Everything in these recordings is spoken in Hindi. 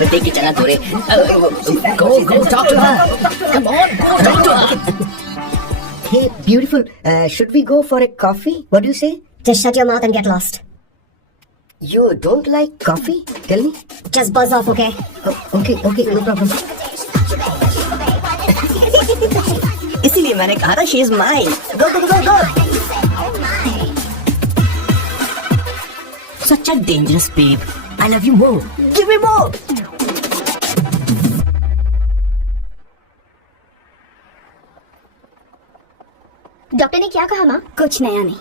अबे देख के चला गोरे। Go, talk to her. Come on, go talk to her. Hey, beautiful. Should we go for a coffee? What do you say? Just shut your mouth and get lost. You don't like coffee? Tell me. Just buzz off, okay? Okay, no problem. इसीलिए मैंने कहा था she is mine. Go. Such a dangerous babe. I love you more. Give me more. Doctor ने क्या कहा माँ? कुछ नया नहीं,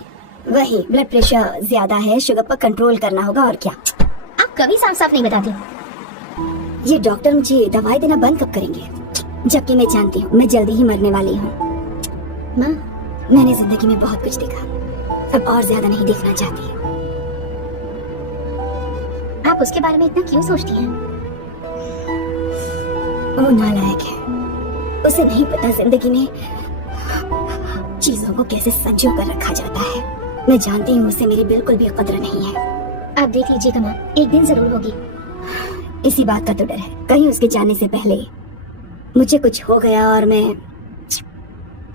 वही ब्लड प्रेशर ज्यादा है, शुगर पर कंट्रोल करना होगा और क्या। आप कभी साफ साफ नहीं बताते। ये डॉक्टर मुझे दवाई देना बंद कब करेंगे, जबकि मैं जानती हूँ मैं जल्दी ही मरने वाली हूँ। माँ, मैंने जिंदगी में बहुत कुछ देखा, अब और ज्यादा नहीं देखना चाहती। आप उसके बारे में इतना क्यों सोचती हैं? वो नालायक है, उसे नहीं पता जिंदगी में चीजों को कैसे संजो कर रखा जाता है। मैं जानती हूँ उसे मेरी बिल्कुल भी कद्र नहीं है। आप देख लीजिएगा माँ, एक दिन जरूर होगी। इसी बात का तो डर है, कहीं उसके जाने से पहले मुझे कुछ हो गया और मैं,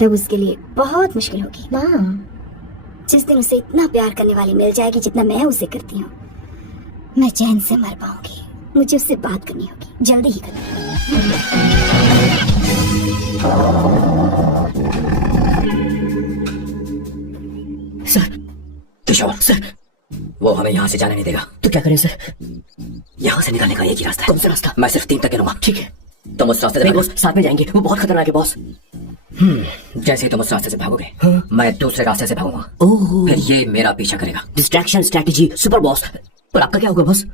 तब उसके लिए बहुत मुश्किल होगी। माँ, जिस दिन उसे इतना प्यार करने वाली मिल जाएगी जितना मैं उसे करती हूँ, मैं चैन से मर पाऊंगी। मुझे उससे बात करनी होगी, जल्दी ही करनी होगी। सर, किशोर सर, वो हमें यहाँ से जाने नहीं देगा। तो क्या करें सर? यहाँ से निकलने का एक ही रास्ता है। कौन सा रास्ता? मैं सिर्फ 3 तक गिनूंगा। ठीक है, तुम उस रास्ते से बॉस साथ में जाएंगे, वो बहुत खतरनाक है बॉस। जैसे ही तुम उस रास्ते से भागोगे, मैं दूसरे रास्ते से भागूंगा। ओह, फिर ये मेरा पीछा करेगा। Distraction strategy super boss. पर आपका क्या होगा बॉस?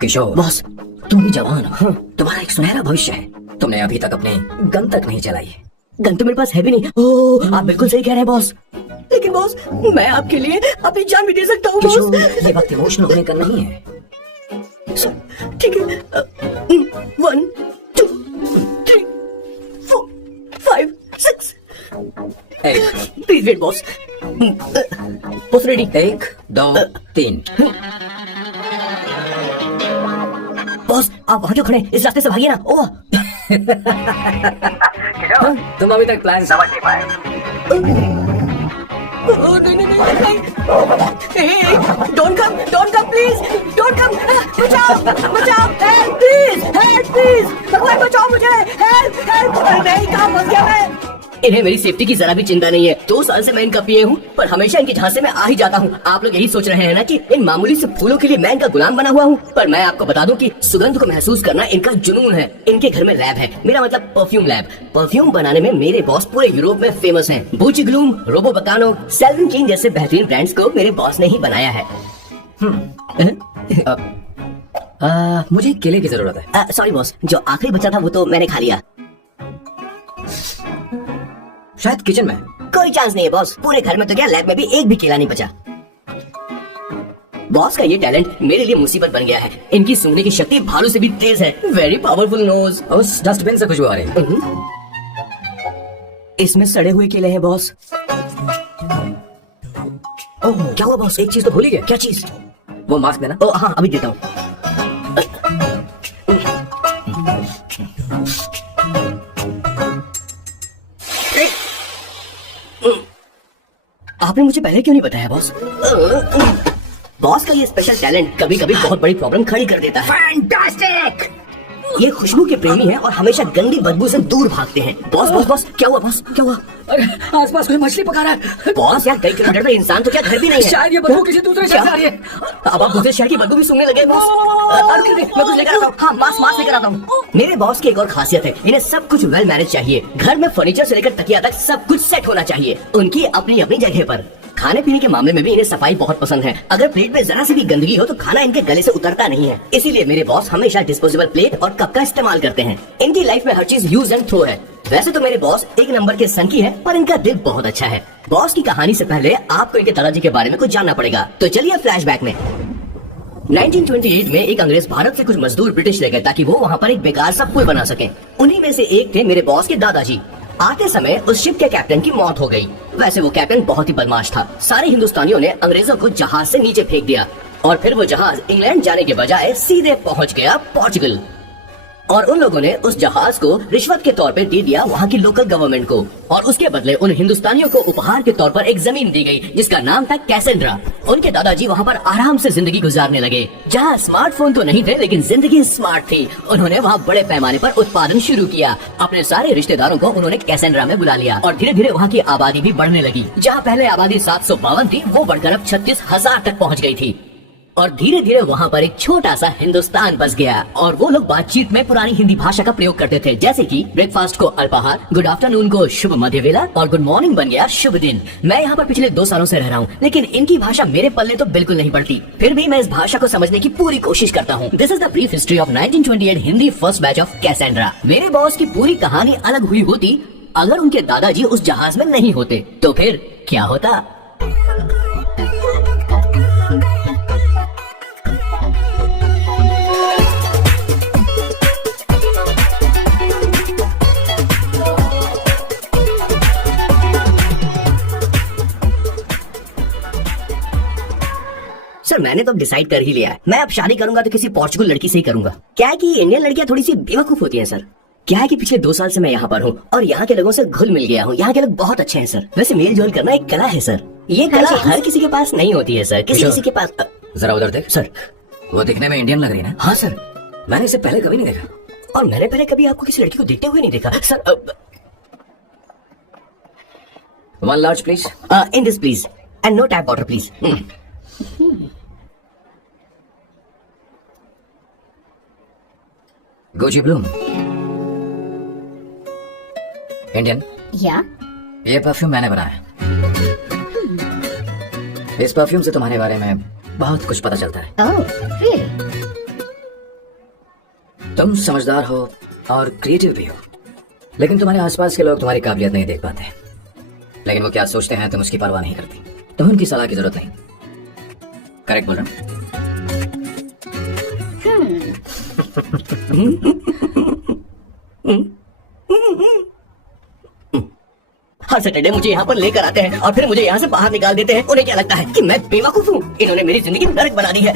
किशोर बॉस, तुम भी जवान हो, तुम्हारा एक सुनहरा भविष्य है। तुमने अभी तक अपने गन तक नहीं चलाई है। गन तो मेरे पास है भी नहीं। ओह, आप बिल्कुल सही कह रहे हैं बॉस। लेकिन बॉस, मैं आपके लिए अपनी जान भी दे सकता हूँ बॉस। ये वक्त इमोशनल होने का नहीं है। ठीक है, 1 2 3 4 5 6 please wait boss. Boss ready? 1 2 3। Boss, आप वहाँ क्यों खड़े? इस रास्ते से भागिए ना। ओह, तुम अभी तक प्लान समझ नहीं पाए। Don't come, please, don't come. बचाओ, help, please. भगवान बचाओ मुझे, help. नहीं, कहाँ फंस गया मैं? इन्हें मेरी सेफ्टी की जरा भी चिंता नहीं है। 2 साल से मैं इनका पिए हूँ, पर हमेशा इनके झांसे में आ ही जाता हूँ। आप लोग यही सोच रहे हैं ना कि इन मामूली से फूलों के लिए मैं इनका गुलाम बना हुआ हूँ, पर मैं आपको बता दूं कि सुगंध को महसूस करना इनका जुनून है। इनके घर में लैब है, मेरा मतलब परफ्यूम लैब। परफ्यूम बनाने में मेरे बॉस पूरे यूरोप में फेमस हैं। बूची ग्लूम, रोबो बकानो, सेल्विन किंग जैसे बेहतरीन ब्रांड्स को मेरे बॉस ने ही बनाया है। मुझे केले की जरूरत है। सॉरी बॉस, जो आखिरी बचा था वो तो मैंने खा लिया। शायद किचन में। कोई चांस नहीं है बॉस, पूरे घर में तो क्या, लैब में भी एक भी केला नहीं बचा। बॉस का ये टैलेंट मेरे लिए मुसीबत बन गया है। इनकी सूंघने की शक्ति भालू से भी तेज है। Very powerful nose. उस डस्टबिन से खुशबू आ रही है। इसमें सड़े हुए केले हैं बॉस। ओह, क्या हुआ बॉस? एक चीज तो भूल ही गए। क्या चीज? वो मास्क देना। ओह हाँ, अभी देता हूँ। आपने मुझे पहले क्यों नहीं बताया बॉस? बॉस का ये स्पेशल टैलेंट कभी कभी बहुत बड़ी प्रॉब्लम खड़ी कर देता है। फैंटास्टिक! ये खुशबू के प्रेमी हैं और हमेशा गंदी बदबू से दूर भागते हैं। बॉस, क्या हुआ बॉस? क्या हुआ? अरे आसपास कोई मछली पका रहा है। बॉस यार, कई किलोमीटर में इंसान तो क्या घर भी नहीं है। शायद ये बदबू किसी दूसरे शहर से आ रही है। अब आप दूसरे शहर की बदबू भी सूंघने लगे बॉस। मैं कुछ लेकर आता हूँ। हाँ, मास्क लेकर आता हूँ। मेरे बॉस की एक और खासियत है, इन्हें सब कुछ वेल मैनेज चाहिए। घर में फर्नीचर से लेकर तकिया तक सब कुछ सेट होना चाहिए, उनकी अपनी अपनी जगह पर। खाने पीने के मामले में भी इन्हें सफाई बहुत पसंद है। अगर प्लेट में जरा सी भी गंदगी हो तो खाना इनके गले से उतरता नहीं है। इसीलिए मेरे बॉस हमेशा डिस्पोजेबल प्लेट और कप का इस्तेमाल करते हैं। इनकी लाइफ में हर चीज यूज एंड थ्रो है। वैसे तो मेरे बॉस एक नंबर के संकी है, पर इनका दिल बहुत अच्छा है। बॉस की कहानी से पहले आपको इनके दादाजी के बारे में कुछ जानना पड़ेगा। तो चलिए फ्लैशबैक में। 1928 में एक अंग्रेज भारत से कुछ मजदूर ब्रिटिश ले गए ताकि वो वहाँ पर एक बेकार सा पुल बना सके। उन्हीं में से एक थे मेरे बॉस के दादाजी। आते समय उस शिप के कैप्टन की मौत हो गई। वैसे वो कैप्टन बहुत ही बदमाश था। सारे हिंदुस्तानियों ने अंग्रेजों को जहाज से नीचे फेंक दिया। और फिर वो जहाज इंग्लैंड जाने के बजाय सीधे पहुंच गया पोर्चुगल, और उन लोगों ने उस जहाज को रिश्वत के तौर पे दे दिया वहाँ की लोकल गवर्नमेंट को, और उसके बदले उन हिंदुस्तानियों को उपहार के तौर पर एक जमीन दी गई जिसका नाम था कैसेंड्रा। उनके दादाजी वहाँ पर आराम से जिंदगी गुजारने लगे, जहाँ स्मार्टफोन तो नहीं थे लेकिन जिंदगी स्मार्ट थी। उन्होंने वहाँ बड़े पैमाने पर उत्पादन शुरू किया। अपने सारे रिश्तेदारों को उन्होंने कैसेंड्रा में बुला लिया और धीरे धीरे वहाँ की आबादी भी बढ़ने लगी। जहाँ पहले आबादी 752 थी वो बढ़कर अब 36,000 तक पहुँच गई थी, और धीरे धीरे वहाँ पर एक छोटा सा हिंदुस्तान बस गया। और वो लोग बातचीत में पुरानी हिंदी भाषा का प्रयोग करते थे, जैसे कि ब्रेकफास्ट को अल्पाहार, गुड आफ्टरनून को शुभ मध्य वेला और गुड मॉर्निंग बन गया शुभ दिन। मैं यहाँ पर पिछले 2 सालों से रह रहा हूँ, लेकिन इनकी भाषा मेरे पल्ले तो बिल्कुल नहीं पड़ती। फिर भी मैं इस भाषा को समझने की पूरी कोशिश करता हूँ। This is the brief history of 1928 Hindi first batch of Cassandra. मेरे बॉस की पूरी कहानी अलग हुई होती अगर उनके दादाजी उस जहाज में नहीं होते, तो फिर क्या होता। सर मैंने तो डिसाइड कर ही लिया है, मैं अब शादी करूंगा तो किसी पोर्चुगल लड़की से ही करूंगा। क्या है कि इंडियन लड़कियां थोड़ी सी बेवकूफ होती हैं सर। क्या है कि पिछले 2 साल से मैं यहाँ पर हूँ और यहाँ के लोगों से घुल मिल गया हूँ। यहाँ के लोग बहुत अच्छे हैं सर। वैसे मेल जोल करना एक कला है सर, ये कला हर किसी के पास नहीं होती है सर, किसी किसी के पास। जरा उधर देख सर। वो दिखने में इंडियन लग रही है ना? हाँ सर, मैंने इसे पहले कभी नहीं देखा, और मैंने पहले कभी आपको किसी लड़की को देखते हुए नहीं देखा sir. 1 large please. In this please and no tap water please. Gucci bloom Indian. या ये परफ्यूम मैंने बनाया। इस परफ्यूम से तुम्हारे बारे में बहुत कुछ पता चलता है। Oh really? तुम समझदार हो और क्रिएटिव भी हो, लेकिन तुम्हारे आसपास के लोग तुम्हारी काबिलियत नहीं देख पाते। लेकिन वो क्या सोचते हैं तुम उसकी परवाह नहीं करती। तुम्हें उनकी सलाह की जरूरत नहीं। करेक्ट बोल रहा हूं? हर सैटरडे मुझे यहाँ पर लेकर आते हैं और फिर मुझे यहाँ से बाहर निकाल देते हैं। उन्हें क्या लगता है कि मैं बेवकूफ हूँ? इन्होंने मेरी जिंदगी नरक बना दी है।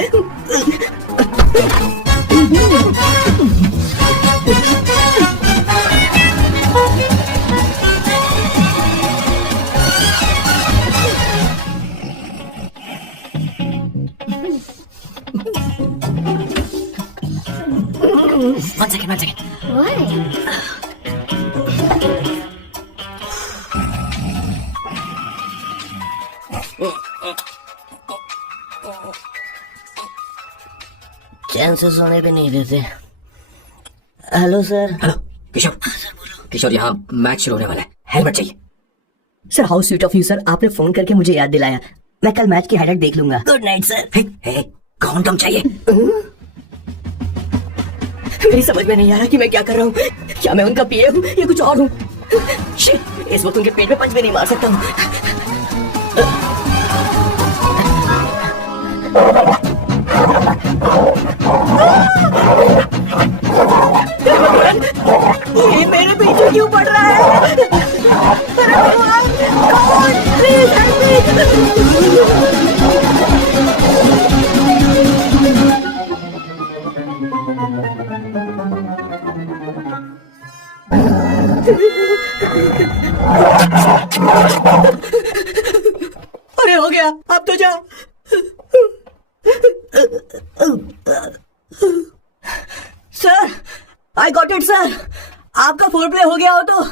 One second. चैन से सोने भी नहीं देते। Hello sir. हेलो किशोर। किशोर, यहाँ मैच शुरू होने वाला है, हेलमेट चाहिए। Sir how sweet of you sir, आपने फोन करके मुझे याद दिलाया। मैं कल मैच की हाइलाइट देख लूंगा। Good night sir. कौन तुम चाहिए? मेरी समझ में नहीं आ रहा कि मैं क्या कर रहा हूँ। क्या मैं उनका पीए हूँ या कुछ और हूँ? इस वक्त उनके पेट में पंच भी नहीं मार सकता हूँ। ये मेरे पीछे क्यों पड़ रहा है? अरे भगवान, God, please help me। अरे हो गया, अब तो जा। Sir I got it sir. आपका फोर प्ले हो गया हो तो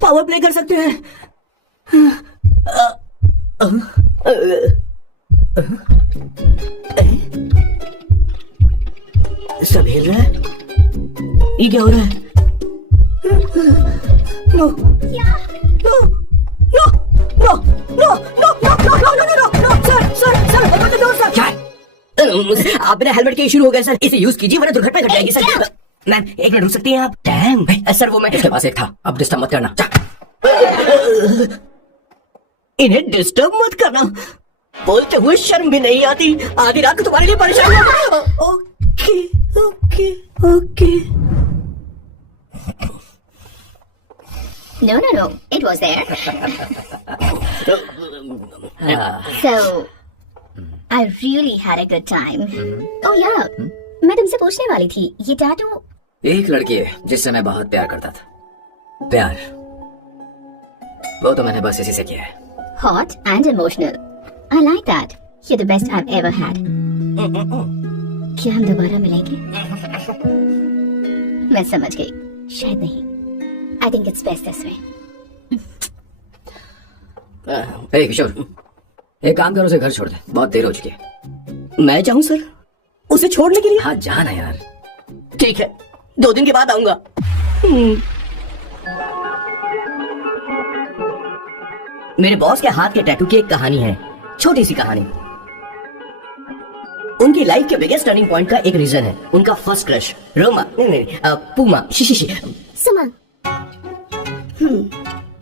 पावर प्ले कर सकते हैं। सब हिल रहा है, ये क्या हो रहा है? No no no no no no no no no no no sir open the door sir. क्या है? आप बिना हेलमेट के शुरू हो गए सर, इसे यूज कीजिए वरना दुर्घटना घट जाएगी सर। मैम 1 मिनट रुक सकती हैं आप? डैम सर, वो मैं इसके पास एक था, अब डिस्टर्ब मत करना। इन्हें डिस्टर्ब मत करना, बोलते हुए शर्म भी नहीं आती। आधी रात को तुम्हारे लिए परेशान हूँ। Okay okay okay. No, it was there. So, I really had a good time. Oh yeah, मैं तुमसे पूछने वाली थी, ये टैटू एक लड़की है जिससे मैं बहुत प्यार करता था। प्यार वो तो मैंने बस इसी से किया है। hot and emotional. I like that. You're the best I've ever had. क्या हम दोबारा मिलेंगे? मैं समझ गई, शायद नहीं. I think it's best this way. ए किशोर, एक काम करो, उसे घर छोड़ दे, बहुत देर हो चुकी है। मैं चाहूँ सर उसे छोड़ने के लिए? हाँ जाना यार। ठीक है, 2 दिन के बाद आऊंगा। मेरे बॉस के हाथ के टैटू की एक कहानी है, छोटी सी कहानी। उनकी लाइफ के बिगेस्ट टर्निंग पॉइंट का एक रीजन है उनका फर्स्ट क्रश रोमा नहीं पूमा शी। सुमा।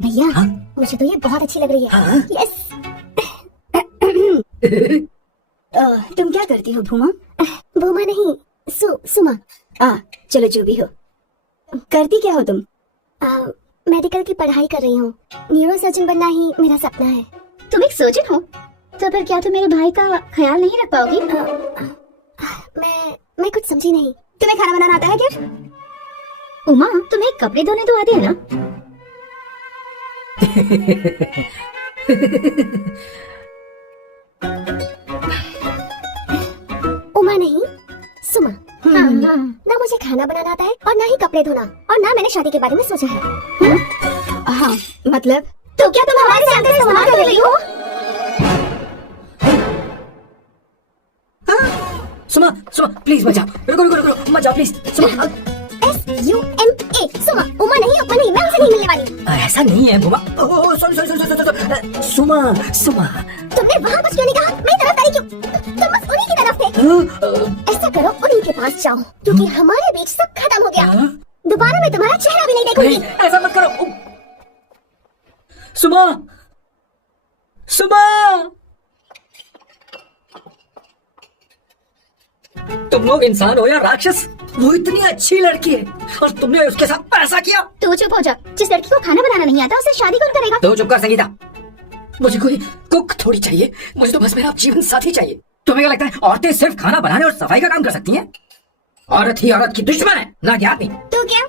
भैया, मुझे तो ये बहुत अच्छी लग रही है। यस। तुम क्या करती हो भूमा? भूमा नहीं, सुमा। चलो जो भी हो। करती क्या हो तुम? मेडिकल की पढ़ाई कर रही हूँ। न्यूरो सर्जन बनना ही मेरा सपना है। तुम एक सर्जन हो, तो फिर क्या तुम मेरे भाई का ख्याल नहीं रख पाओगी? मैं कुछ समझी नहीं। तुम्हें खाना बनाना आता है क्या? उमा, तुम्हें कपड़े धोने तो आते हैं ना? उमा नहीं, सुमा। ना मुझे खाना बनाना आता है और ना ही कपड़े धोना, और ना मैंने शादी के बारे में सोचा है। हाँ, मतलब तो क्या तुम हमारे साथ इस्तेमाल कर रही हो? सुमा, सुमा प्लीज मत जाओ, रुको रुको रुको, मत जाओ प्लीज। सुमा, SUMA, सुमा। उमा नहीं, उपमा नहीं, मैं उनसे नहीं मिलने वाली। ऐसा नहीं है बुआ। सॉरी, सुमा, सुमा। तुमने वहाँ बस क्यों नहीं कहा? मेरी तरफ आई क्यों? तुम बस उन्हीं की तरफ थे। ऐसा करो, उन्हीं के पास जाओ, क्योंकि हमारे बीच सब खत्म हो गया। दोबारा मैं तुम्हारा चेहरा भी नहीं देखूंगी। नहीं, ऐसा मत करो। सुमा, सुमा, तुम लोग इंसान हो या राक्षस? वो इतनी अच्छी लड़की है और तुमने उसके साथ ऐसा किया। तू चुप हो जा। जिस लड़की को खाना बनाना नहीं आता उसे शादी कौन करेगा? तो चुप कर संगीता, मुझे कोई कुक थोड़ी चाहिए, मुझे तो बस मेरा जीवन साथी चाहिए। तुम्हें क्या लगता है औरतें सिर्फ खाना बनाने और सफाई का काम कर सकती हैं? औरत ही औरत की दुश्मन है, ना कि आदमी। तो क्या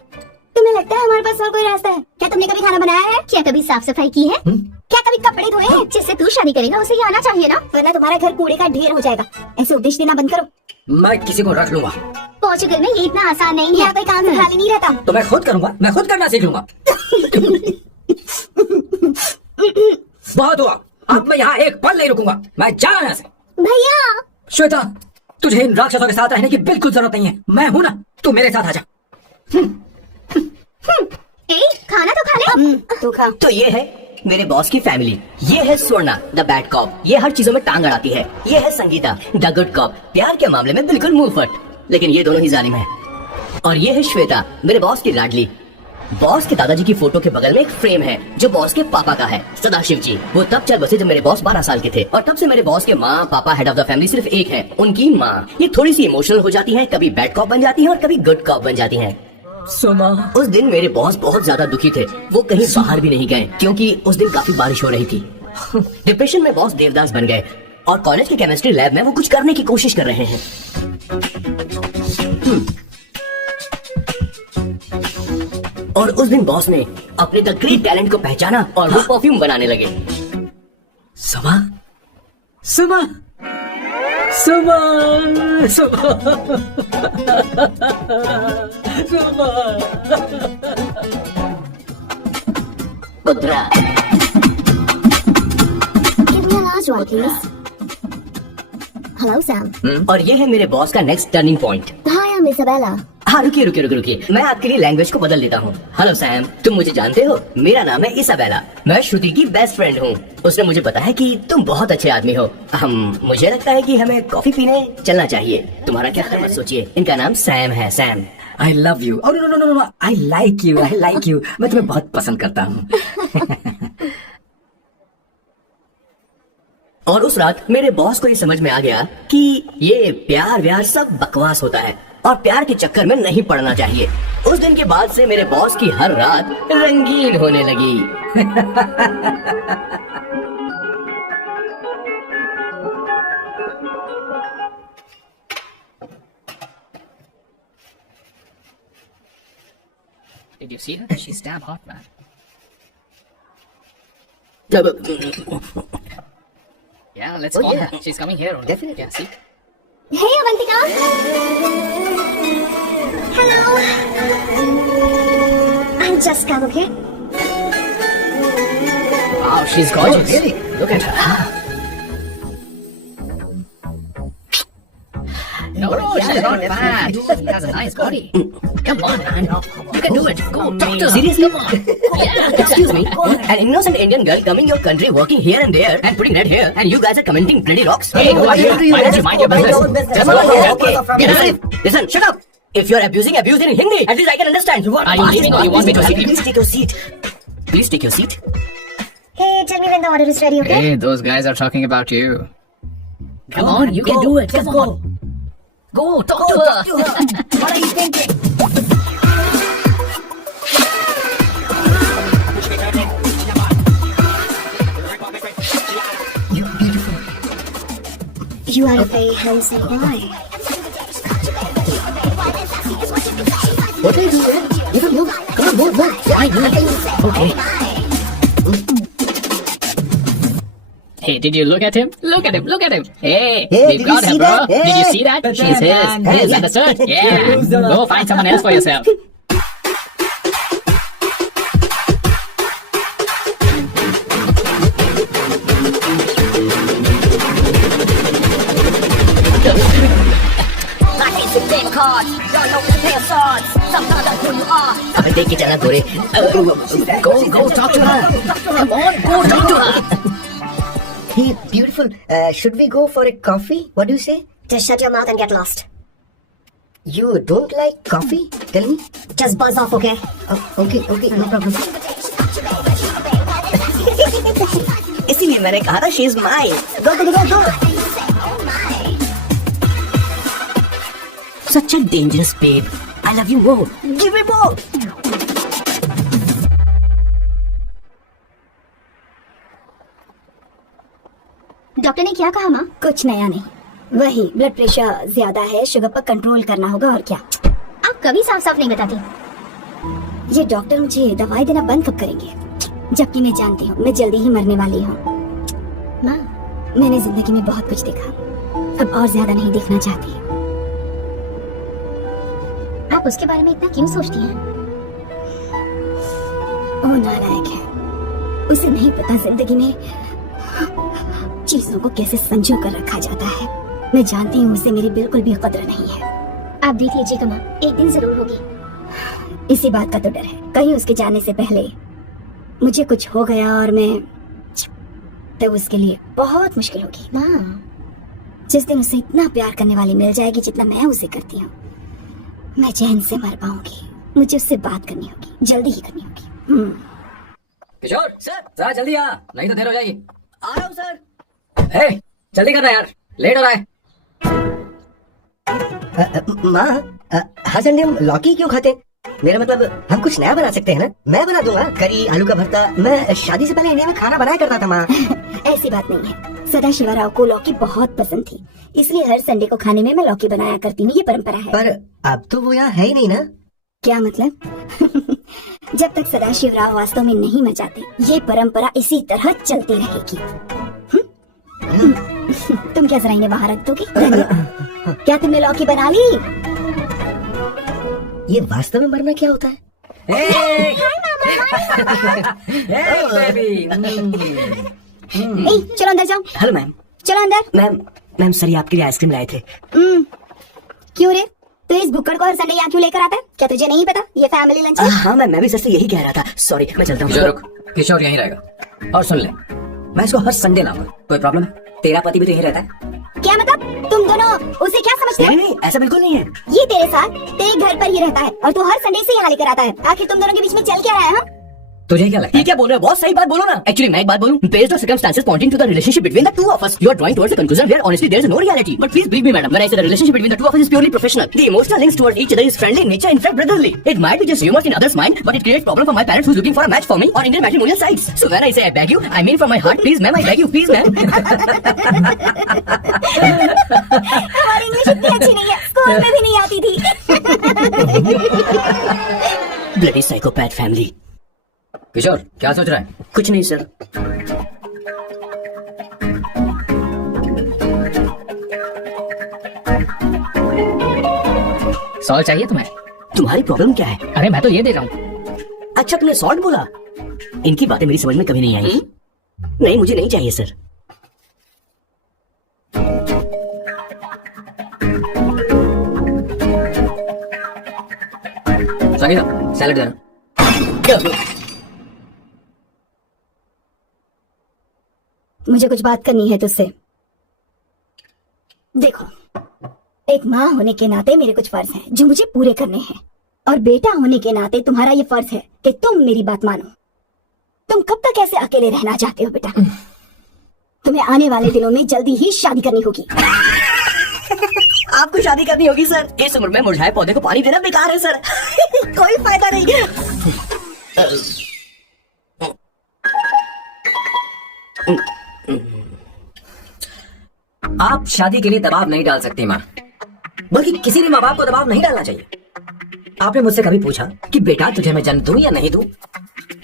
तुम्हें लगता है हमारे पास और कोई रास्ता है? क्या तुमने कभी खाना बनाया है? क्या कभी साफ सफाई की है? क्या कभी कपड़े धोए हैं? जिससे तू शादी करेगा उसे ये आना चाहिए ना, वरना तुम्हारा घर कूड़े का ढेर हो जाएगा। ऐसे उपदेश देना बंद करो। मैं किसी को रख लूंगा। पोर्चुगल में ये इतना आसान नहीं है। यहाँ कोई काम खाली नहीं रहता। तो मैं खुद करूंगा, मैं खुद करना सीख लूंगा। बहुत हुआ, अब मैं यहाँ एक पल नहीं रुकूंगा, मैं जा रहा हूं यहाँ से। भैया, श्वेता, तुझे इन राक्षसों के साथ रहने की बिल्कुल जरूरत नहीं है। मैं हूं ना, तू मेरे साथ आजा। खाना तो खा ले। तू खा। तो ये है मेरे बॉस की फैमिली। ये है स्वर्णा द बैड कॉप, ये हर चीजों में टांग अड़ाती है। ये है संगीता द गुड कॉप, प्यार के मामले में बिल्कुल मुंह फट, लेकिन ये दोनों ही जालिम है। और ये है श्वेता, मेरे बॉस की लाडली। बॉस के दादाजी की फोटो के बगल में एक फ्रेम है जो बॉस के पापा का है, सदाशिव जी। वो तब चल बसे जब मेरे बॉस 12 साल के थे, और तब से मेरे बॉस के माँ पापा हेड ऑफ द फैमिली सिर्फ एक है, उनकी माँ। ये थोड़ी सी इमोशनल हो जाती है, कभी बैड कॉप बन जाती है और कभी गुड कॉप बन जाती है। सुमा, उस दिन मेरे बॉस बहुत ज्यादा दुखी थे, वो कहीं बाहर भी नहीं गए क्योंकि उस दिन काफी बारिश हो रही थी। डिप्रेशन में बॉस देवदास बन गए और कॉलेज के केमिस्ट्री लैब में वो कुछ करने की कोशिश कर रहे हैं। और उस दिन बॉस ने अपने द ग्रेट टैलेंट को पहचाना और वो परफ्यूम बनाने लगे। सुमा, सुमा, सुमा, सुमा, सुमा। पुत्रा, Give me a large one, please. Hello, Sam. और ये है मेरे बॉस का next turning point. Hi, I'm Isabella. हाँ, रुकिए, मैं आपके लिए लैंग्वेज को बदल देता हूँ। हेलो सैम, तुम मुझे जानते हो? मेरा नाम है इसाबेला, मैं श्रुति की बेस्ट फ्रेंड हूँ। उसने मुझे बताया कि तुम बहुत अच्छे आदमी हो। मुझे लगता है कि हमें कॉफी पीने चलना चाहिए। तुम्हारा क्या ख्याल? मत सोचिए, इनका नाम सैम है, Sam. I love you. Oh no, I like you. I like you. मैं तुम्हें बहुत पसंद करता हूँ। और उस रात मेरे बॉस को ये समझ में आ गया कि ये प्यार व्यार सब बकवास होता है और प्यार के चक्कर में नहीं पड़ना चाहिए। उस दिन के बाद से मेरे बॉस की हर रात रंगीन होने लगी। Did you see her? She's damn hot, man. Yeah, let's call her. She's coming here only. Definitely. Yeah, see? Hey, Avantika. Hello. I'll just come, okay? Wow, she's gorgeous. really? Look at her. No, she's not bad. She has a nice body. Come on, man. You can do it. Go, talk to her. Seriously? Come on. Yeah, Excuse me, an innocent Indian girl coming your country, working here and there, and putting red hair, and you guys are commenting bloody rocks. Hey, who are you? Why don't you mind your business? Just go home. Okay, listen, shut up. If you're abuse in Hindi. At least I can understand. Are you leaving or you want me to help you? Please take your seat. Please take your seat. Hey, tell me when the order is ready, okay? Hey, those guys are talking about you. Come on, you can do it. Come on. Go, talk to her. What are you thinking? You beautiful. You are a very handsome boy. What are you doing there? You can move. Come on, move. I know. Okay. Hey, did you look at him? Look at him, look at him. Hey, Hey, we've did got you her, see bro. that? Did you Hey. see that? She's his. Understood? Yeah. Go find someone else for yourself. देख के चला गोरे. Go talk to her. Come on, go talk to her. Hey, beautiful. Should we go for a coffee? What do you say? Just shut your mouth and get lost. You don't like coffee? Tell me. Just buzz off, okay? Oh, okay, no problem. इसीलिए मैंने कहा था she is mine. Go. Such a dangerous babe. I love you more. Give me more. Doctor ने क्या कहा माँ? कुछ नया नहीं, वही ब्लड प्रेशर ज्यादा है, शुगर पर कंट्रोल करना होगा और क्या. आप कभी साफ साफ नहीं बताती. ये डॉक्टर मुझे दवाई देना बंद कब करेंगे? जबकि मैं जानती हूँ मैं जल्दी ही मरने वाली हूँ. माँ, मैंने जिंदगी में बहुत कुछ देखा, अब और ज्यादा नहीं देखना चाहती. आप उसके बारे में इतना क्यों सोचती हैं? वो नालायक है, उसे नहीं पता जिंदगी में चीजों को कैसे संजो कर रखा जाता है. मैं जानती हूँ उसे मेरी बिल्कुल भी कदर नहीं है. आप देख लीजिएगा माँ, एक दिन जरूर होगी. इसी बात का तो डर है, कहीं उसके जाने से पहले मुझे कुछ हो गया और मैं, तब उसके लिए बहुत मुश्किल होगी. माँ, जिस दिन उसे इतना प्यार करने वाली मिल जाएगी जितना मैं उसे करती हूँ, मैं चैन से मर पाऊंगी. मुझे उससे बात करनी होगी, जल्दी ही करनी होगी. किशोर सर जरा जल्दी आ, नहीं तो देर हो जाएगी. आ रहा हूँ सर. हे जल्दी करना यार, लेट हो रहा है. माँ, हर संडे हम लौकी क्यों खाते? मेरा मतलब हम कुछ नया बना सकते हैं ना. मैं बना दूंगा करी आलू का भरता. मैं शादी से पहले इंडिया में खाना बनाया करता था माँ. ऐसी बात नहीं है, सदाशिवराव को लौकी बहुत पसंद थी, इसलिए हर संडे को खाने में मैं लौकी बनाया करती हूँ. ये परंपरा है. पर अब तो वो यहाँ है ही नहीं ना. क्या मतलब? जब तक सदाशिवराव वास्तव में नहीं मर जाते, ये परंपरा इसी तरह चलती रहेगी. तुम क्या जरा इन्हें बाहर रख दोगी? क्या तुमने लौकी बना ली? ये वास्तव में मरना क्या होता है? चलो अंदर जाओ. Hello ma'am. चलो अंदर. मैम सर ये आपके लिए आइसक्रीम लाए थे. क्यों रे? तो इस बुक्कड़ को हर संडे यहाँ क्यों लेकर आता है? क्या तुझे नहीं पता ये फैमिली लंच है? हाँ मैम, मैं भी सर से यही कह रहा था. सॉरी, मैं चलता हूँ. रुक, किशोर यहीं रहेगा. और सुन ले, मैं इसको हर संडे लाऊंगा. कोई प्रॉब्लम है? तेरा पति भी तो यहीं रहता है. क्या मतलब? तुम दोनों उसे क्या समझते हो? नहीं, ऐसा बिल्कुल नहीं है. ये तेरे साथ तेरे घर पर ही रहता है और तू हर संडे से यहाँ लेकर आता है. आखिर तुम दोनों के बीच में चल क्या रहा है? हाँ? तुझे क्या लगता ये है? क्या बोल रहे हो? बहुत सही बात बोलो ना. एक्चुअली मैं एक बात बोलूं, based on circumstances pointing to the relationship between the two of us, you are drawing towards the conclusion where honestly there is no reality. But please believe me, madam, when I say the relationship between the two of us is purely professional. The emotional links towards each other is friendly in nature, in fact brotherly. It might be just rumors in others' mind, but it creates problem for my parents who's looking for a match for me on Indian matrimonial sites. So when I say I beg you, I mean from my heart, please ma'am, I beg you, please ma'am. हमारी इंग्लिश इतनी अच्छी नहीं है, स्कूल में भी नहीं आती थी. Bloody psychopath family. किशोर क्या सोच रहा है? कुछ नहीं सर। सॉल्व चाहिए तुम्हें? तुम्हारी प्रॉब्लम क्या है? अरे मैं तो ये दे रहा हूँ। अच्छा तुमने सॉल्ट बोला? इनकी बातें मेरी समझ में कभी नहीं आई। नहीं मुझे नहीं चाहिए सर। संगीता सैलेड देना। मुझे कुछ बात करनी है तुझसे। देखो, एक माँ होने के नाते मेरे कुछ फर्ज हैं जो मुझे पूरे करने हैं, और बेटा होने के नाते तुम्हारा ये फर्ज है कि तुम मेरी बात मानो। तुम कब तक ऐसे अकेले रहना चाहते हो बेटा? तुम्हें आने वाले दिनों में जल्दी ही शादी करनी होगी। आपको शादी करनी होगी सर? इस उम्र में मुरझाए पौधे को पानी देना बेकार है सर। कोई फायदा नहीं। आप शादी के लिए दबाव नहीं डाल सकती माँ, बल्कि किसी भी माँ बाप को दबाव नहीं डालना चाहिए। आपने मुझसे कभी पूछा कि बेटा तुझे मैं जन्म दूं या नहीं दूं?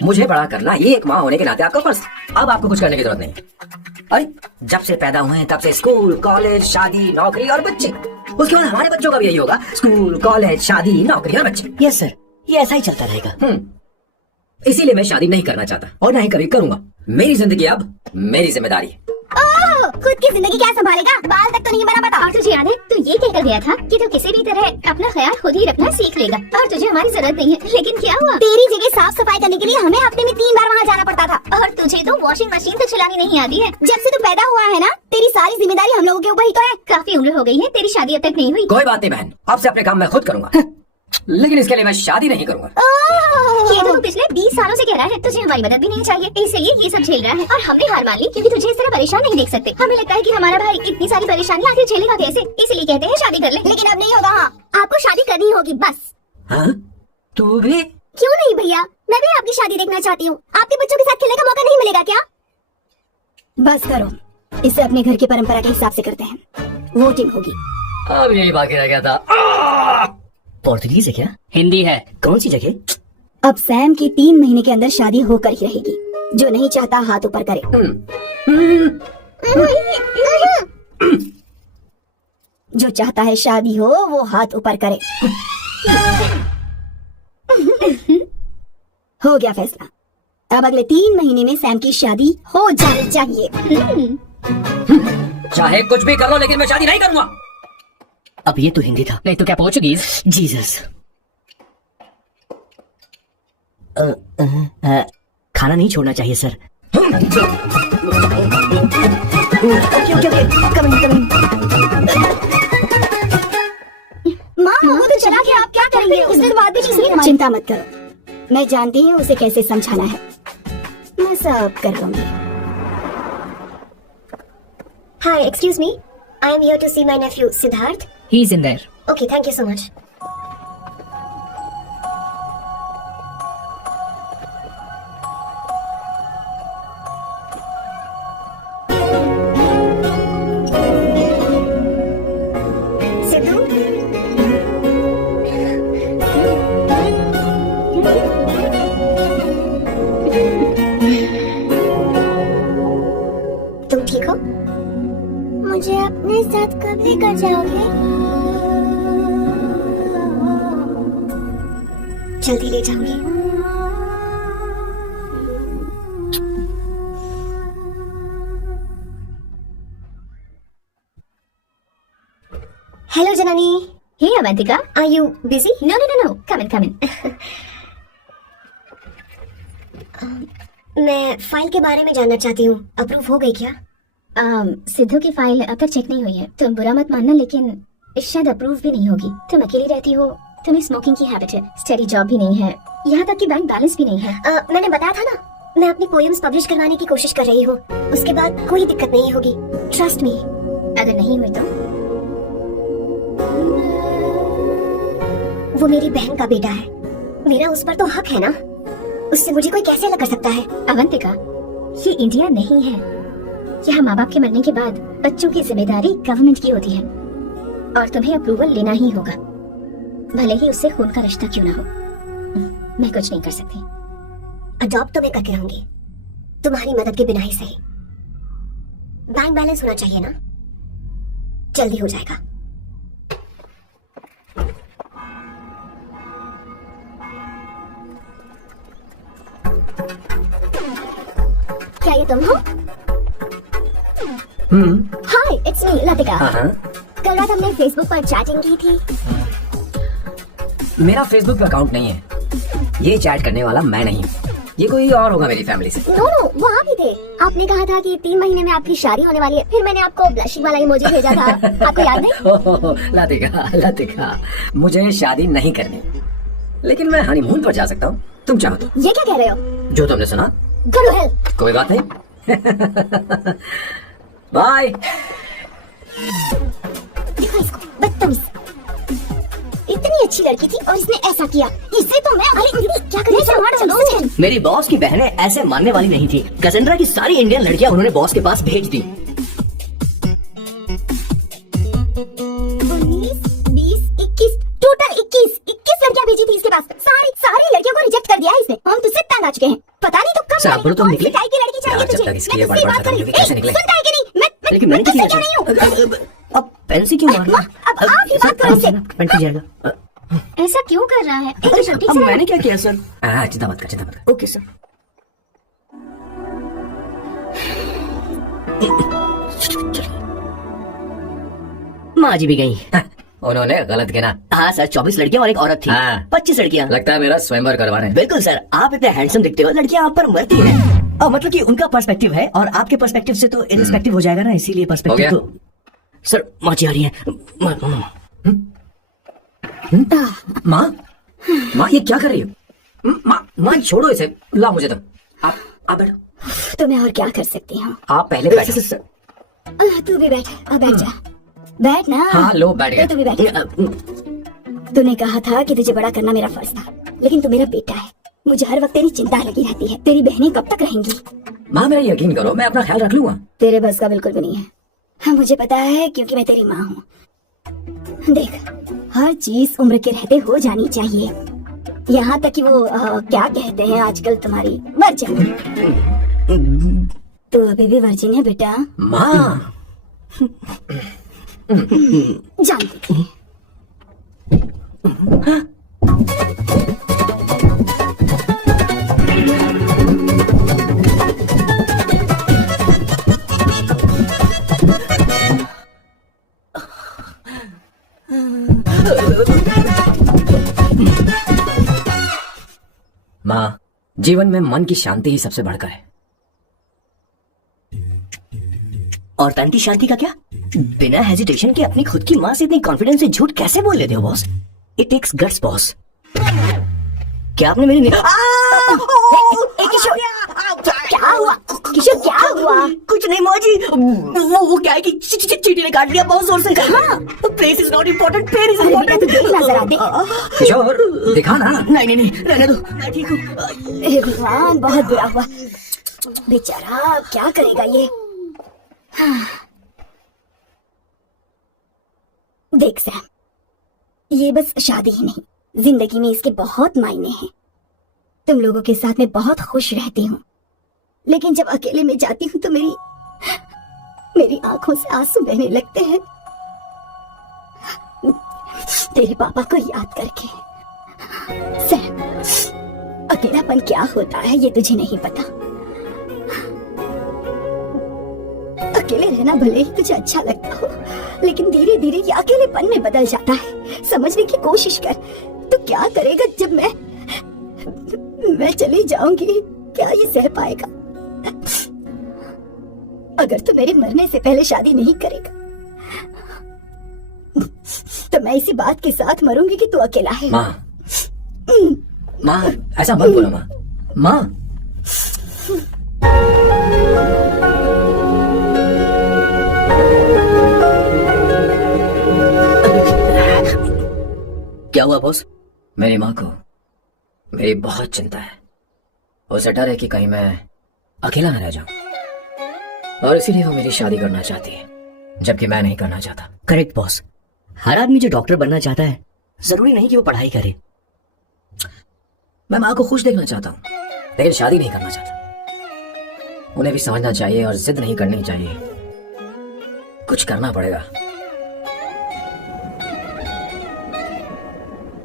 मुझे बड़ा करना ये एक माँ होने के नाते आपका फर्ज। अब आपको कुछ करने की जरूरत नहीं है। अरे जब से पैदा हुए हैं तब से स्कूल, कॉलेज, शादी, नौकरी और बच्चे। उसके बाद हमारे बच्चों का भी यही होगा, स्कूल, कॉलेज, शादी, नौकरी और बच्चे। यस सर, ये ऐसा ही चलता रहेगा। इसीलिए मैं शादी नहीं करना चाहता और ना ही कभी करूंगा। मेरी जिंदगी अब मेरी जिम्मेदारी है। खुद की जिंदगी क्या संभालेगा? बाल तक तो नहीं बना पता। और तुझे याद है तू ये कहकर गया था कि तू किसी भी तरह अपना ख्याल खुद ही रखना सीख लेगा और तुझे हमारी जरूरत नहीं है, लेकिन क्या हुआ? तेरी जगह साफ सफाई करने के लिए हमें हफ्ते में 3 बार वहाँ जाना पड़ता था। और तुझे तो वॉशिंग मशीन तक चलानी नहीं आती है। जब से तू पैदा हुआ है ना, तेरी सारी जिम्मेदारी हम लोगों के ऊपर ही तो है। काफी उम्र हो गई है, तेरी शादी अब तक नहीं हुई। कोई बात नहीं बहन, अब से अपने काम मैं खुद करूंगा, लेकिन इसके लिए मैं शादी नहीं करूंगा। ये तो तू पिछले 20 सालों से कह रहा है, तुझे हमारी मदद भी नहीं चाहिए, इसलिए ये सब झेल रहा है। और हमने हार मान ली क्योंकि तुझे इस तरह परेशान नहीं देख सकते। हमें लगता है कि हमारा भाई इतनी सारी परेशानी आखिर झेलेगा कैसे, इसलिए कहते हैं शादी कर ले। लेकिन अब नहीं होगा। हाँ, आपको शादी करनी होगी बस। हाँ? तू भी? क्यों नहीं भैया, मैं भी आपकी शादी देखना चाहती हूँ। आपके बच्चों के साथ खेलने का मौका नहीं मिलेगा क्या? बस करो, इसे अपने घर की परंपरा के हिसाब से करते हैं। वोटिंग होगी। अब यही बाकी रह गया था। पोर्तुगीज है क्या? हिंदी है। कौन सी जगह? अब सैम की 3 महीने के अंदर शादी होकर ही रहेगी। जो नहीं चाहता हाथ ऊपर करे। जो चाहता है शादी हो वो हाथ ऊपर करे। हो गया फैसला। अब अगले 3 महीने में सैम की शादी हो जानी चाहिए। चाहे कुछ भी कर लो, लेकिन मैं शादी नहीं करूंगा। अब ये तो हिंदी था। नहीं तो क्या पोर्चुगीज? जीसस। खाना नहीं छोड़ना चाहिए सर। Okay, coming. माँ वो तो चला गया, आप क्या करेंगे? उसने तो बात भी नहीं सुनी। चिंता मत करो, मैं जानती हूँ उसे कैसे समझाना है। मैं सब कर लूंगी। Hi, excuse me. I am here to see my nephew Siddharth. He's in there. Okay, thank you so much. Sidhu? तुम ठीक हो? मुझे अपने साथ कब लेकर जाओगे? जल्दी ले जाऊंगी। हेलो जनानी। Hey Avantika, Are you busy? no, come in. मैं फाइल के बारे में जानना चाहती हूँ, अप्रूव हो गई क्या? सिद्धू की फाइल अब तक चेक नहीं हुई है। तुम बुरा मत मानना, लेकिन शायद अप्रूव भी नहीं होगी। तुम अकेली रहती हो, तुम्हें स्मोकिंग की हैबिट है, स्टडी जॉब भी नहीं है, यहाँ तक कि बैंक बैलेंस भी नहीं है। मैंने बताया था ना, मैं अपनी पोएम्स पब्लिश करवाने की कोशिश कर रही हूँ। उसके बाद कोई दिक्कत नहीं होगी, ट्रस्ट मी। अगर नहीं हुई तो? वो मेरी बहन का बेटा है, मेरा उस पर तो हक है ना। उससे मुझे कोई कैसे अलग कर सकता है? अवंतिका, ये इंडिया नहीं है। यहाँ माँ बाप के मरने के बाद बच्चों की जिम्मेदारी गवर्नमेंट की होती है और तुम्हें अप्रूवल लेना ही होगा, भले ही उससे खून का रिश्ता क्यों ना हो। मैं कुछ नहीं कर सकती। अडॉप्ट तो मैं करके रहूंगी, तुम्हारी मदद के बिना ही सही। बैंक बैलेंस होना चाहिए ना, जल्दी हो जाएगा। क्या ये तुम हो? हाय, इट्स मी लतिका। कल रात हमने फेसबुक पर चैटिंग की थी। मेरा फेसबुक पे अकाउंट नहीं है, ये चैट करने वाला मैं नहीं हूँ, ये कोई और होगा मेरी फैमिली से। नो, वो आप ही थे। आपने कहा था कि 3 महीने में आपकी शादी होने वाली है, फिर मैंने आपको ब्लशिंग वाला इमोजी भेजा था, आपको याद नहीं? लतिका, मुझे शादी नहीं करनी, लेकिन मैं हनीमून पर जा सकता हूँ, तुम चाहो तो। ये क्या कह रहे हो? जो तुमने सुना। Go to hell। कोई बात नहीं। बाय। देखो इसको, बदतमीज। इतनी अच्छी लड़की थी और इसने ऐसा किया। इससे तो मैं क्या करें? मेरी बॉस की बहनें ऐसे मानने वाली नहीं थी। कैसेंड्रा की सारी इंडियन लड़कियां उन्होंने बॉस के पास भेज दी। 19, 20, 21, टोटल 21 लड़कियां भेजी थी इसके पास। सारी लड़कियों को रिजेक्ट कर दिया है इसने। हम तुझसे तंग आ चुके हैं। पता नहीं तो कब सर, आप बोलो तो हम निकले। की लड़की चाहिए यार, जब तुझे। तक इसकी मैं ये तुझसे बड़बड़ बात खत्म करी। होगी, कैसे निकले? सुनता है कि नहीं? लेकिन मैंने तुझसे किसी क्या नहीं हूँ। अब पेंसी क्यों मार? अब आप ही बात करो इससे। पेंट जाएगा। ऐसा क्यों कर रहा है? एक मिनट, ठीक अब से मैंने क्या किया सर? चिंता मत कर। Okay sir. माँ जी भी गई। उन्होंने गलत गिना। हाँ सर, 24 लड़कियां और एक औरत थी। हाँ। 25 लड़कियां। लगता है मेरा स्वयंवर करवा रहे हैं। बिल्कुल सर, आप इतने हैंडसम दिखते हो, लड़कियां आप पर मरती हैं। और मतलब कि उनका पर्सपेक्टिव है और आपके पर्सपेक्टिव से तो इनरिस्पेक्टिव हो जाएगा ना, इसीलिए पर्सपेक्टिव हो तो। सर माँ जी आ रही है। माँ ये क्या कर रही हो? माँ छोड़ो इसे, ला मुझे तुम। आप बैठो। तो मैं और क्या कर सकती हूँ? आप पहले बैठो। तू भी बैठ, अब बैठ जा। बैठ ना। हाँ लो, बैठ गया। तू भी बैठ। तूने कहा था कि तुझे बड़ा करना मेरा फर्ज था, लेकिन तू मेरा बेटा है। मुझे हर वक्त तेरी चिंता लगी रहती है। तेरी बहनें कब तक रहेंगी? माँ मेरा यकीन करो, मैं अपना ख्याल रख लूंगा। तेरे बस का बिल्कुल भी नहीं है। हाँ, मुझे पता है, क्योंकि मैं तेरी माँ हूँ। देख, हर चीज उम्र के रहते हो जानी चाहिए, यहाँ तक कि वो क्या कहते हैं आजकल तुम्हारी वर्जिन। तू अभी भी वर्जिन है बेटा। माँ जानती थी। माँ, जीवन में मन की शांति ही सबसे बढ़कर है। और तन की शांति का क्या? बिना हेजिटेशन के अपनी खुद की माँ से इतनी कॉन्फिडेंस से झूठ कैसे बोल लेते हो boss? It takes guts boss. क्या आपने मेरी किशोर, क्या हुआ? किशोर, क्या हुआ? कुछ नहीं माँ जी, वो क्या है कि चींटी ने काट लिया बहुत जोर से। Place is not important, pair is important. तू देख नजर आते। किशोर दिखा ना। नहीं, रहने दो, मैं ठीक हूँ। हे भगवान, बहुत बुरा हुआ। बेचारा क्या करेगा ये। देख सैम, ये बस शादी ही नहीं, जिंदगी में इसके बहुत मायने हैं। तुम लोगों के साथ मैं बहुत खुश रहती हूँ, लेकिन जब अकेले में जाती हूँ तो मेरी आंखों से आंसू बहने लगते हैं, तेरे पापा को याद करके। सैम, अकेलापन क्या होता है ये तुझे नहीं पता। अकेले रहना भले ही तुझे अच्छा लगता हो, लेकिन धीरे धीरे ये अकेलेपन में बदल जाता है। समझने की कोशिश कर। तो क्या करेगा जब मैं चली जाऊंगी? क्या ये सह पाएगा? अगर तू मेरे मरने से पहले शादी नहीं करेगा तो मैं इसी बात के साथ मरूंगी कि तू अकेला है। माँ ऐसा मत बोलो माँ। क्या हुआ बॉस? मेरी माँ को मेरी बहुत चिंता है। उसे डर है कि कहीं मैं अकेला न रह जाऊं, और इसीलिए वो मेरी शादी करना चाहती है, जबकि मैं नहीं करना चाहता। Correct boss. हर आदमी जो डॉक्टर बनना चाहता है, जरूरी नहीं कि वो पढ़ाई करे। मैं माँ को खुश देखना चाहता हूँ, लेकिन शादी नहीं करना चाहता। उन्हें भी समझना चाहिए और जिद नहीं करनी चाहिए। कुछ करना पड़ेगा।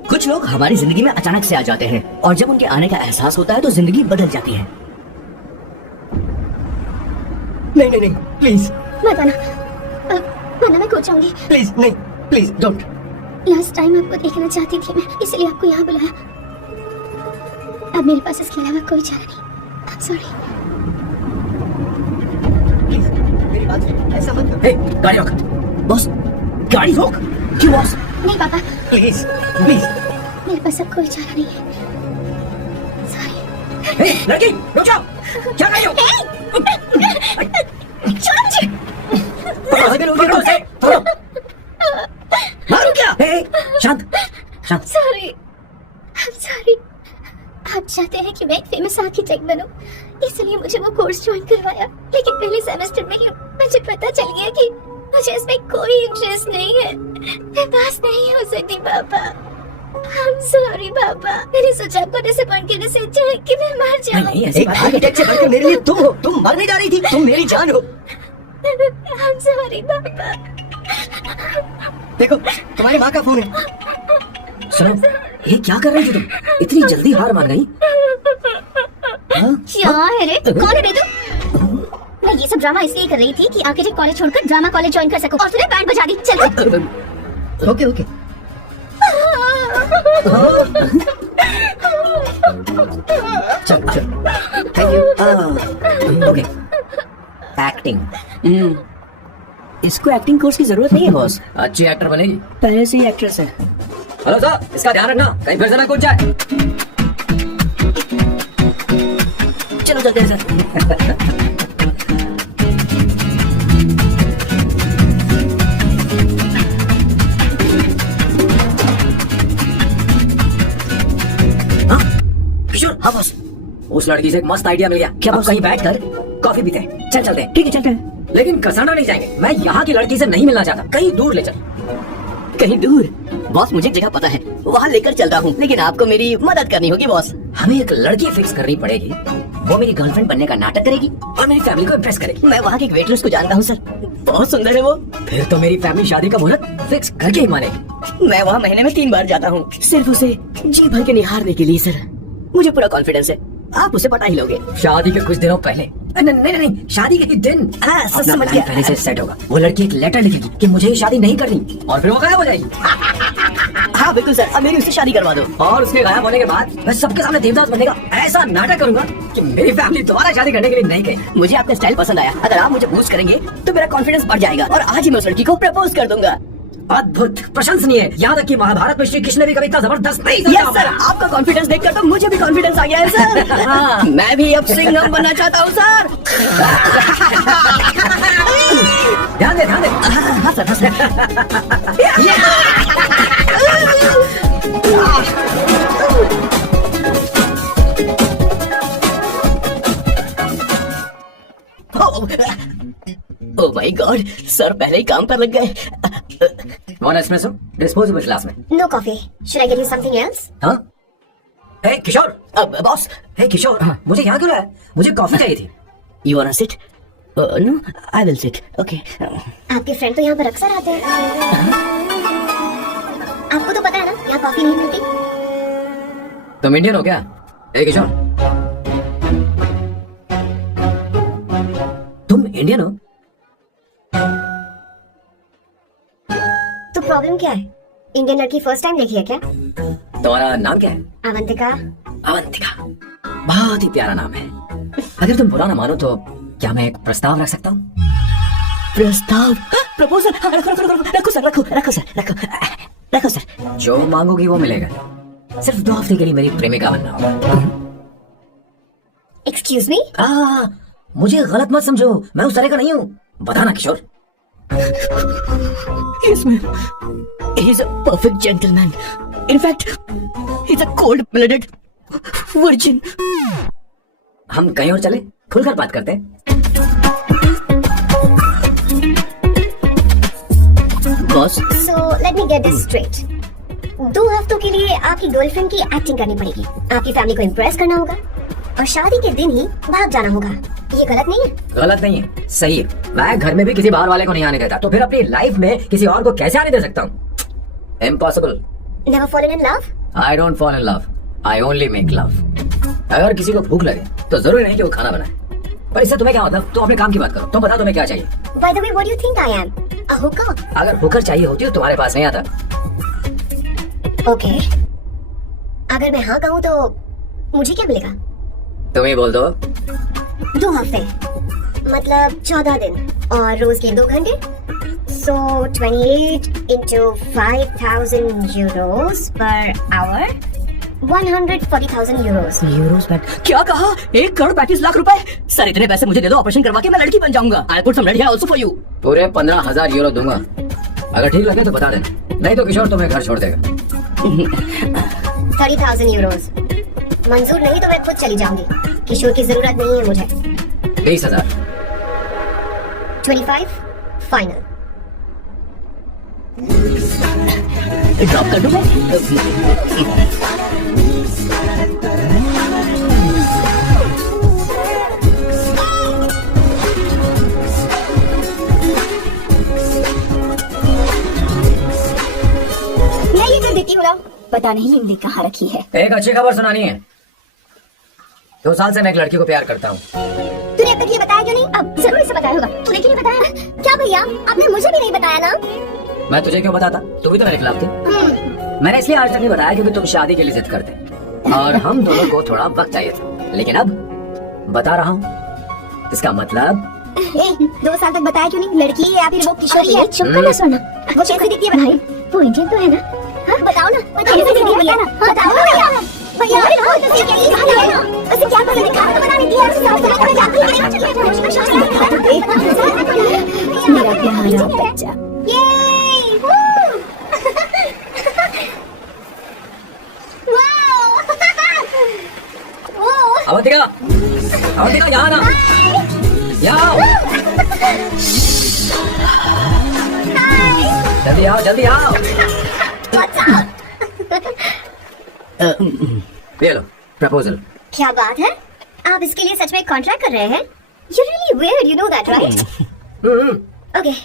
कुछ लोग हमारी जिंदगी में अचानक से आ जाते हैं और जब उनके आने का एहसास होता है तो जिंदगी बदल जाती है। नहीं नहीं नहीं, प्लीज मत आना, वरना मैं खो जाऊंगी। प्लीज नहीं, प्लीज डोंट। लास्ट टाइम आपको देखना चाहती थी मैं, इसलिए आपको यहाँ बुलाया। अब मेरे पास इसके अलावा कोई चारा नहीं। सॉरी। प्लीज मेरी बात सुन, ऐसा मत करो। हे, गाड़ी रोक। बॉस गाड़ी रोक। क्यों बॉस? नहीं पापा, प्लीज प्लीज। मेरे पास अब कोई चारा नहीं है। सॉरी। हे, लड़की रुक जाओ। क्या कर रही हो? छोड़ो मुझे। मारू क्या? हे, शांत शांत। Sorry, I'm sorry। आप चाहते हैं कि मैं एक फेमस आर्किटेक्ट बनूं, इसलिए मुझे वो कोर्स ज्वाइन करवाया। लेकिन पहले सेमेस्टर में ही मुझे पता चल गया कि मुझे इसमें कोई इंटरेस्ट नहीं है। मैं पास नहीं हो सकती पापा। I'm sorry पापा। मैंने सोचा आपको डिसअपॉइंट करने से अच्छा है कि मैं मर जाऊं। नहीं, ऐसी एक बात आर्किटेक्ट से बढ़कर मेरे लिए तुम हो। तुम मरने जा रही थी, तुम मेरी जान हो। I'm sorry पापा। देखो तुम्हारी माँ का फोन है। सुनो, ये क्या कर रही थी तुम? इतनी जल्दी हार मान गई? क्या है रे? कौन है बे तू? मैं ये सब ड्रामा इसलिए कर रही थी कि आर्किटेक्ट कॉलेज छोड़कर ड्रामा कॉलेज ज्वाइन कर सकूं, और तूने बैंड बजा दी। चल। Okay okay. चल चल। Thank you. ओके। एक्टिंग। इसको एक्टिंग कोर्स की जरूरत नहीं है बॉस, अच्छी एक्टर बनेगी। पहले से ही एक्ट्रेस है। हेलो सर, इसका ध्यान रखना, कहीं फिर से ना कूद जाए। चलो चलते हैं सर। किशोर, हाँ बॉस, उस लड़की से एक मस्त आइडिया मिल गया। क्या बॉस? कहीं बैठ कर कॉफी पीते हैं। चल चलते हैं। ठीक है चलते हैं। लेकिन कसाना नहीं जाएंगे। मैं यहाँ की लड़की से नहीं मिलना चाहता, कहीं दूर ले चल। कहीं दूर? बॉस मुझे एक जगह पता है, वहाँ लेकर चलता हूँ, लेकिन आपको मेरी मदद करनी होगी बॉस। हमें एक लड़की फिक्स करनी पड़ेगी, वो मेरी गर्लफ्रेंड बनने का नाटक करेगी और मेरी फैमिली को इम्प्रेस करेगी। मैं वहाँ की एक वेटरेस को जानता हूँ सर, बहुत सुंदर है वो। फिर तो मेरी फैमिली शादी का मुहूर्त फिक्स करके ही मानेगी। मैं वहाँ महीने में 3 बार जाता हूँ, सिर्फ उसे जी भर के निहारने के लिए सर। मुझे पूरा कॉन्फिडेंस है आप उसे पटा ही लोगे। शादी के कुछ दिनों पहले, नहीं, शादी के ही दिन हाँ, अपना समझ प्लान गया। पहले से सेट होगा। वो लड़की एक लेटर लिखेगी कि मुझे ये शादी नहीं करनी, और फिर वो गायब हो जाएगी। हाँ बिल्कुल सर, अब मेरी उससे शादी करवा दो। और उसके गायब होने के बाद मैं सबके सामने देवदास बनने का ऐसा नाटक करूंगा कि मेरी फैमिली दोबारा शादी करने के लिए नहीं कहे। मुझे आपका स्टाइल पसंद आया, अगर आप मुझे बूस्ट करेंगे तो मेरा कॉन्फिडेंस बढ़ जाएगा और आज ही मैं उस लड़की को प्रपोज कर दूंगा। अद्भुत, प्रशंसनीय। यहाँ तक कि महाभारत में श्री कृष्ण ने भी कभी इतना जबरदस्त नहीं यस सर, आपका कॉन्फिडेंस देखकर तो मुझे भी कॉन्फिडेंस आ गया है सर। हाँ, मैं भी अब सिंघम बनना चाहता हूँ सर। ध्यान दे, ध्यान दे। हाँ सर, हाँ sir. Oh my God, sir पहले ही काम पर लग गए। वन एस्प्रेसो डिस्पोजेबल ग्लास में। No coffee. Should I get you something else? हाँ? हे किशोर, अब बॉस, हे किशोर, मुझे यहाँ क्यों लाया? मुझे कॉफी चाहिए थी। You want to sit? No, I will sit. Okay. आपके फ्रेंड तो यहाँ पर अक्सर आते हैं। आपको तो पता है ना, यहाँ कॉफी नहीं मिलती। तुम इंडियन हो क्या? हे किशोर, तुम इंडियन हो? तो प्रॉब्लम क्या है? इंडियन लड़की फर्स्ट टाइम देखी है क्या? तुम्हारा नाम क्या है? अवंतिका। अवंतिका, बहुत ही प्यारा नाम है। अगर तुम बुरा ना मानो तो क्या मैं एक प्रस्ताव रख सकता हूँ? प्रस्ताव? प्रपोजल? रखो रखो रखो रखो सर, रखो रखो सर, रखो रखो सर। जो मांगोगी वो मिलेगा। सिर्फ 2 हफ्ते के लिए मेरी प्रेमिका बनना होगा। Excuse me? मुझे गलत मत समझो, मैं उस तरह का नहीं हूँ। बताना किशोर। Yes, ma'am. He's a perfect gentleman. In fact, he's a cold-blooded virgin. हम कहीं और चले, खुलकर बात करते हैं। Boss, So let me get this straight. 2 हफ्तों के लिए आपकी गर्लफ्रेंड की एक्टिंग करनी पड़ेगी, आपकी फैमिली को इम्प्रेस करना होगा और शादी के दिन ही भाग जाना होगा। ये गलत नहीं है? गलत नहीं है, सही है। मैं घर में भी किसी बाहर वाले को नहीं आने देता, तो फिर अपनी लाइफ में किसी और को कैसे आने दे सकता हूँ? Impossible. Never fallen in love? I don't fall in love, I only make love. अगर किसी को भूख लगे तो जरूरी नहीं कि वो खाना बनाए, पर इससे तुम्हें क्या मतलब? तुम अपने काम की बात करो, तुम बताओ तुम्हें क्या चाहिए। By the way, what do you think I am? A hooker? अगर होकर चाहिए होती तो तुम्हारे पास नहीं आता। Okay. अगर मैं हाँ कहूँ तो मुझे क्या मिलेगा? तुम ही बोल दो। 2 हफ्ते मतलब 14 दिन और रोज के 2 घंटे। So 28 into 5,000 euros per hour, 140,000 euros. Euros bat क्या कहा? 1,35,00,000 रुपए? सर इतने पैसे मुझे दे दो, ऑपरेशन करवा के मैं लड़की बन जाऊंगा। I put some red hair also for you. पूरे 15,000 यूरो दूंगा। अगर ठीक लगे तो बता देना, नहीं तो किशोर तुम्हें घर छोड़ देगा। 30,000 euros. मंजूर नहीं तो मैं खुद चली जाऊंगी, किशोर की जरूरत नहीं है मुझे। 20,000। 25 फाइनल। ड्रॉप कर दूं मैं? मैं ये कर देती हूँ ना, पता नहीं इमली कहाँ रखी है। एक अच्छी खबर सुनानी है। 2 साल से मैं एक लड़की को प्यार करता हूँ। तूने अब तक ये बताया क्यों नहीं? अब जरूर इसे बताया होगा। तूने क्यों नहीं बताया? क्या भैया, आपने मुझे भी नहीं बताया ना? मैं तुझे क्यों बताता? तू भी तो मेरे खिलाफ थी। मैंने इसलिए आज तक नहीं बताया क्योंकि तुम शादी के लिए जिद करते और हम दोनों को थोड़ा वक्त चाहिए था, लेकिन अब बता रहा हूँ। इसका मतलब 2 साल तक बताया क्यों नहीं? लड़की है या फिर वो किशोरी है? चुप कर ना सोना। वो कैसी दिखती है भाई? वो इंडियन तो है ना? हाँ, बताओ ना, कैसी दिखती है भैया? बताओ ना भैया। भैया उसे क्या पसंद है? खाना तो बना लेती है, उसे साफ सफाई करना जानती है। मेरा प्यारा बच्चा। ये अवंतिका, अवंतिका यहाँ ना, यहाँ जल्दी आओ, जल्दी आओ। ये लो प्रपोजल। क्या बात है? आप इसके लिए सच में कॉन्ट्रैक्ट कर रहे हैं? You're really weird, you know that, right? Okay.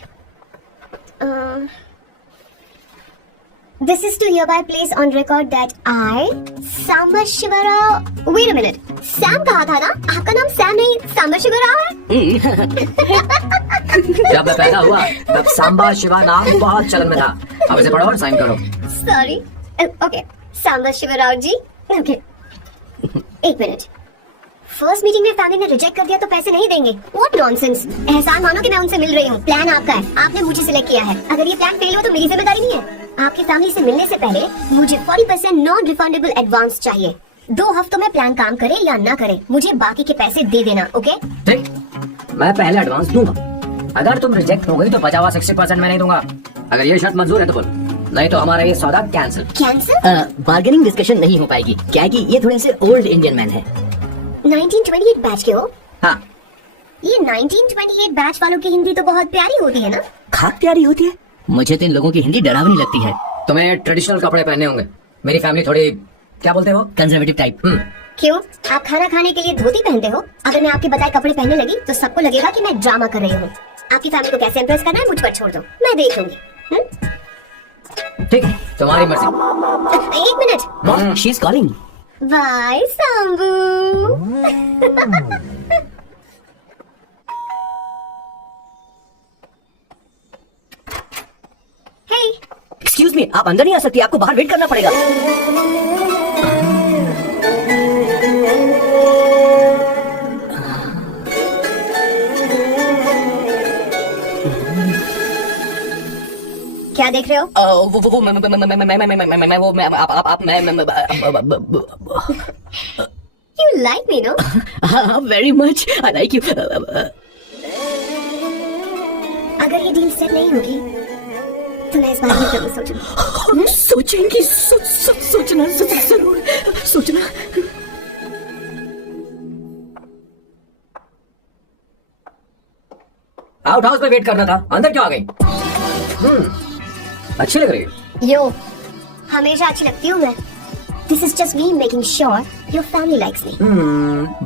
This is to hereby place on record that I, Samba Shivarao. Wait a minute. Sam कहा था ना? आपका नाम सैम नहीं, सांबा शिवराव है? जब मैं पैदा हुआ तब सांबा शिवा नाम बहुत चलन में था। अब इसे पढ़ो और साइन करो। Sorry. Okay. सांबा शिवराव जी. Okay. 1 मिनट। फर्स्ट मीटिंग में फैमिली ने रिजेक्ट कर दिया तो पैसे नहीं देंगे? What nonsense. एहसान मानो कि मैं उनसे मिल रही हूँ। प्लान आपका है, आपने मुझे सिलेक्ट किया है। अगर ये प्लान फेल हुआ तो मेरी जिम्मेदारी नहीं है। आपकी फैमिली से मिलने से पहले मुझे 40% नॉन रिफंडेबल एडवांस चाहिए। 2 हफ्तों में प्लान काम करे या ना करे, मुझे बाकी के पैसे दे देना। ओके? ठीक, मैं पहले एडवांस दूंगा। अगर तुम रिजेक्ट हो गई तो बचा हुआ 60% मैं नहीं दूंगा। अगर ये शर्त मंजूर है तो बोलो, नहीं तो हमारा ये सौदा कैंसिल। कैंसिल? बार्गेनिंग डिस्कशन नहीं हो पाएगी, क्या है कि ये थोड़े से ओल्ड इंडियन मैन है। 1928 बैच के हो? हाँ। ये 1928 बैच वालों की हिंदी तो बहुत प्यारी होती है ना? खाक प्यारी होती है। मुझे तो इन लोगों की हिंदी डरावनी लगती है। तुम्हें ट्रेडिशनल कपड़े पहनने होंगे। मेरी फैमिली थोड़ी, क्या बोलते हो, कंजर्वेटिव टाइप। क्यों? आप खाना खाने के लिए धोती पहनते हो? अगर मैं आपके बताए कपड़े पहनने लगी तो सबको लगेगा कि मैं ड्रामा कर रही हूँ। आपकी फैमिली को कैसे इम्प्रेस करना है मुझ पर छोड़ दो, मैं देख लूंगी। ठीक है, तुम्हारी मर्जी। 1 मिनट। Boss, she is calling. Bye Sambu. Hey, excuse me, आप अंदर नहीं आ सकती, आपको बाहर वेट करना पड़ेगा। क्या देख रहे हो? वो मैं वो मैं आप मैं You like me, no? Very much, I like you. अगर ये डील सेट नहीं होगी तो मैं इस बारे में जरूर सोचूंगी। सोचेंगी, सोचना जरूर सोचना। आउट हाउस में वेट करना था, अंदर क्यों आ गई? अच्छी लग रही है। यो, हमेशा अच्छी लगती हूँ मैं। This is just me making sure your family likes me.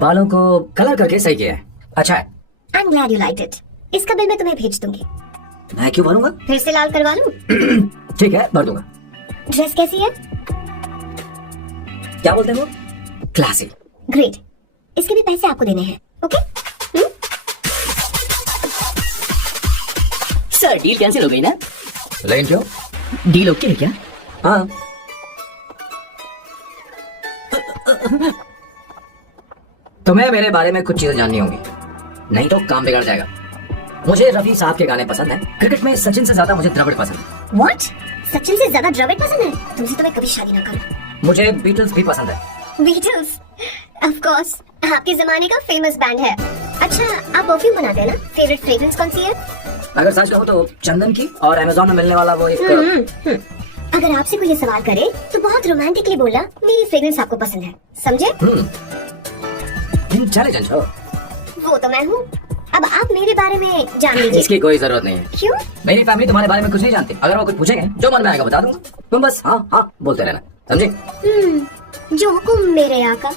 बालों को कलर करके सही किया है, अच्छा है। I am glad you like it. इसका बिल मैं तुम्हें भेज दूंगी। मैं क्यों भरूंगा? फिर से लाल करवा लूं? ठीक है, भर दूंगा। ड्रेस कैसी है? क्या बोलते हो? क्लासी। ग्रेट। इसके भी पैसे आपको देने हैं, ओके? सर डील कैंसिल हो गई ना? लेकिन क्यों? डील ओके है क्या? हाँ। तुम्हें मेरे बारे में कुछ चीजें जाननी होंगी, नहीं तो काम बिगड़ जाएगा। मुझे रफी साहब के गाने पसंद हैं। क्रिकेट में सचिन से ज्यादा मुझे द्रविड़ पसंद है। व्हाट? सचिन से ज्यादा द्रविड़ पसंद है? तुमसे तो मैं कभी शादी ना करूं। मुझे बीटल्स भी पसंद है। बीटल्स? ऑफ कोर्स, आपके जमाने का फेमस बैंड है। अच्छा, आप परफ्यूम बनाते हैं ना? फेवरेट फ्रेग्रेंस कौन सी है? अगर सच कहूँ तो चंदन की, और अमेज़न में मिलने वाला वो एक अगर आपसे कोई ये सवाल करे तो बहुत रोमांटिकली बोला मेरी फ्रेग्रेंस आपको पसंद है, समझे? इंटेलिजेंट हो। वो तो मैं हूँ। अब आप मेरे बारे में जान लीजिए। इसकी कोई जरूरत नहीं है। क्यों? मेरी फैमिली तुम्हारे बारे में कुछ नहीं जानती। अगर वो कुछ पूछेंगे, जो मन में आएगा बता दूंगा। तुम बस हाँ हाँ बोलते रहना, समझे? जो हुकुम मेरे आका।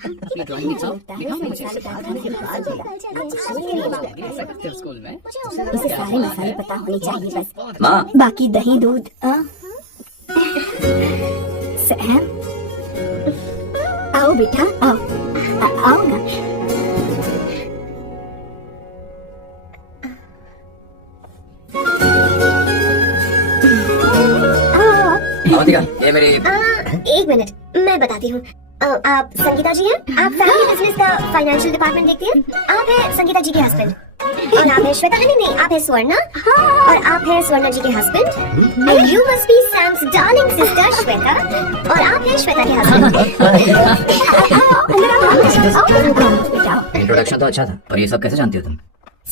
अपनी ड्राइंग दिखाओ, स्कूल में। उसे सारे मसाले पता होने चाहिए बस। माँ, बाकी दही दूध सैम, आओ बेटा, आओ आओ ना। अवंतिका, ये मेरी। एक मिनट, मैं बताती हूँ। आप संगीता जी हैं? आप फैमिली बिजनेस का फाइनेंशियल डिपार्टमेंट देखती हैं? आप हैं संगीता जी के हस्बैंड। और आप हैं श्वेता? नहीं, आप हैं स्वर्णा। और आप हैं स्वर्णा जी के husband. And you must be Sam's darling sister Shweta. और आप हैं श्वेता के हस्बैंड। इंट्रोडक्शन तो अच्छा था, पर ये सब कैसे जानती हो तुम?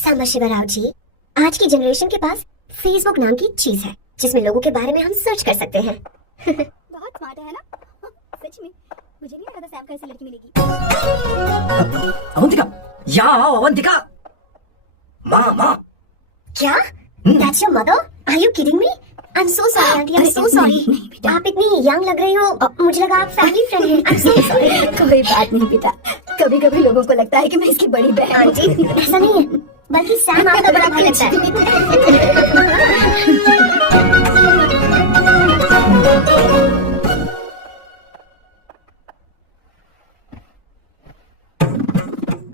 सांबा शिवा राव जी, आज की जनरेशन के पास फेसबुक नाम की चीज है जिसमें लोगों के बारे में हम सर्च कर सकते हैं। बहुत स्मार्ट है ना? सच में मुझे नहीं लगा था सैम को ऐसी लड़की मिलेगी। अवंतिका, यहाँ आओ अवंतिका। माँ माँ। क्या? That's your mother? Are you kidding me? I'm so sorry, auntie. I'm so sorry. नहीं बेटा। आप इतनी यंग लग रही हो। मुझे लगा आप फैमिली फ्रेंड हैं। I'm so sorry. कोई बात नहीं बेटा, कभी कभी लोगों को लगता है कि मैं इसकी बड़ी बहन हूँ। आंटी, ऐसा नहीं है, बल्कि सैम आपका बड़ा भाई लगता है।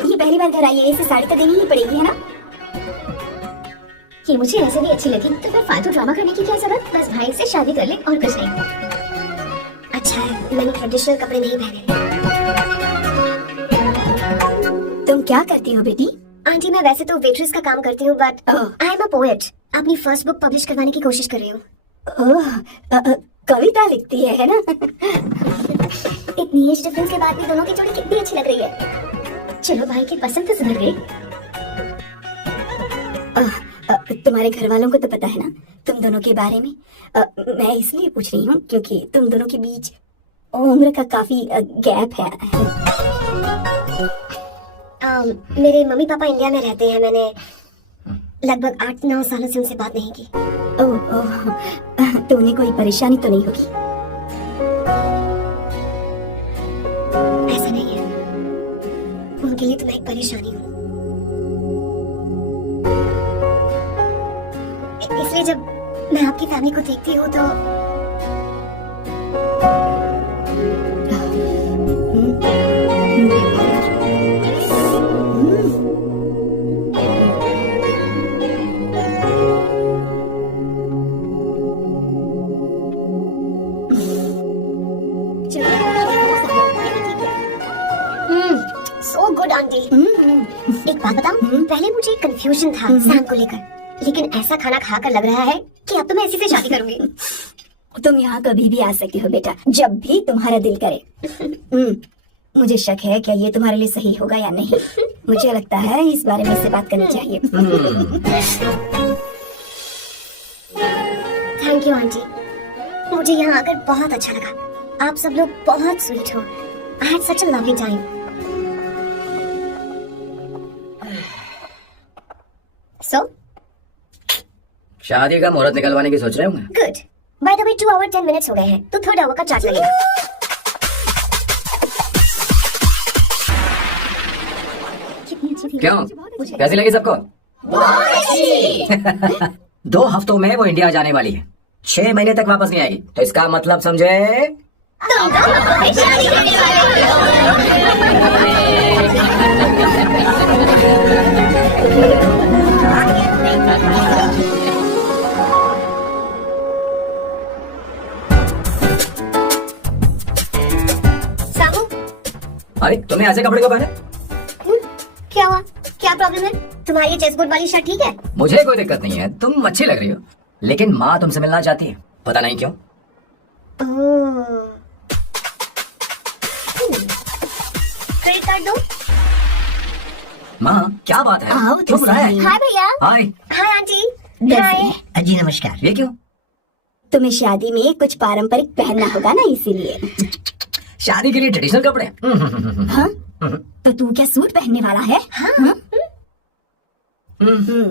ये पहली बार घर आई है, इसे साड़ी तो देनी ही पड़ेगी, है ना? ये मुझे ऐसे भी अच्छी लगी, तो फिर फालतू ड्रामा करने की क्या जरूरत? बस भाई से शादी कर ले और कुछ नहीं। अच्छा है, मैंने ट्रेडिशनल कपड़े नहीं पहने। तुम क्या करती हो बेटी? आंटी, मैं वैसे तो वेट्रेस का काम करती हूँ, but I am a poet. अपनी फर्स्ट बुक पब्लिश करवाने की कोशिश कर रही हूँ। कविता लिखती है ना? इतनी एज डिफरेंस के बाद भी दोनों की जोड़ी कितनी अच्छी लग रही है। चलो भाई की पसंद तो सुधर गई। तुम्हारे घर वालों को तो पता है ना तुम दोनों के बारे में? मैं इसलिए पूछ रही हूँ क्योंकि तुम दोनों के बीच उम्र का काफी गैप है। मेरे मम्मी पापा इंडिया में रहते हैं। मैंने लगभग 8-9 सालों से उनसे बात नहीं की। तो उन्हें कोई परेशानी तो नहीं होगी? ऐसा नहीं है, उनके लिए तो मैं एक परेशानी हूँ। इसलिए जब मैं आपकी फैमिली को देखती हूँ तो सो गुड आंटी। एक बात बताऊं, पहले मुझे कंफ्यूजन था सैम को लेकर, लेकिन ऐसा खाना खाकर लग रहा है कि अब तो मैं इसी से शादी करूंगी। तुम यहाँ कभी भी आ सकती हो बेटा, जब भी तुम्हारा दिल करे। मुझे शक है क्या ये तुम्हारे लिए सही होगा या नहीं। मुझे लगता है इस बारे में इससे बात करनी चाहिए। थैंक यू आंटी, मुझे यहाँ आकर बहुत अच्छा लगा। आप सब लोग बहुत स्वीट हो। I had such a lovely time. So शादी का मुहूर्त निकलवाने की सोच रहे होंगे। good. By the way 2 hour 10 minutes हो गए हैं, तो 3rd hour का चार्ज लगेगा। क्यों, कैसी लगी सबको? 2 हफ्तों में वो इंडिया जाने वाली है, 6 महीने तक वापस नहीं आएगी, तो इसका मतलब समझे? तुम तो शादी करने वाले हो। साहू, अरे तुमने ऐसे कपड़े को पहने? क्या हुआ? क्या प्रॉब्लम है? तुम्हारी ये चेस्ट बोर्ड वाली शर्ट ठीक है? मुझे कोई दिक्कत नहीं है, तुम अच्छी लग रही हो, लेकिन माँ तुमसे मिलना चाहती है, पता नहीं क्यों। क्रेडिट कार्ड दो। माँ क्या बात है, आओ तो क्यों बुलाया है? सही। हाय भैया। हाय, हाय आंटी। हाय। जी नमस्कार। ये क्यों? तुम्हें शादी में कुछ पारंपरिक पहनना होगा ना, इसीलिए। शादी के लिए ट्रेडिशनल कपड़े? हाँ? तो तू क्या सूट पहनने वाला है? हाँ?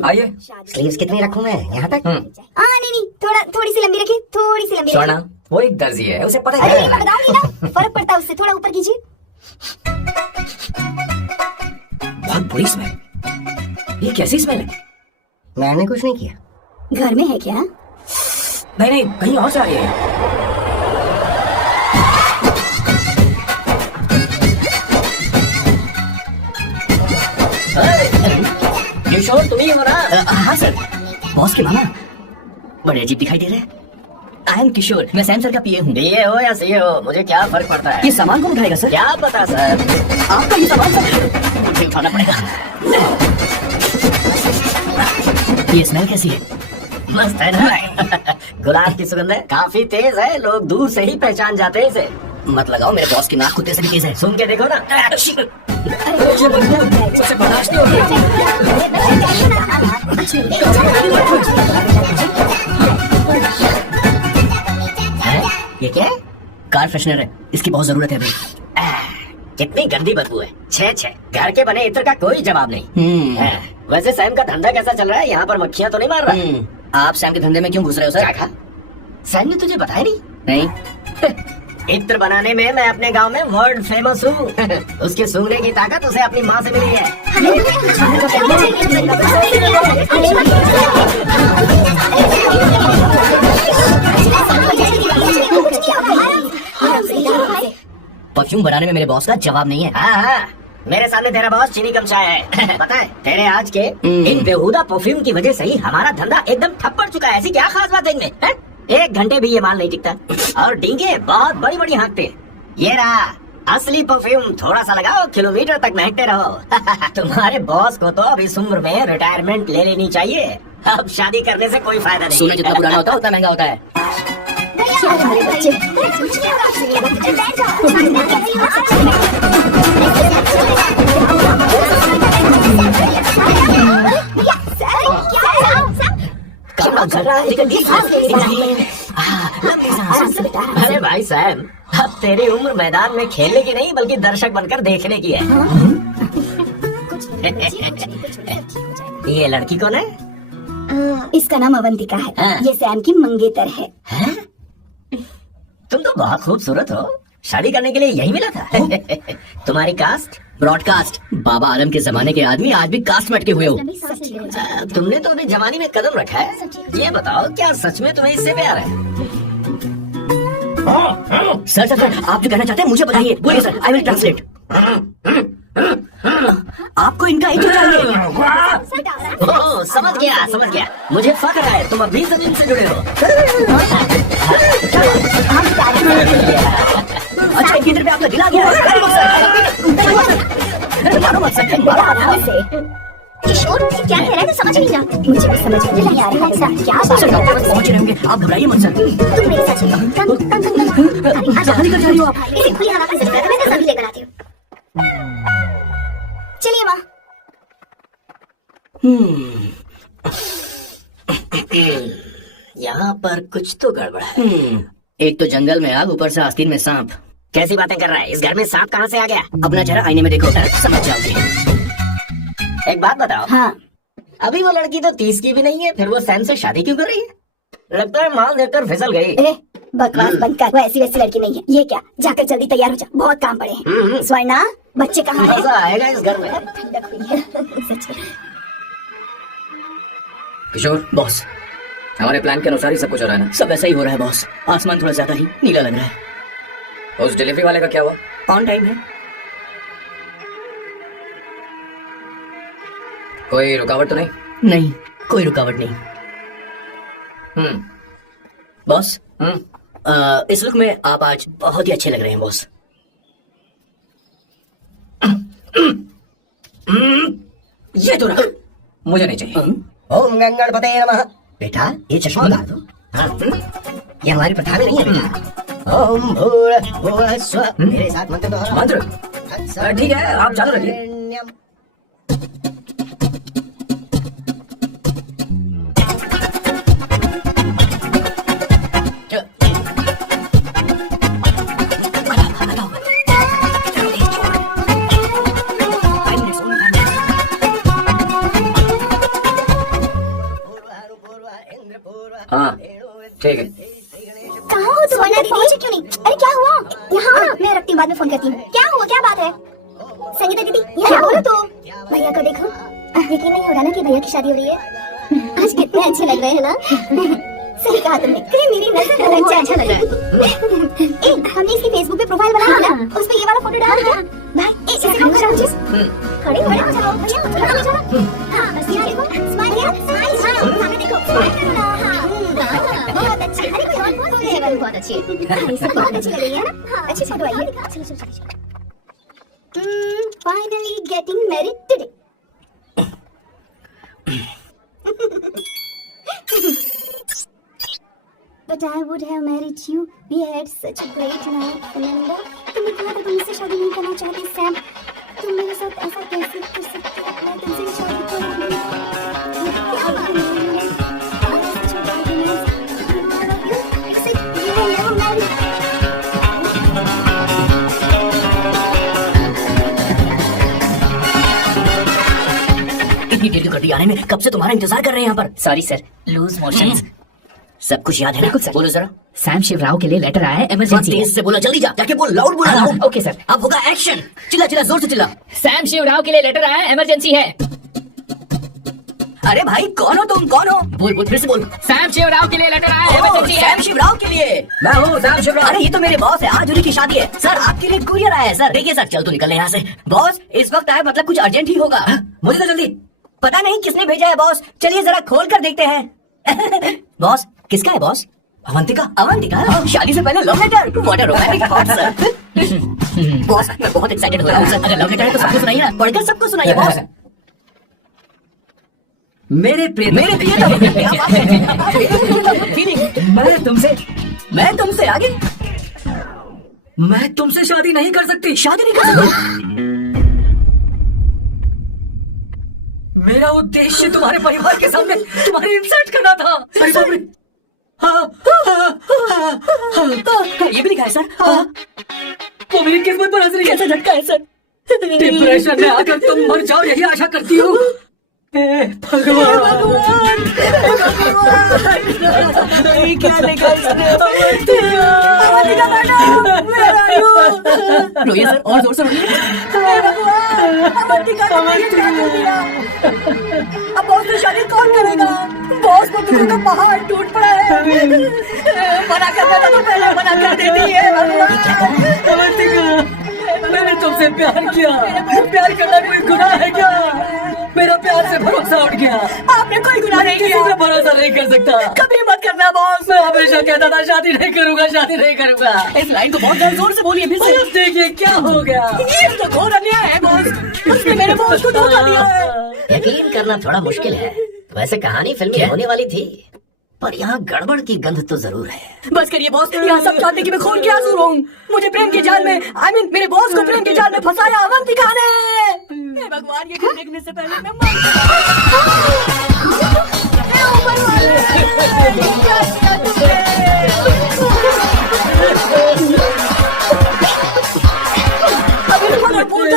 आइए। स्लीव्स कितनी रखूं मैं यहाँ तक? नहीं, थोड़ी सी लंबी रखी, थोड़ी सी लंबी रखी। स्वर्णा, वो एक दर्जी है, उसे पता अरे है। मैं बताऊंगी ना, फर्क पड़ता है उससे, थोड़ा ऊपर कीजिए। बहुत बुरी स्मेल, ये कैसी स्मेल है? मैंने कुछ नहीं किया। घर में है क्या? नहीं, कहीं और से आ रही है। किशोर तुम ही हो ना? हाँ सर, बॉस के मामा बड़े अजीब दिखाई दे रहे हैं। आई एम किशोर, मैं सैम सर का पीए हूँ। ये हो या सीए हो, मुझे क्या फर्क पड़ता है? ये सामान कौन उठाएगा सर? क्या पता सर। आपका ये सामान सर मुझे उठाना पड़ेगा। ये स्मेल कैसी है? मस्त है ना? गुलाब की सुगंध है, काफी तेज है, लोग दूर से ही पहचान जाते हैं इसे। मत लगाओ, मेरे बॉस की नाक कुत्ते से भी तेज है। सुन के देखो ना। उसे बर्दाश्त नहीं होगी। ये क्या है? कार फ्रेशनर है, इसकी बहुत जरूरत है अभी। कितनी गंदी बदबू है। छे घर के बने इत्र का कोई जवाब नहीं। वैसे सैम का धंधा कैसा चल रहा है? यहाँ पर मक्खियाँ तो नहीं मार रहा? आप सैम के धंधे में क्यों घुस रहे हो सर? क्या कहा? सैम ने तुझे बताया नहीं? नहीं। इत्र बनाने में मैं अपने गांव में वर्ल्ड फेमस हूँ। उसके सूंघने की ताकत उसे अपनी माँ से मिली है। परफ्यूम बनाने में मेरे बॉस का जवाब नहीं है। हाँ, मेरे सामने तेरा बॉस चीनी कम चाय है। पता है तेरे आज के इन बेहुदा परफ्यूम की वजह से ही हमारा धंधा एकदम ठप पड़ चुका है। ऐसी क्या खास बात है इनमें? 1 घंटे भी ये माल नहीं टिकता और डींगे बहुत बड़ी बड़ी हाँकते। ये रहा असली परफ्यूम, थोड़ा सा लगाओ, किलोमीटर तक महकते रहो। तुम्हारे बॉस को तो अब इस उम्र में रिटायरमेंट ले लेनी चाहिए। अब शादी करने से कोई फायदा नहीं। सोना जितना पुराना होता है उतना महंगा होता है। अरे भाई सैम, अब तेरी उम्र मैदान में खेलने की नहीं बल्कि दर्शक बनकर देखने की है। ये लड़की कौन है? इसका नाम अवंतिका है। हाँ। ये सैम की मंगेतर है। तुम तो बहुत खूबसूरत हो, शादी करने के लिए यही मिला था। तुम्हारी कास्ट? ब्रॉडकास्ट। बाबा आलम के जमाने के आदमी आज भी कास्ट में अटके हुए हो। तुमने तो अभी जवानी में कदम रखा है। ये बताओ क्या सच में तुम्हें इससे प्यार है? सर सर सर, आप जो कहना चाहते हैं मुझे बताइए। बोलिए सर, आई विल ट्रांसलेट। आपको इनका एक चाहिए। ओह, समझ गया। मुझे फख्र है तुम अभी जमीन से जुड़े हो। अच्छा, इनके इधर पे आपका दिल आ गया है। मारो मत सर, मारो। किशोर क्या कह रहा है? तो समझ नहीं रहा। मुझे भी समझ में नहीं आ रहा है क्या बात सर डॉक्टर तक पहुंच रहे होंगे, आप घबराइए मत सर। तुम मेरे साथ चलो। कम। कहाँ निकल जा रही हो आप? इसे खुली हवा में सिर्फ मैं सभी लेकर आती हूँ। चलिए माँ। यहाँ पर कुछ तो गड़बड़ है। एक तो जंगल में आग, ऊपर से आस्तीन में सांप। कैसी बातें कर रहा है? इस घर में सांप कहाँ से आ गया? अपना चेहरा आईने में देखो, समझ जाओगे। एक बात बताओ, हाँ। अभी वो लड़की तो 30 की भी नहीं है, फिर वो सैम से शादी क्यों कर रही है? लगता है माल देखकर फिसल गई। ए, बकवास बंद कर। वो ऐसी वैसी लड़की नहीं है। ये क्या, जाकर जल्दी तैयार हो जा, बहुत काम पड़े हैं। स्वर्णा, बच्चे कहाँ हैं? मजा आएगा इस घर में। ठंडक हुई है। सच में। किशोर बॉस, हमारे प्लान के अनुसार ही सब कुछ हो रहा है ना? सब ऐसा ही हो रहा है बॉस। आसमान थोड़ा ज्यादा ही नीला लग रहा है। उस डिलीवरी वाले का क्या हुआ? ऑन टाइम है। कोई रुकावट तो नहीं? नहीं, कोई रुकावट नहीं। बॉस, इस लुक में आप आज बहुत ही अच्छे लग रहे हैं बॉस। ये तो रहा। मुझे नहीं चाहिए। ओम गंगणपते नमः। बेटा ये चश्मा उतार दो। हाँ, ये हमारी प्रथा में नहीं है बेटा। ओम भूर्भुवः स्वः। मेरे साथ मंत्र दोहराओ। मंत्र? ठीक है, आप चालू रखिए। हाँ ठीक है। कहाँ हो तुम? स्वर्णा दीदी क्यों नहीं? अरे क्या हुआ? यहाँ आओ, मैं रखती हूँ, बाद में फोन करती हूँ। क्या हुआ, क्या बात है? संगीता दीदी यहाँ बोलो तो। भैया को देखो, यकीन नहीं हो रहा ना कि भैया की शादी हो रही है। आज कितने अच्छे लग रहे हैं ना। सही कहा तुमने। मेरी नजर अच्छा लग रहा है। हमने इसकी फेसबुक पे प्रोफाइल बनाया ना, उस पे ये वाला फोटो डाल दिया। भाई इसे काम करो जिस खड़े हो जाओ भैया, थोड़ा आगे चलो। हां बस यहाँ देखो, स्माइल यार, स्माइल। सामने देखो, स्माइल करो ना। हां बहुत अच्छी। अरे कोई और बोल रहे हैं, बहुत अच्छी है। सब बहुत अच्छी लग रही है ना। हां अच्छी फोटो आई है। चलो चलो चलो। Finally getting married today. But I would have married you. We had such a great night, Fernanda. तुमने कहा था तुम मुझसे शादी नहीं करना चाहती, सैम। तुम मेरे साथ ऐसा कैसे कर सकते हो? मैं तुमसे शादी करूंगी। क्या बात है? इतनी देर कर दी आने में, कब से तुम्हारा इंतजार कर रहे हैं यहाँ पर। Sorry sir, loose motions. सब कुछ याद है ना? बिल्कुल सर। बोलो जरा। सैम शिवराव के लिए लेटर आया है, इमरजेंसी है। तेज से बोला, जल्दी जा, जाके बोल, लाउड बोला। लाउड। Okay sir. अब होगा एक्शन। चिल्ला चिल्ला, जोर से चिल्ला। सैम शिवराव के लिए लेटर आया है, इमरजेंसी है। अरे भाई कौन हो तुम, कौन हो? बोल बोल, फिर से बोल। सैम शिवराव के लिए लेटर आया है, इमरजेंसी है। सैम शिवराव के लिए। मैं हूँ सैम शिवराव। अरे ये तो मेरे बॉस है, आज उन्हीं की शादी है। सर आपके लिए कुरियर आया है सर। देखिए सर, चल तो निकल यहाँ से। बॉस इस वक्त आए, मतलब कुछ अर्जेंट ही होगा। मुझे तो जल्दी। पता नहीं किसने भेजा है बॉस, चलिए जरा खोल कर देखते हैं। बॉस किसका है बॉस? अवंतिका। अवंतिका? शादी से पहले love letter? What a romantic thought sir. Boss मैं बहुत एक्साइटेड हो रहा हूँ सर। अगर लव लेटर है तो सबको सुनाइए ना, पढ़कर सबको सुनाइए बॉस। मेरे प्रिय मैं तुमसे आगे। मैं तुमसे शादी नहीं कर सकती। शादी नहीं कर सकती? मेरा उद्देश्य तुम्हारे परिवार के सामने तुम्हारी इंसल्ट करना था। अरे बाप रे। ये भी लिखा है सर। वो मेरी किस्मत पर हंस रही है। कैसा झटका है सर। डिप्रेशन में आकर तुम मर जाओ, यही आशा करती हूँ। भगवान क्या लिखा इसने? रोइए सर, और जोर से रोइए। अब बॉस से शादी कौन करेगा? बॉस को दुखों का पहाड़ टूट पड़ा है। मना करता था तो पहले मना कर देती है। मैंने तुमसे प्यार किया। प्यार करना कोई गुनाह है क्या? मेरा प्यार से भरोसा उठ गया। आपने कोई गुनाह नहीं किया। किसी पे भरोसा नहीं कर सकता। कभी मत करना बॉस। मैं हमेशा कहता था शादी नहीं करूंगा, शादी नहीं करूंगा। इस लाइन को बहुत जोर से बोलिए फिर से। अब देखिए क्या हो गया। ये तो घोर अन्याय है बॉस। उसने मेरे बॉस को धोखा दिया है। यकीन करना थोड़ा मुश्किल है। वैसे कहानी फिल्म होने वाली थी, पर यहाँ गड़बड़ की गंध तो जरूर है। बस करिए बॉस, यहाँ सब जानते कि मैं खून के आंसू रोऊं। मुझे प्रेम के जाल में, मेरे बॉस को प्रेम के जाल में फंसाया अवंतिका ने। हे भगवान, ये दिन देखने से पहले मैं मर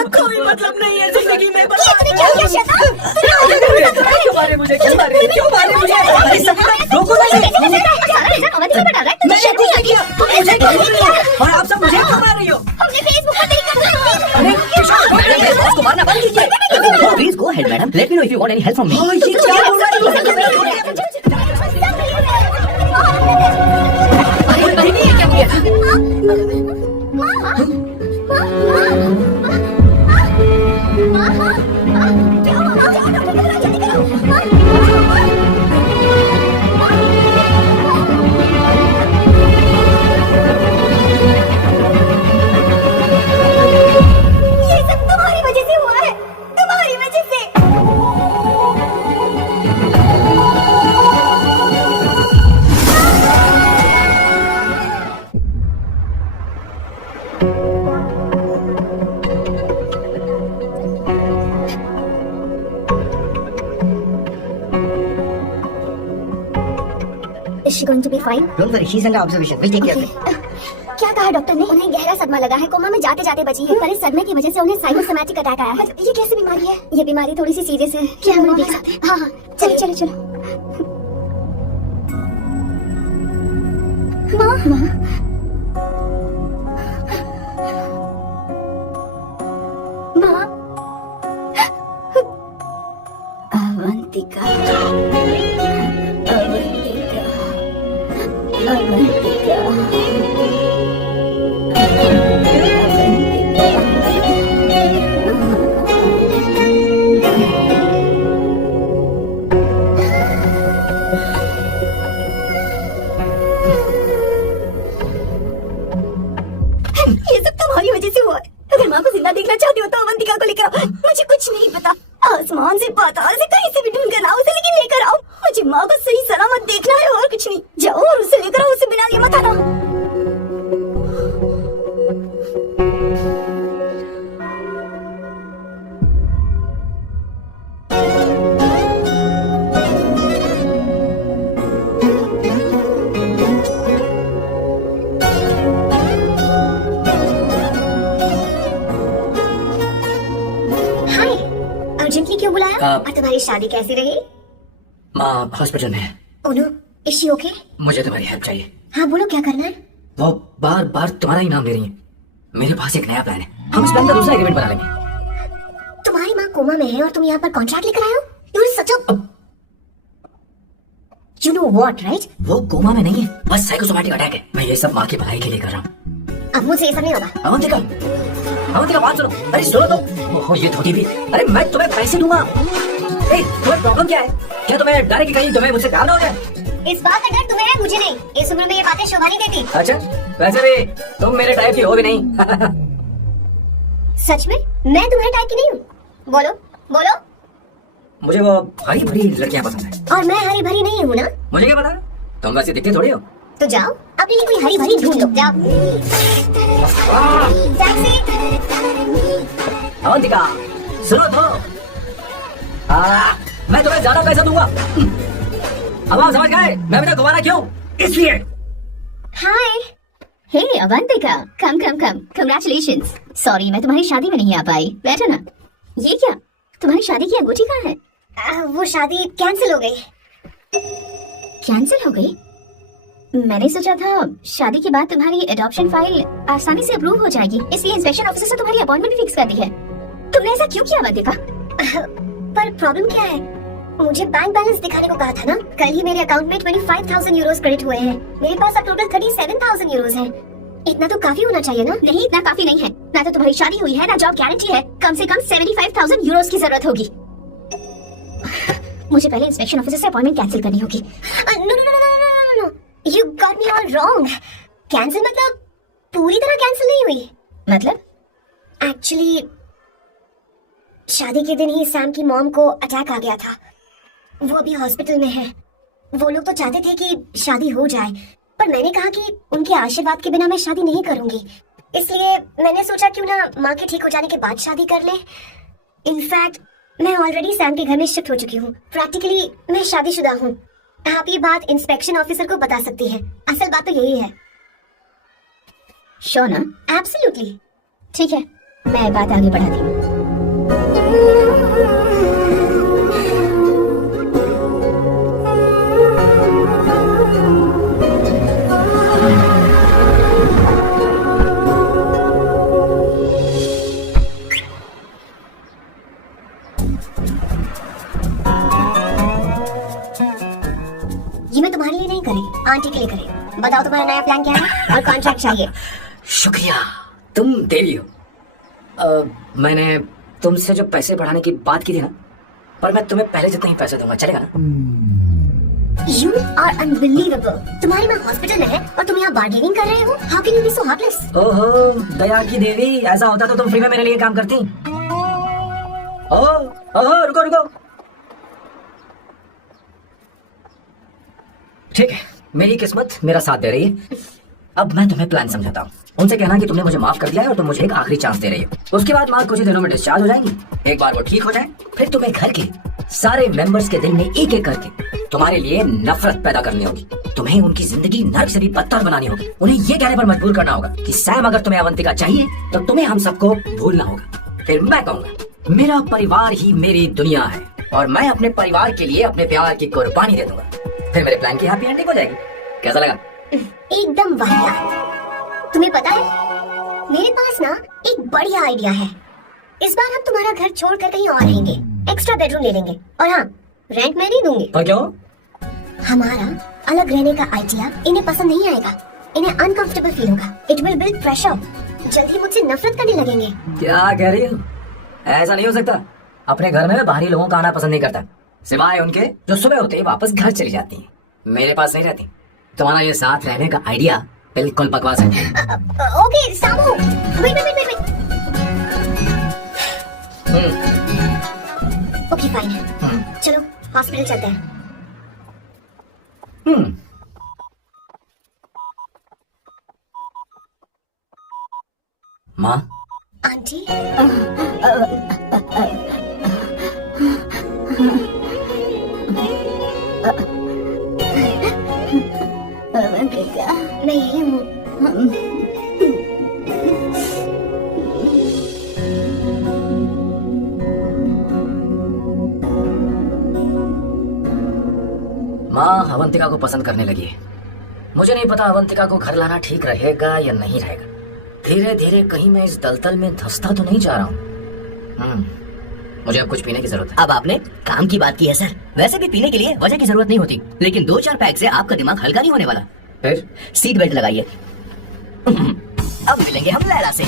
कोई मतलब नहीं है जिंदगी में। क्या शैतान? तुम्हारे मुझे? क्यों मार रही हो? क्यों मार रही हो मुझे? अरे सपना, रोको ना इसे। सारा इल्जाम अवंतिका पर डाल रहा है, तुझे मैंने शर्म कुछ नहीं नहीं किया। आती? मुझे क्यों मार रही हो? और आप सब मुझे क्यों मार रही हो? हमने फेसबुक पर तेरी अरे मैडम, मेरे बॉस को मारना बंद कीजिए। Please go ahead madam, let me know if you want any help from me. हाँ, ये क्या बोल रही है? अरे नहीं, क्या किया? ये सब तुम्हारी वजह से हुआ है, तुम्हारी वजह से। Is she going to be fine? Don't worry, she's under observation. We'll take care of it. क्या कहा डॉक्टर ने? उन्हें गहरा सदमा लगा है, कोमा में जाते जाते बची है, पर इस सदमे की वजह से उन्हें साइकोसोमैटिक अटैक आया है। ये कैसी बीमारी है? ये बीमारी थोड़ी सी सीरियस है, क्या हम उन्हें देख सकते हैं? हाँ हाँ, चलो चलो चलो। माँ माँ अवंतिका अवंतिका ये सब तुम्हारी वजह से हुआ है। अगर माँ को जिंदा देखना चाहती हो तो अवंतिका को लेकर आओ। मुझे कुछ नहीं पता, आसमान से पाताल से कहीं से भी ढूंढ कर लाओ उसे, लेकिन लेकर आओ। मुझे माँ को सही सलामत देखना है और कुछ नहीं। जाओ और उसे लेकर आओ, उसे बिना लिए मत आना। हाय, अर्जेंटली क्यों बुलाया? आप- और तुम्हारी शादी कैसी रही? माँ हॉस्पिटल में है। Oh no, is she okay? मुझे तुम्हारी हेल्प चाहिए। हाँ बोलो, क्या करना है? वो बार बार तुम्हारा ही नाम ले रही है। मेरे पास एक नया प्लान है, हम इस प्लान का दूसरा एग्रीमेंट बना लेंगे। तुम्हारी माँ कोमा में है और तुम यहाँ पर कॉन्ट्रैक्ट लेकर आए हो? You're such a... You know what, right? वो कोमा में नहीं है, बस साइकोसोमैटिक अटैक है। मैं ये सब माँ की भलाई के लिए कर रहा हूँ। अब मुझसे ये सब नहीं होगा। अवंतिका, अवंतिका बात सुनो। अरे सुनो तो। ओहो, ये धोती भी। अरे मैं तुम्हें पैसे दूंगा। ए, तुम्हें प्रॉब्लम क्या है? क्या तुम्हें डर है कि कहीं तुम्हें मुझसे प्यार ना हो जाए? इस बात का डर तुम्हें है, मुझे नहीं। इस उम्र में ये बातें शोभा नहीं देती। अच्छा, वैसे भी तुम मेरे टाइप की हो भी नहीं। सच में मैं तुम्हारे टाइप की नहीं हूँ। बोलो बोलो। मुझे वो हरी भरी लड़कियां पसंद है। और मैं हरी भरी नहीं हूँ ना? मुझे क्या पता, तुम वैसे दिखते थोड़ी हो। तो जाओ अपने लिए कोई हरी भरी ढूंढ लो। जाओ। टैक्सी। अवंतिका, सुनो तो। मैं तुम्हें ज्यादा पैसा दूंगा। अब आप समझ गए मैं अभी तक घुमाना क्यों? इसलिए। हाय, हे अवंतिका, कम कम कम, कंग्रेचुलेशंस। सॉरी मैं तुम्हारी शादी में नहीं आ पाई। बैठो ना। ये क्या, तुम्हारी शादी की अंगूठी कहाँ है? वो शादी कैंसिल हो गई। कैंसिल हो गई? मैंने सोचा था शादी के बाद तुम्हारी एडॉप्शन फाइल आसानी से अप्रूव हो जाएगी, इसलिए इंस्पेक्शन ऑफिसर से तुम्हारी अपॉइंटमेंट भी फिक्स कर दी है। तुमने ऐसा क्यों किया अवंतिका? पर प्रॉब्लम क्या है? मुझे बैंक बैलेंस दिखाने को कहा था ना। कल ही मेरे अकाउंट में 25,000 यूरोस क्रेडिट हुए हैं। मेरे पास अब टोटल 37,000 यूरोस हैं। इतना तो काफी होना चाहिए ना? नहीं, इतना काफी नहीं है। ना तो तुम्हारी शादी हुई है, ना जॉब गारंटी है। कम से कम 75,000 यूरोस की जरूरत होगी। मुझे पहले इंस्पेक्शन ऑफिसर से अपॉइंटमेंट कैंसिल करनी होगी। No, you got me all wrong. Cancel मतलब पूरी तरह कैंसिल नहीं हुई। मतलब? एक्चुअली शादी के दिन ही सैम की मॉम को अटैक आ गया था। वो अभी हॉस्पिटल में है। वो लोग तो चाहते थे कि शादी हो जाए, पर मैंने कहा कि उनके आशीर्वाद के बिना मैं शादी नहीं करूंगी। इसलिए मैंने सोचा क्यों ना माँ के ठीक हो जाने के बाद शादी कर ले। इनफैक्ट मैं ऑलरेडी सैम के घर में शिफ्ट हो चुकी हूँ। प्रैक्टिकली मैं शादीशुदा हूँ। आप ये बात इंस्पेक्शन ऑफिसर को बता सकती है। असल बात तो यही है। श्योर ना? एब्सोल्युटली। ठीक है, मैं बात आगे बढ़ाती हूँ। तुम्हें तुम्हारे लिए नहीं करे, आंटी के लिए करे। बताओ तुम्हारा नया प्लान क्या है और कॉन्ट्रैक्ट चाहिए। शुक्रिया, तुम देवी हो। मैंने तुमसे जो पैसे बढ़ाने की बात की थी ना, पर मैं तुम्हें पहले जितने ही पैसे दूंगा, चलेगा ना? You are unbelievable। तुम्हारी माँ हॉस्पिटल में है और तुम यहाँ बार्गेनिंग कर रहे हो। How can you be so heartless? ओहो दया की देवी, ऐसा होता तो तुम फ्री में मेरे लिए काम करती। ओहो रुको रुको, ठीक है, मेरी किस्मत मेरा साथ दे रही है। अब मैं तुम्हें प्लान समझाता हूँ। उनसे कहना कि तुमने मुझे माफ कर दिया है और तुम मुझे एक आखिरी चांस दे रही हो। उसके बाद माँ कुछ ही दिनों में डिस्चार्ज हो जाएंगी। एक बार वो ठीक हो जाए, फिर तुम्हें घर के सारे मेंबर्स के दिल में एक एक करके तुम्हारे लिए नफरत पैदा करनी होगी। तुम्हें उनकी जिंदगी नर्क से भी बदतर बनानी होगी। उन्हें ये कहने पर मजबूर करना होगा कि सैम, अगर तुम्हें अवंतिका चाहिए तो तुम्हें हम सबको भूलना होगा। फिर मैं कहूँगा मेरा परिवार ही मेरी दुनिया है और मैं अपने परिवार के लिए अपने प्यार की कुर्बानी दे दूंगा। फिर मेरे प्लान की हैप्पी एंडिंग हो जाएगी। कैसा लगा? एकदम वाहियात। तुम्हें पता है, मेरे पास ना एक बढ़िया आइडिया है। इस बार हम तुम्हारा घर छोड़कर कहीं और रहेंगे, एक्स्ट्रा बेडरूम ले लेंगे। और हाँ, रेंट मैं नहीं दूंगी। पर क्यों? हमारा अलग रहने का आइडिया इन्हें पसंद नहीं आएगा। इन्हें अनकंफर्टेबल फील होगा। It will build pressure. जल्दी मुझसे नफरत करने लगेंगे। क्या कह रही हो? ऐसा नहीं हो सकता। अपने घर में बाहरी लोगों का आना पसंद नहीं करता, सिवाय उनके जो सुबह होते ही वापस घर चली जाती हैं। मेरे पास नहीं रहती। तुम्हारा ये साथ रहने का आइडिया बिल्कुल बकवास है। ओके सामू, वेट। ओके फाइन, चलो हॉस्पिटल चलते हैं। माँ, आंटी, मैं यही हूँ। माँ अवंतिका को पसंद करने लगी है। मुझे नहीं पता अवंतिका को घर लाना ठीक रहेगा या नहीं रहेगा। धीरे धीरे कहीं मैं इस दलदल में धंसता तो नहीं जा रहा हूँ। मुझे अब कुछ पीने की जरूरत है। अब आपने काम की बात की है सर। वैसे भी पीने के लिए वजह की जरूरत नहीं होती, लेकिन 2-4 पैक से आपका दिमाग हल्का नहीं होने वाला। फिर सीट बेल्ट लगाइए। अब मिलेंगे हम लैला से।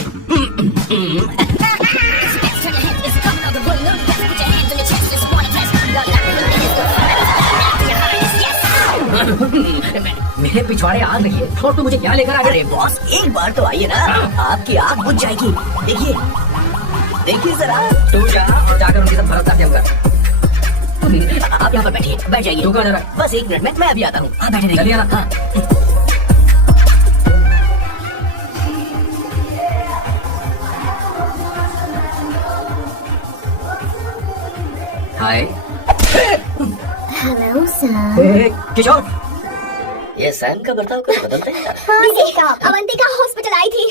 मेरे पिछवाड़े आग रही है और तू मुझे क्या लेकर आ गया? अरे बॉस, एक बार तो आइए ना, आपकी आग बुझ जाएगी। देखिए देखिए जरा। तू जा और जाकर उनके साथ भरतनाट्यम कर। आप यहाँ पर बैठिए, बैठ जाइए। तू कहाँ जा रहा है? बस 1 मिनट में मैं अभी आता हूँ। आप बैठे रहिए। जल्दी आना। हाँ। Hi hello sir. किशोर, ये सैम का बर्ताव कभी बदलता है? अवंतिका हॉस्पिटल आई थी,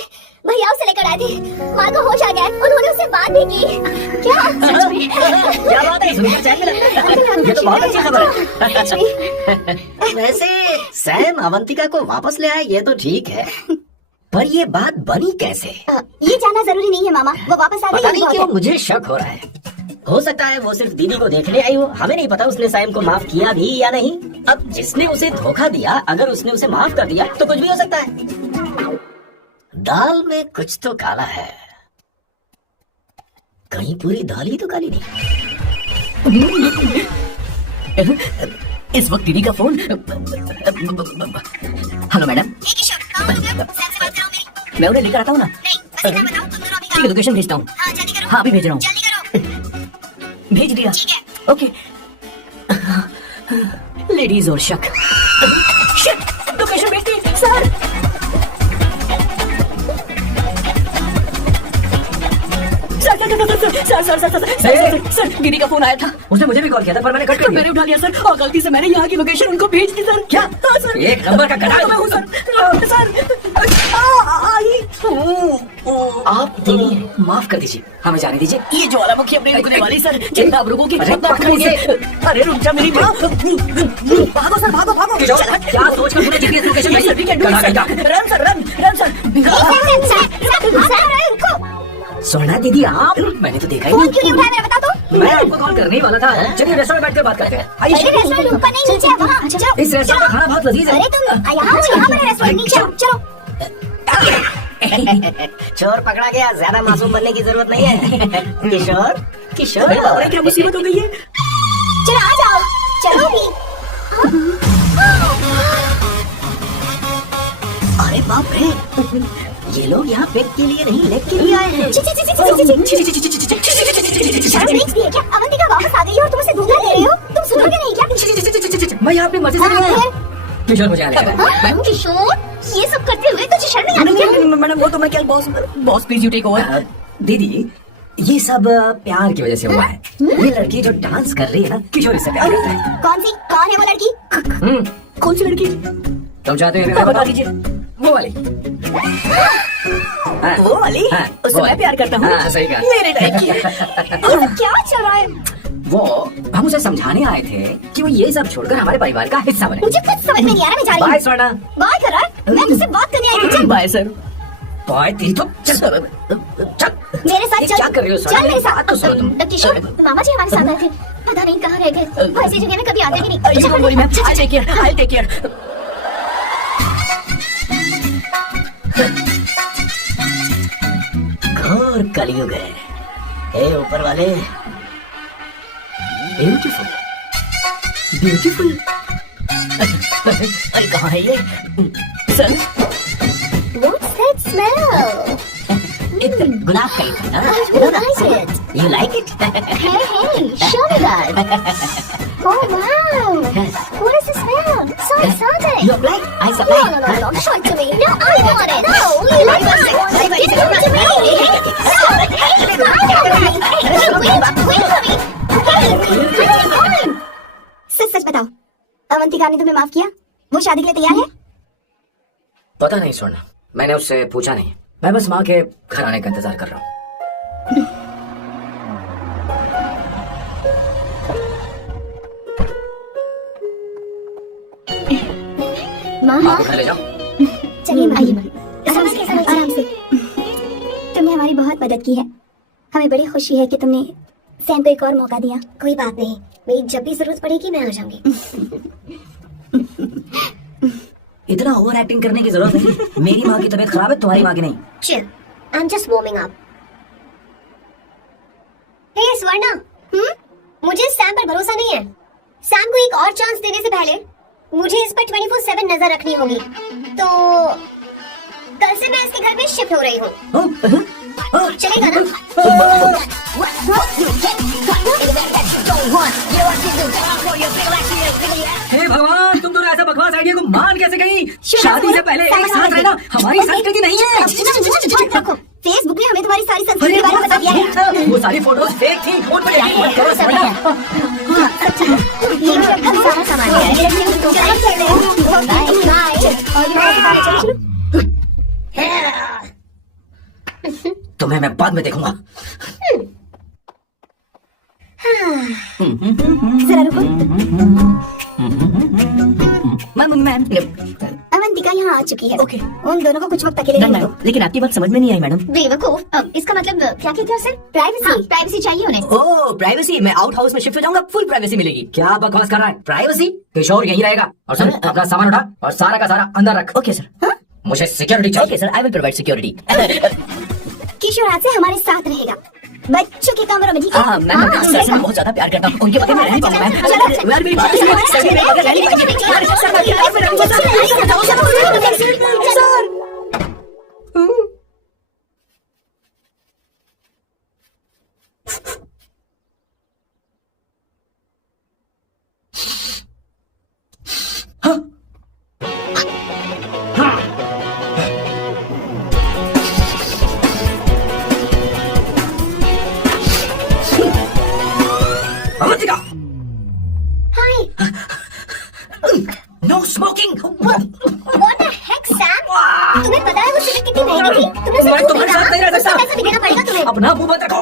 भैया उसे लेकर आए थे। माँ को होश आ गया, उन्होंने उससे बात भी की। क्या सच में? क्या बात है, सुनकर चैन मिला। ये तो बहुत अच्छी खबर है। वैसे सैम अवंतिका को वापस ले आए, ये तो ठीक है, पर ये बात बनी कैसे? ये जानना जरूरी नहीं है मामा, वो वापस आ पता गई। नहीं क्यों मुझे शक हो रहा है। हो सकता है वो सिर्फ दीदी को देखने आई हो। हमें नहीं पता उसने सैम को माफ किया भी या नहीं। अब जिसने उसे धोखा दिया, अगर उसने उसे माफ कर दिया तो कुछ भी हो सकता है। दाल में कुछ तो काला है। कहीं पूरी दाल ही तो काली नहीं। इस वक्त दीदी का फोन। हेलो मैडम, मैं उन्हें लेकर आता हूँ ना। ठीक है, लोकेशन भेजता हूँ। हाँ अभी भेज रहा हूँ। भेज दिया। ओके। लेडीज और शक। लोकेशन भेज दी सर। सर दीदी का फोन आया था। उसने मुझे भी कॉल किया था पर मैंने कट कर दिया। मैंने उठा लिया सर, और गलती से मैंने यहाँ की लोकेशन उनको भेज दी सर। क्या? हाँ, सर। एक नंबर का गधा मैं हूँ सर। आप दीदी हैं, माफ कर दीजिए, हमें जाने दीजिए। ये ज्वालामुखी अपनी रुकने वाली सर। जितना आप रुकोगे अरे उतना खाओगे। अरे रुक जा मेरी माँ। भागो सर, भागो भागो। किशोर, क्या सोचकर तूने जीपीएस लोकेशन भेजी? Run sir, run sir. सोना दीदी आप, मैंने तो देखा ही फोन नहीं। क्यों नहीं उठाया मेरा, बता तो। मैं आपको कॉल करने ही वाला था। चलिए रेस्टोरेंट बैठकर बात करते हैं। आइए। अरे रेस्टोरेंट ऊपर नहीं, नीचे है, वहाँ चलो। इस रेस्टोरेंट का खाना बहुत लजीज है। अरे तुम यहाँ पर है रेस्टोरेंट, नीचे आओ, चलो। चोर पकड़ा गया, ज्यादा मासूम बनने की जरूरत नहीं है। किशोर किशोर, अरे क्या मुसीबत हो गई है? चलो आ जाओ, चलो भी। अरे बाप रे, ये लोग यहाँ पेट के लिए नहीं लेग के लिए आए हैं। शर्म नहीं दी है क्या? अवंतिका वापस आ गई है और तुम उसे धोखा दे रहे हो? तुम सुनोगे नहीं क्या? मैं यहाँ अपनी मर्जी से नहीं आया। किशोर मुझे आने लगा। हाँ, किशोर, ये सब करते हुए तुझे शर्म नहीं आती क्या? मैडम वो तो मैं क्या boss please you take over. दीदी, ये सब प्यार की वजह से हुआ है। ये लड़की जो डांस कर रही है ना, किशोर इससे प्यार करता है। कौन है वो लड़की? कौन सी लड़की? तुम चाहते हो बता दीजिए। वो वाली। हाँ, वो वाली? हाँ, उससे वो मैं वाली। प्यार करता हूँ। हाँ, सही कहा। मेरे टाइप की है। ये सब क्या चल रहा है? वो हम उसे समझाने आए थे कि वो ये सब छोड़कर हमारे परिवार का हिस्सा बने। मुझे कुछ समझ में नहीं आ रहा, मैं जा रही बाय हूँ। स्वर्णा। बाय कर रहा है? मैं तुझसे बात करने आई थी, चल। Bye sir. बाय तेरी तो चल। मेरे साथ ये चल। क्या कर रही हो स्वर्णा? चल मेरे साथ। बात तो सुनो तुम। किशोर, मामा जी हमारे साथ आए थे, पता नहीं कहाँ रह गए। वो ऐसी जगह में कभी आते भी नहीं। Don't worry, ma'am. I'll take care. I'll take care. घोर कलयुग है। हे ऊपर वाले, ब्यूटीफुल ब्यूटीफुल। अरे कहाँ है ये? Sir, What's that smell? एक गुलाब का ही था ना? I like it. You like it? Hey, show me that. Oh wow. What is the smell? So exciting. You apply? I No, supply. no, no, no, show it to me. No, I want it. No, you like it. Give it to me. No, hey, I want it. Hey, wait for me. Hey, सच बताओ, अवंतिका ने तुम्हें माफ किया? वो शादी के लिए तैयार है? पता नहीं स्वर्णा, मैंने उससे पूछा नहीं। मैं बस माँ के घर आने का इंतजार कर रहा हूँ। माँ, माँ को घर ले जाओ। चलिए आइए आराम से। तुमने हमारी बहुत मदद की है। हमें बड़ी खुशी है कि तुमने सैम को एक और मौका दिया। कोई बात नहीं, मेरी जब भी जरूरत पड़ेगी मैं आ जाऊंगी। इतना ओवर एक्टिंग करने की जरूरत नहीं। मेरी माँ की तबीयत खराब है, तुम्हारी माँ की नहीं। Chill. I'm just warming up. Hey Swarna, मुझे सैम पर भरोसा नहीं है। सैम को एक और चांस देने से पहले मुझे इस पर 24/7 नजर रखनी होगी। तो कल से मैं इसके घर में शिफ्ट हो रही हूँ। चलेगा ना? हे भगवान, तुम दोनों ऐसा बकवास आइडिया को मान कैसे गई? शादी से पहले एक साथ रहना हमारी संस्कृति नहीं है। फेसबुक ने हमें तुम्हारी सारी संस्कृति के बारे में बता दिया है। वो सारी फोटोज फेक थी, उन पर यकीन मत करो स्वर्णा। ये भी अपना सारा सामान है। तुम्हें मैं बाद में देखूंगा। जरा रुको। मैम, अवंतिका यहाँ आ चुकी है। ओके। उन दोनों को कुछ वक्त अकेले रहने दो। लेकिन आपकी बात समझ में नहीं आई मैडम। बेवकूफ, इसका मतलब क्या कहते हो सर? प्राइवेसी। प्राइवेसी चाहिए उन्हें। ओह प्राइवेसी, मैं आउट हाउस में शिफ्ट हो जाऊंगा, फुल प्राइवेसी मिलेगी। क्या बकवास कर रहा है? प्राइवेसी? किशोर यहीं रहेगा। और सुन, अपना सामान उठा और सारा का सारा अंदर रख। Okay sir. मुझे सिक्योरिटी चाहिए। Okay sir, I will provide security. Kishore आज से हमारे साथ रहेगा, बच्चों के कमरों में। ठीक है? हाँ मैम, मैं सर से मैं बहुत ज्यादा प्यार करता हूँ, उनके बगैर मैं रह नहीं पाऊंगा मैम। यार मेरी बात सुनिए, सर मेरे बगैर रह नहीं Avantika, Hi. No smoking. What the heck, Sam? तुम्हें पता है वो सिगरेट कितनी महंगी थी? तुमने उसे मैं क्यों तुम्हारे खरीदा? साथ नहीं रह सकता। उसका पैसा भी देना पड़ेगा तुम्हें। अपना मुंह बंद रखो।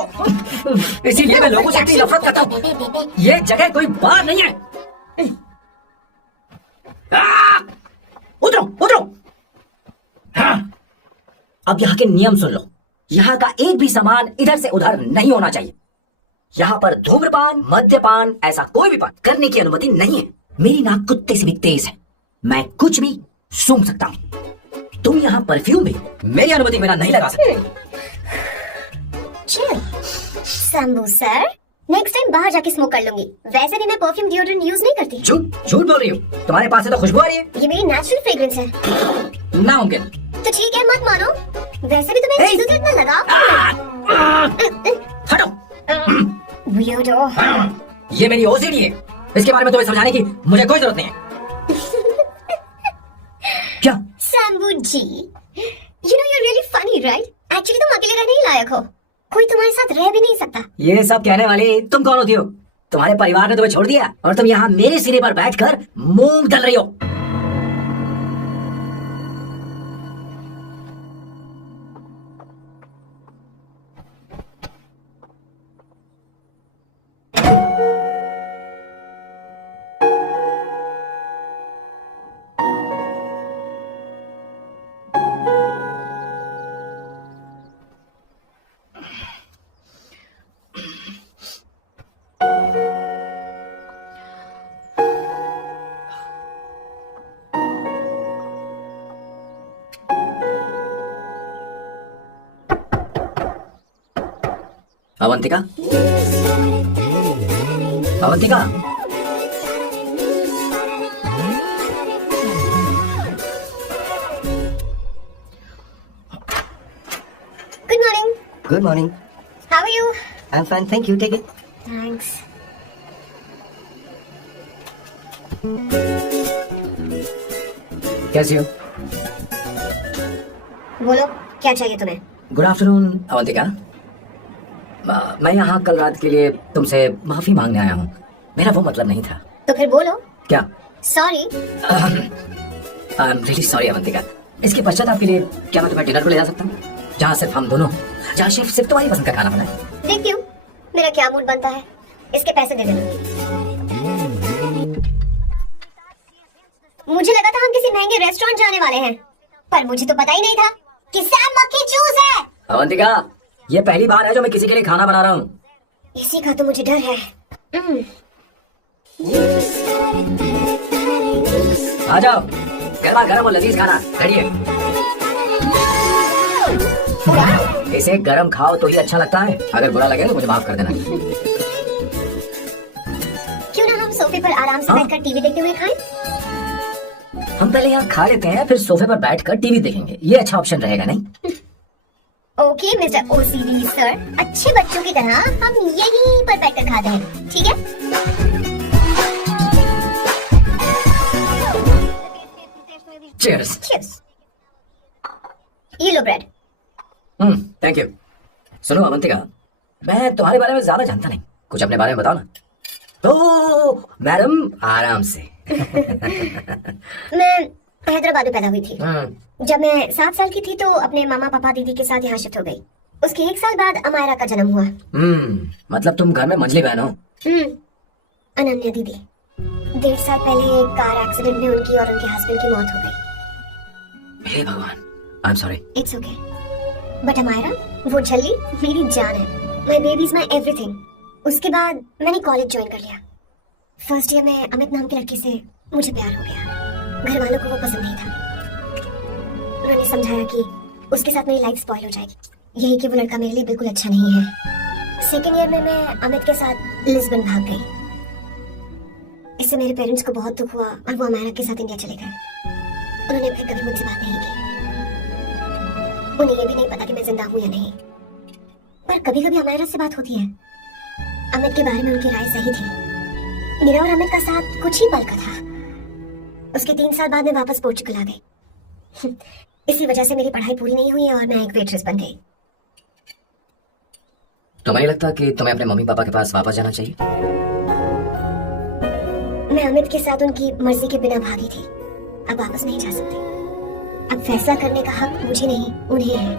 इसीलिए मैं लोगों से इतनी नफरत करता हूँ। ये जगह कोई बार नहीं है। उतरो उतरो। हाँ। अब यहाँ के नियम सुन लो। यहाँ का एक भी सामान इधर से उधर नहीं होना चाहिए। यहाँ पर धूम्रपान, मद्यपान, ऐसा कोई भी पान करने की अनुमति नहीं है। मेरी नाक कुत्ते से भी तेज है, मैं कुछ भी सूंघ सकता हूँ। तुम यहाँ परफ्यूम भी मेरी अनुमति बिना नहीं लगा सकते। शंभू सर, नेक्स्ट टाइम बाहर जाके स्मोक कर लूंगी। वैसे भी मैं परफ्यूम डिओड्रेंट यूज नहीं करती। झूठ बोल रही हो, तुम्हारे पास से तो खुशबू आ रही है। ये मेरी नेचुरल फ्रेग्रेंस है। नामुमकिन। तो ठीक है, मत मानो। वैसे भी तुम्हें चीजों से इतना लगाव। हटो। वियर्डो। ये मेरी ओसीडी है, इसके बारे में तुम्हें समझाने की मुझे कोई जरूरत नहीं है। क्या? शंभू जी, you know you're really funny, right? Actually तुम अकेले रहने ही लायक हो। कोई तुम्हारे साथ रह भी नहीं सकता। ये सब कहने वाली तुम कौन होती हो? तुम्हारे परिवार ने तुम्हें छोड़ दिया और तुम यहाँ मेरे सिरे पर बैठकर मूंग दल रही हो। Avantika, Avantika, Good morning. Good morning. How are you? I am fine, thank you, take it. Thanks. कैसी हो? बोलो, क्या चाहिए तुम्हें? Good afternoon Avantika. मैं यहाँ कल रात के लिए तुमसे माफी मांगने आया हूँ। मेरा वो मतलब नहीं था। तो फिर बोलो। क्या? Sorry. I am really sorry Avantika. इसके पश्चात आपके लिए क्या मैं तुम्हें डिनर पर ले जा सकता हूँ, जहाँ सिर्फ हम दोनों, जहाँ शेफ सिर्फ तुम्हारी पसंद का खाना बनाए। देखती हूँ मेरा क्या मूड बनता है। इसके पैसे दे देना। मुझे लगा था हम किसी महंगे रेस्टोरेंट जाने वाले हैं, पर मुझे तो पता ही नहीं था कि सैम मक्खी चूज है। अवंतिका, ये पहली बार है जो मैं किसी के लिए खाना बना रहा हूँ। इसी का तो मुझे डर है। आ जाओ, गरमा गरम और लजीज खाना रेडी है। इसे गरम खाओ तो ही अच्छा लगता है, अगर बुरा लगे तो मुझे माफ कर देना। क्यों ना हम सोफे पर आराम से बैठकर टीवी देखते हुए खाएं? हम पहले यहाँ खा लेते हैं, फिर सोफे पर बैठकर टीवी देखेंगे। ये अच्छा ऑप्शन रहेगा नहीं? ओके मिस्टर ओसीडी सर, अच्छे बच्चों की तरह हम यहीं पर बैठकर खाते हैं, ठीक है? चीयर्स। Cheers. ये लो ब्रेड। Thank you. सुनो अवंतिका, मैं तुम्हारे बारे में ज्यादा जानता नहीं, कुछ अपने बारे में बताओ ना। तो मैडम आराम से। मैं हैदराबाद में पैदा हुई थी। जब मैं 7 साल की थी तो अपने मामा पापा दीदी के साथ यहाँ शिफ्ट हो गई। उसके 1 साल बाद अमायरा का जन्म हुआ। मतलब तुम घर में मंझली बहन हो? अनन्या दीदी। 1.5 साल पहले कार एक्सीडेंट में उनकी और उनके हस्बैंड की मौत हो गई। हे भगवान, I am sorry. It's okay. But Amayra, वो झल्ली मेरी जान है। My baby is my everything. उसके बाद मैंने कॉलेज ज्वाइन कर लिया। फर्स्ट ईयर में अमित नाम की लड़की से मुझे प्यार हो गया। घर वालों को वो पसंद नहीं था। उन्होंने समझाया कि उसके साथ मेरी लाइफ स्पॉइल हो जाएगी, यही कि वो लड़का मेरे लिए बिल्कुल अच्छा नहीं है। सेकेंड ईयर में मैं अमित के साथ लिस्बन भाग गई। इससे मेरे पेरेंट्स को बहुत दुख हुआ और वो अमायरा के साथ इंडिया चले गए। उन्होंने फिर कभी मुझसे बात नहीं की। उन्हें ये भी नहीं पता कि मैं जिंदा हूँ या नहीं। पर कभी कभी अमायरा से बात होती है। अमित के बारे में उनकी राय सही थी। मेरा और अमित का साथ कुछ ही पल का था। उसके 3 साल बाद मैं वापस पोर्चुगल आ गई। इसी वजह से मेरी पढ़ाई पूरी नहीं हुई और मैं एक वेट्रेस बन गई। तुम्हें नहीं लगता कि तुम्हें अपने मम्मी पापा के पास वापस जाना चाहिए? मैं अमित के साथ उनकी मर्जी के बिना भागी थी। अब वापस नहीं जा सकती। अब फैसला करने का हक मुझे नहीं, उन्हें है।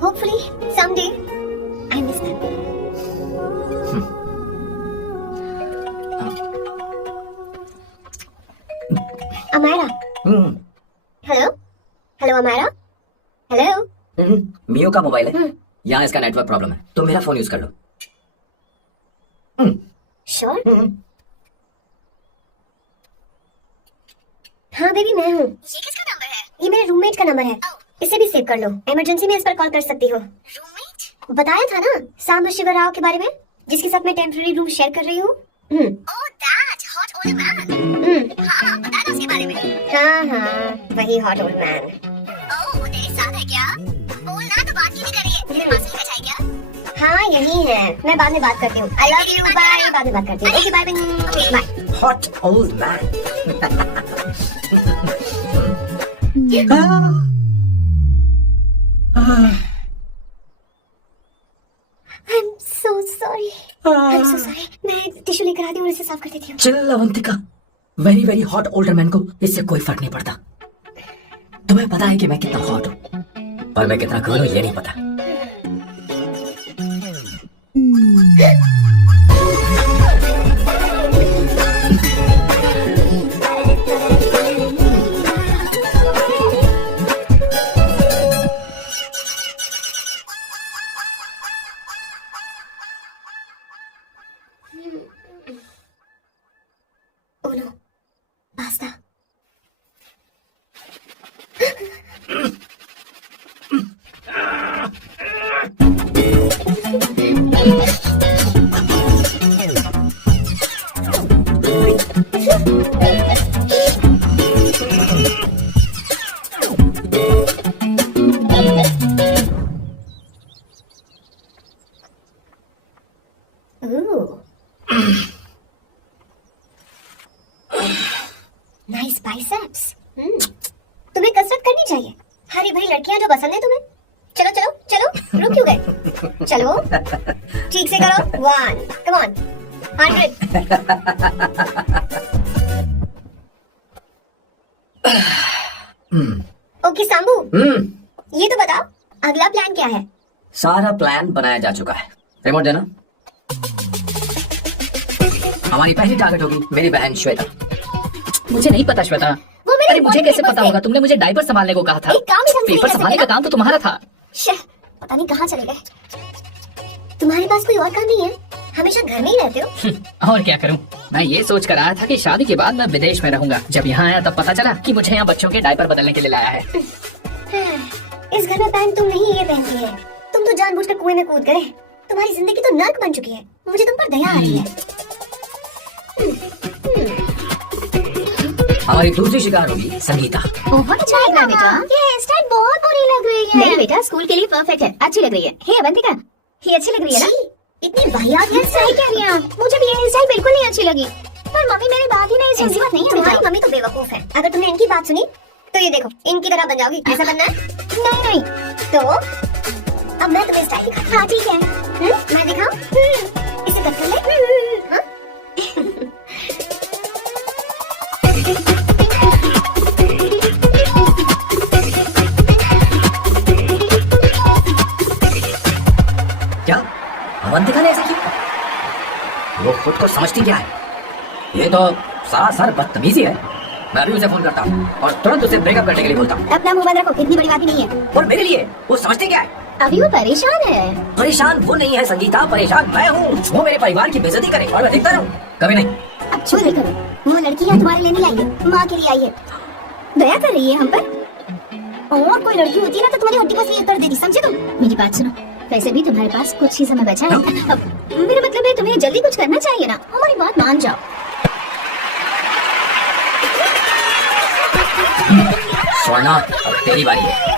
Hopefully someday I miss them. Amaira. Hello hello Amaira. Hello. मियो का मोबाइल है, यहाँ इसका नेटवर्क प्रॉब्लम है, तो मेरा फोन यूज कर लो। श्योर? हाँ बेबी मैं हूँ। ये किसका नंबर है? ये मेरे रूममेट का नंबर है। इसे भी सेव कर लो, इमरजेंसी में इस पर कॉल कर सकती हो। रूममेट? बताया था ना सांब शिव राव के बारे में, जिसके साथ मैं टेम्पररी रूम शेयर कर रही हूँ। Oh that hot old man. हाँ बता दो उसके बारे में। हाँ वही हॉट ओल्ड मैन। ओह वो तेरे साथ है क्या? बोलना तो बात क्यों नहीं कर रही है? तेरे पास ही बैठा है क्या? हाँ यही है, मैं बाद में बात करती हूँ। I love you, bye. बाद में बात करती हूँ। Okay bye bye. Hot old man. I'm so sorry. I'm so sorry. मैं टिश्यू लेकर आती हूँ और इसे साफ कर देती हूँ। Chill Avantika, very very hot older man को इससे कोई फर्क नहीं पड़ता। तुम्हें पता है कि मैं कितना हॉट हूँ, पर मैं कितना कूल हूँ ये नहीं पता। Oh no, pasta. Nice biceps. तुम्हें कसरत करनी चाहिए। हरी भरी लड़कियां जो पसंद है तुम्हें। चलो चलो चलो, रुक क्यों गए? चलो ठीक से करो। 1 कम ऑन 100। ओके सांबू, ये तो बताओ अगला प्लान क्या है? सारा प्लान बनाया जा चुका है। रिमोट देना। हमारी पहली टारगेट होगी मेरी बहन श्वेता। मुझे नहीं पता श्वेता। वो मेरे अरे मुझे कैसे पता होगा? तुमने मुझे डायपर संभालने को कहा था। एक काम ही ढंग से नहीं पेपर कर संभालने सकते का काम तो तुम्हारा था। शे, पता नहीं कहाँ चले गए। तुम्हारे पास कोई और काम नहीं है? हमेशा घर में ही रहते हो। और क्या करूं? मैं ये सोच कर आया था कि शादी के बाद मैं विदेश में रहूंगा। जब यहाँ आया तब पता चला कि मुझे यहाँ बच्चों के डायपर बदलने के लिए लाया है। इस घर में पैंट तुम नहीं ये पहनती है। तुम तो जानबूझकर कुएं में कूद गए। तुम्हारी जिंदगी तो नर्क बन चुकी है। मुझे तुम पर दया आ रही है। हमारी दूसरी शिकार होगी संगीता। बहुत अच्छा लग रहा है बेटा। ये हेयर स्टाइल बहुत बुरी लग रही है। नहीं बेटा, स्कूल के लिए परफेक्ट है, अच्छी लग रही है। हे अवंतिका, ये अच्छी लग रही है ना? इतनी वाहियात हेयर सही स्टाइल। कह रही हैं आप। मुझे भी ये हेयर स्टाइल बिल्कुल नहीं अच्छी लगी। पर मम्मी मेरी बात ही नहीं सुनती। बात नहीं है तुम्हारी बेटा। मम्मी तो बेवकूफ है। अगर तुमने इनकी बात सुनी तो ये देखो इनकी तरह बन जाओगी। ऐसा बनना है? नहीं नहीं। तो अब मैं तुम्हें स्टाइल दिखाती हूँ। हाँ ठीक है। मैं दिखाऊं? इसे कट कर ले। हाँ? क्या अवंतिका ने ऐसा किया? वो खुद को समझती क्या है? ये तो सरासर बदतमीजी है। मैं अभी उसे फोन करता हूँ और तुरंत उसे ब्रेकअप करने के लिए बोलता हूँ। अपना मुंह बंद रखो, इतनी बड़ी बात ही नहीं है। और मेरे लिए वो समझती क्या है? अभी वो परेशान है। परेशान वो नहीं है संगीता, परेशान मैं हूँ। वो मेरे परिवार की बेइज्जती करे और मैं देखता रहूं। कभी नहीं। अब चुप नहीं करो। वो लड़की है तुम्हारे लिए नहीं आई है, माँ के लिए आई है। दया कर रही है हम पर। और कोई लड़की होती ना तो तुम्हारी हड्डी पसली कर देती, समझे तुम? मेरी बात सुनो, वैसे भी तुम्हारे पास कुछ ही समय बचा है। अब मेरा मतलब है तुम्हें जल्दी कुछ करना चाहिए ना। हमारी बात मान जाओ। स्वर्णा, अब तेरी बारी है।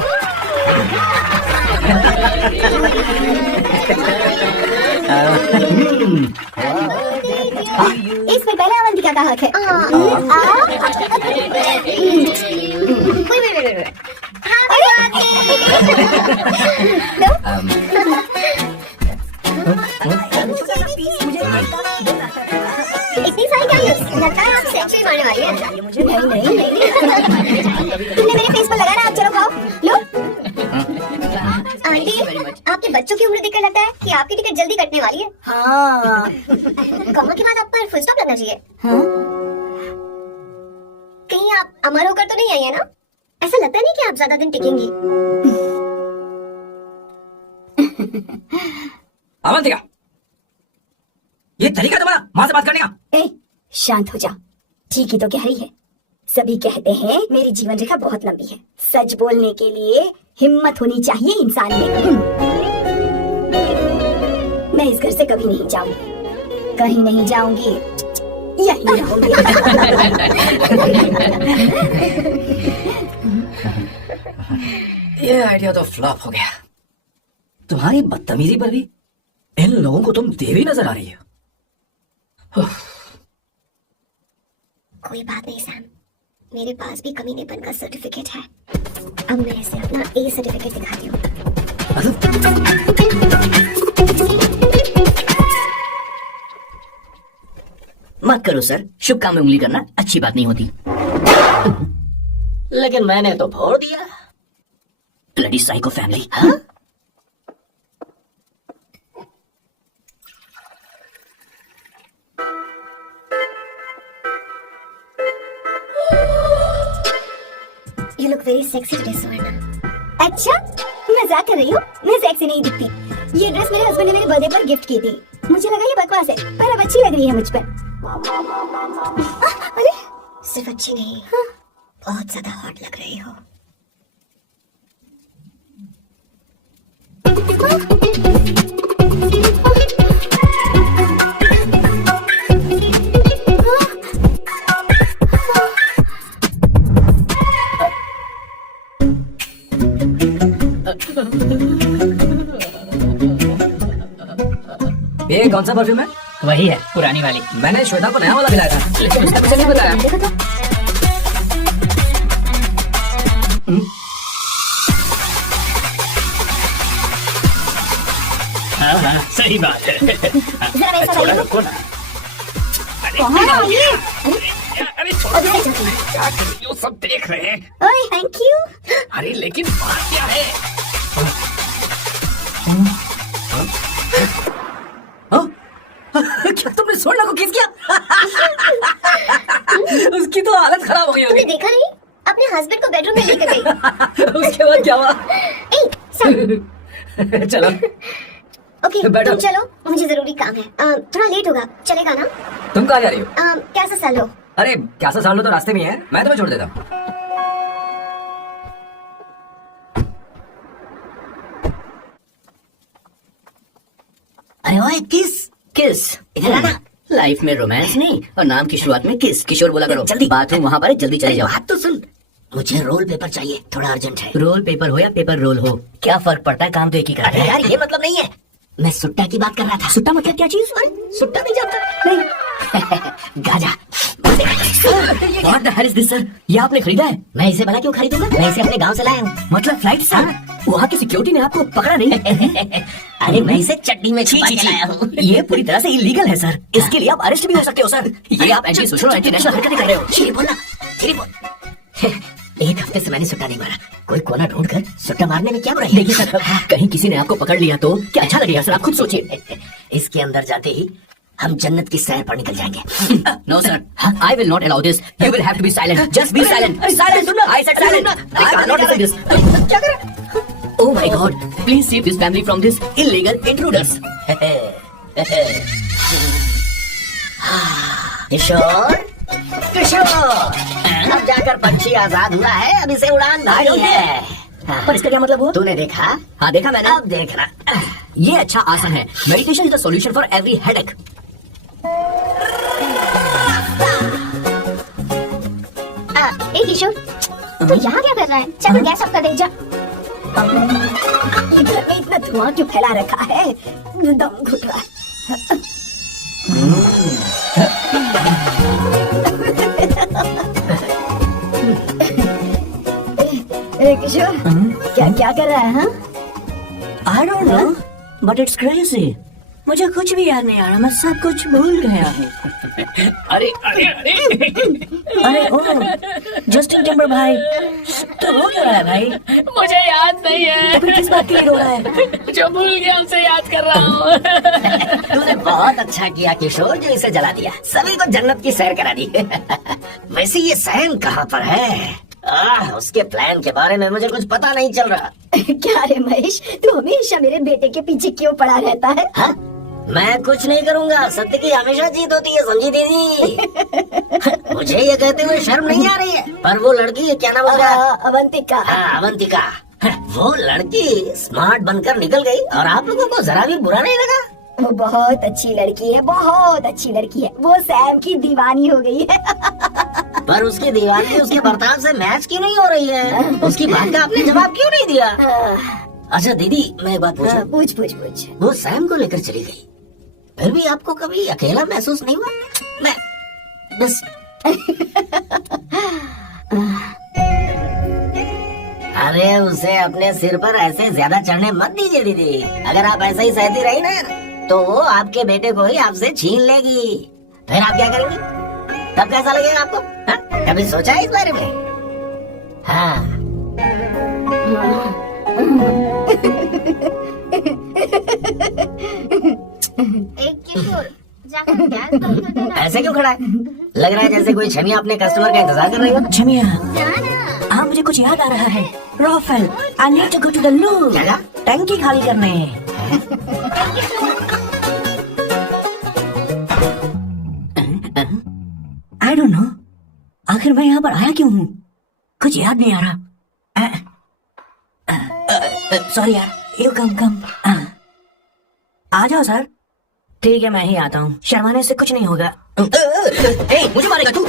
इस पे पहले अवंतिका का हक है। इतनी सारी क्या लगता है आप सेंचुरी मारने वाली है? नहीं नहीं नहीं तुमने मेरे फेस पर लगा ना। आप चलो खाओ लो। आंटी, आपके बच्चों की उम्र देखकर लगता है कि आपकी टिकट जल्दी कटने वाली है। हाँ। कॉमा के बाद आप पर फुल स्टॉप लगना चाहिए। हाँ? कहीं आप अमर होकर तो नहीं आई है ना? ऐसा लगता नहीं कि आप ज्यादा दिन टिकेंगी। अवंतिका, ये तरीका तुम्हारा माँ से बात करने का? ए, शांत हो जा। ठीक ही तो कह रही है। सभी कहते हैं मेरी जीवन रेखा बहुत लंबी है। सच बोलने के लिए हिम्मत होनी चाहिए इंसान में। मैं इस घर से कभी नहीं जाऊंगी, कहीं नहीं जाऊंगी, यहीं रहूंगी। ये आइडिया तो फ्लॉप हो गया। तुम्हारी बदतमीजी पर भी इन लोगों को तुम देवी नजर आ रही हो। कोई बात नहीं सैम, मेरे पास भी कमीनेपन का सर्टिफिकेट है। अब मैं इसे अपना ए सर्टिफिकेट दिखाती हूँ। मत करो सर, शुभ काम में उंगली करना अच्छी बात नहीं होती। लेकिन मैंने तो फोड़ दिया। Bloody psycho family. हाँ? You look very sexy today, सुवर्णा। अच्छा, मजाक कर रही हो? मैं सेक्सी नहीं दिखती। ये ड्रेस मेरे हस्बैंड ने मेरे बर्थडे पर गिफ्ट की थी। मुझे लगा ये बकवास है, पर अब अच्छी लग रही है मुझ पर। अरे, सिर्फ अच्छी नहीं, बहुत ज्यादा हॉट लग रही हो। ये कौन सा परफ्यूम है? वही है, पुरानी वाली। मैंने श्वेता को नया वाला दिलाया था। लेकिन उसने मुझे नहीं बताया। देखो तो, हाँ, सही बात है। जरा वैसा थोड़ा लाइए। रुको ना। कहाँ है ये? अरे छोड़ो, क्या कर रही हो? सब देख रहे हैं। ओए, थैंक यू। अरे लेकिन बात क्या है? क्या तुमने सोना को किस किया? उसकी तो हालत खराब हो गई तुमने होगी। देखा नहीं? अपने हस्बैंड को बेडरूम में लेकर गई। उसके बाद क्या हुआ? ए, सैम, चलो ओके, बैठो। तुम चलो, मुझे जरूरी काम है। थोड़ा लेट होगा, चलेगा ना? तुम कहाँ जा रही हो? कैसा साल हो? अरे क्या सा साल लो तो रास्ते में ही है, मैं तुम्हें छोड़ देता हूँ। अरे ओए किस किस इधर आना। लाइफ में रोमांस नहीं और नाम की शुरुआत में किस। किशोर बोला करो। जल्दी। बाथरूम वहाँ पर है, जल्दी चले जाओ। बात तो सुन, मुझे रोल पेपर चाहिए, थोड़ा अर्जेंट है। रोल पेपर हो या पेपर रोल हो, क्या फर्क पड़ता है, काम तो एक ही करता अरे है। यार, ये मतलब नहीं है। मैं सुट्टा की बात कर रहा था। सुट्टा मतलब क्या चीज? सुट्टा नहीं जानता? नहीं। Gaza. What the hell is this, sir? ये आपने खरीदा है? मैं इसे भला क्यों खरीदूंगा? मैं इसे अपने गांव से लाया हूँ। मतलब फ्लाइट से? वहाँ की सिक्योरिटी ने आपको पकड़ा नहीं? अरे मैं इसे चड्डी में छुपा के लाया हूँ। ये पूरी तरह से इलीगल है सर। इसके लिए आप अरेस्ट भी हो सकते हो सर। ये आप एंटी सोशल और एंटी नेशनल हरकतें कर रहे हो। धीरे बोलना, धीरे बोल। एक हफ्ते से मैंने सुट्टा नहीं मारा। कोई कोना ढूंढ कर सुट्टा मारने में क्या बुराई है? देखिए सर, कहीं किसी ने आपको पकड़ लिया तो क्या अच्छा लगेगा सर? आप खुद सोचिए। इसके अंदर जाते ही हम जन्नत की सैर पर निकल जाएंगे। No sir, I will not allow this. You will have to be silent. Just be silent. Silent. I said silent. I cannot listen this. क्या कर रहा है? Oh my God! Please save this family from this illegal intruders. किशोर, किशोर, अब जाकर पंछी आजाद हुआ है, अब इसे उड़ान भरनी है। पर इसका क्या मतलब हुआ? तूने देखा? हाँ देखा मैंने। अब देखना। ये अच्छा आसन है। Meditation is the solution for every headache. ए किशोर, तू यहाँ क्या कर रहा है? चल गैस ऑफ कर दे जा। इधर में इतना धुआं क्यों फैला रखा है? दम घुट रहा है। ए किशोर, क्या क्या कर रहा है? हाँ? I don't know, but it's crazy. मुझे कुछ भी याद नहीं आ रहा, मैं सब कुछ भूल गया हूँ। अरे अरे अरे अरे ओ, जस्टिन टिम्बर भाई, तो रो क्यों रहा है भाई? मुझे याद नहीं है। तो फिर किस बात के लिए रो रहा है? जो भूल गया उसे याद कर रहा हूँ। तूने बहुत अच्छा किया किशोर, जो इसे जला दिया। सभी को जन्नत की सैर करा दी। वैसे ये सैन कहाँ पर है? उसके प्लान के बारे में मुझे कुछ पता नहीं चल रहा। क्या रे महेश, तू हमेशा मेरे बेटे के पीछे क्यों पड़ा रहता है? हाँ? मैं कुछ नहीं करूँगा, सत्य की हमेशा जीत होती है, समझी दीदी। मुझे ये कहते हुए शर्म नहीं आ रही है, पर वो लड़की क्या नाम उसका? अवंतिका। हाँ, अवंतिका। वो लड़की स्मार्ट बनकर निकल गई और आप लोगों को जरा भी बुरा नहीं लगा? वो बहुत अच्छी लड़की है, बहुत अच्छी लड़की है। वो सैम की दीवानी हो गई है। पर उसकी दीवानी उसके बर्ताव से मैच क्यों नहीं हो रही है? उसकी बात का आपने जवाब क्यों नहीं दिया? अच्छा दीदी, मैं एक बात पूछूं? पूछ। वो सैम को लेकर चली गई, फिर भी आपको कभी अकेला महसूस नहीं हुआ? मैं बस अरे उसे अपने सिर पर ऐसे ज्यादा चढ़ने मत दीजिए दीदी। अगर आप ऐसे ही सहती रही ना, तो वो आपके बेटे को ही आपसे छीन लेगी। फिर आप क्या करेंगी? तब कैसा लगेगा आपको? हा? कभी सोचा है इस बारे में? हाँ। किशोर, जाकर गैस बंद कर देना। ऐसे क्यों खड़ा है? लग रहा है जैसे कोई छमिया अपने कस्टमर का इंतजार कर रही हो। छमिया, जाना। हाँ मुझे कुछ याद आ रहा है। Rafael, I need to go to the loo. क्या? टंकी खाली करने। आई डोंट नो, आखिर मैं यहाँ पर आया क्यों हूँ? कुछ याद नहीं आ रहा। सॉरी यार, यू कम। आ जाओ सर। ठीक है, मैं ही आता हूँ, शर्माने से कुछ नहीं होगा। मुझे मारेगा तू?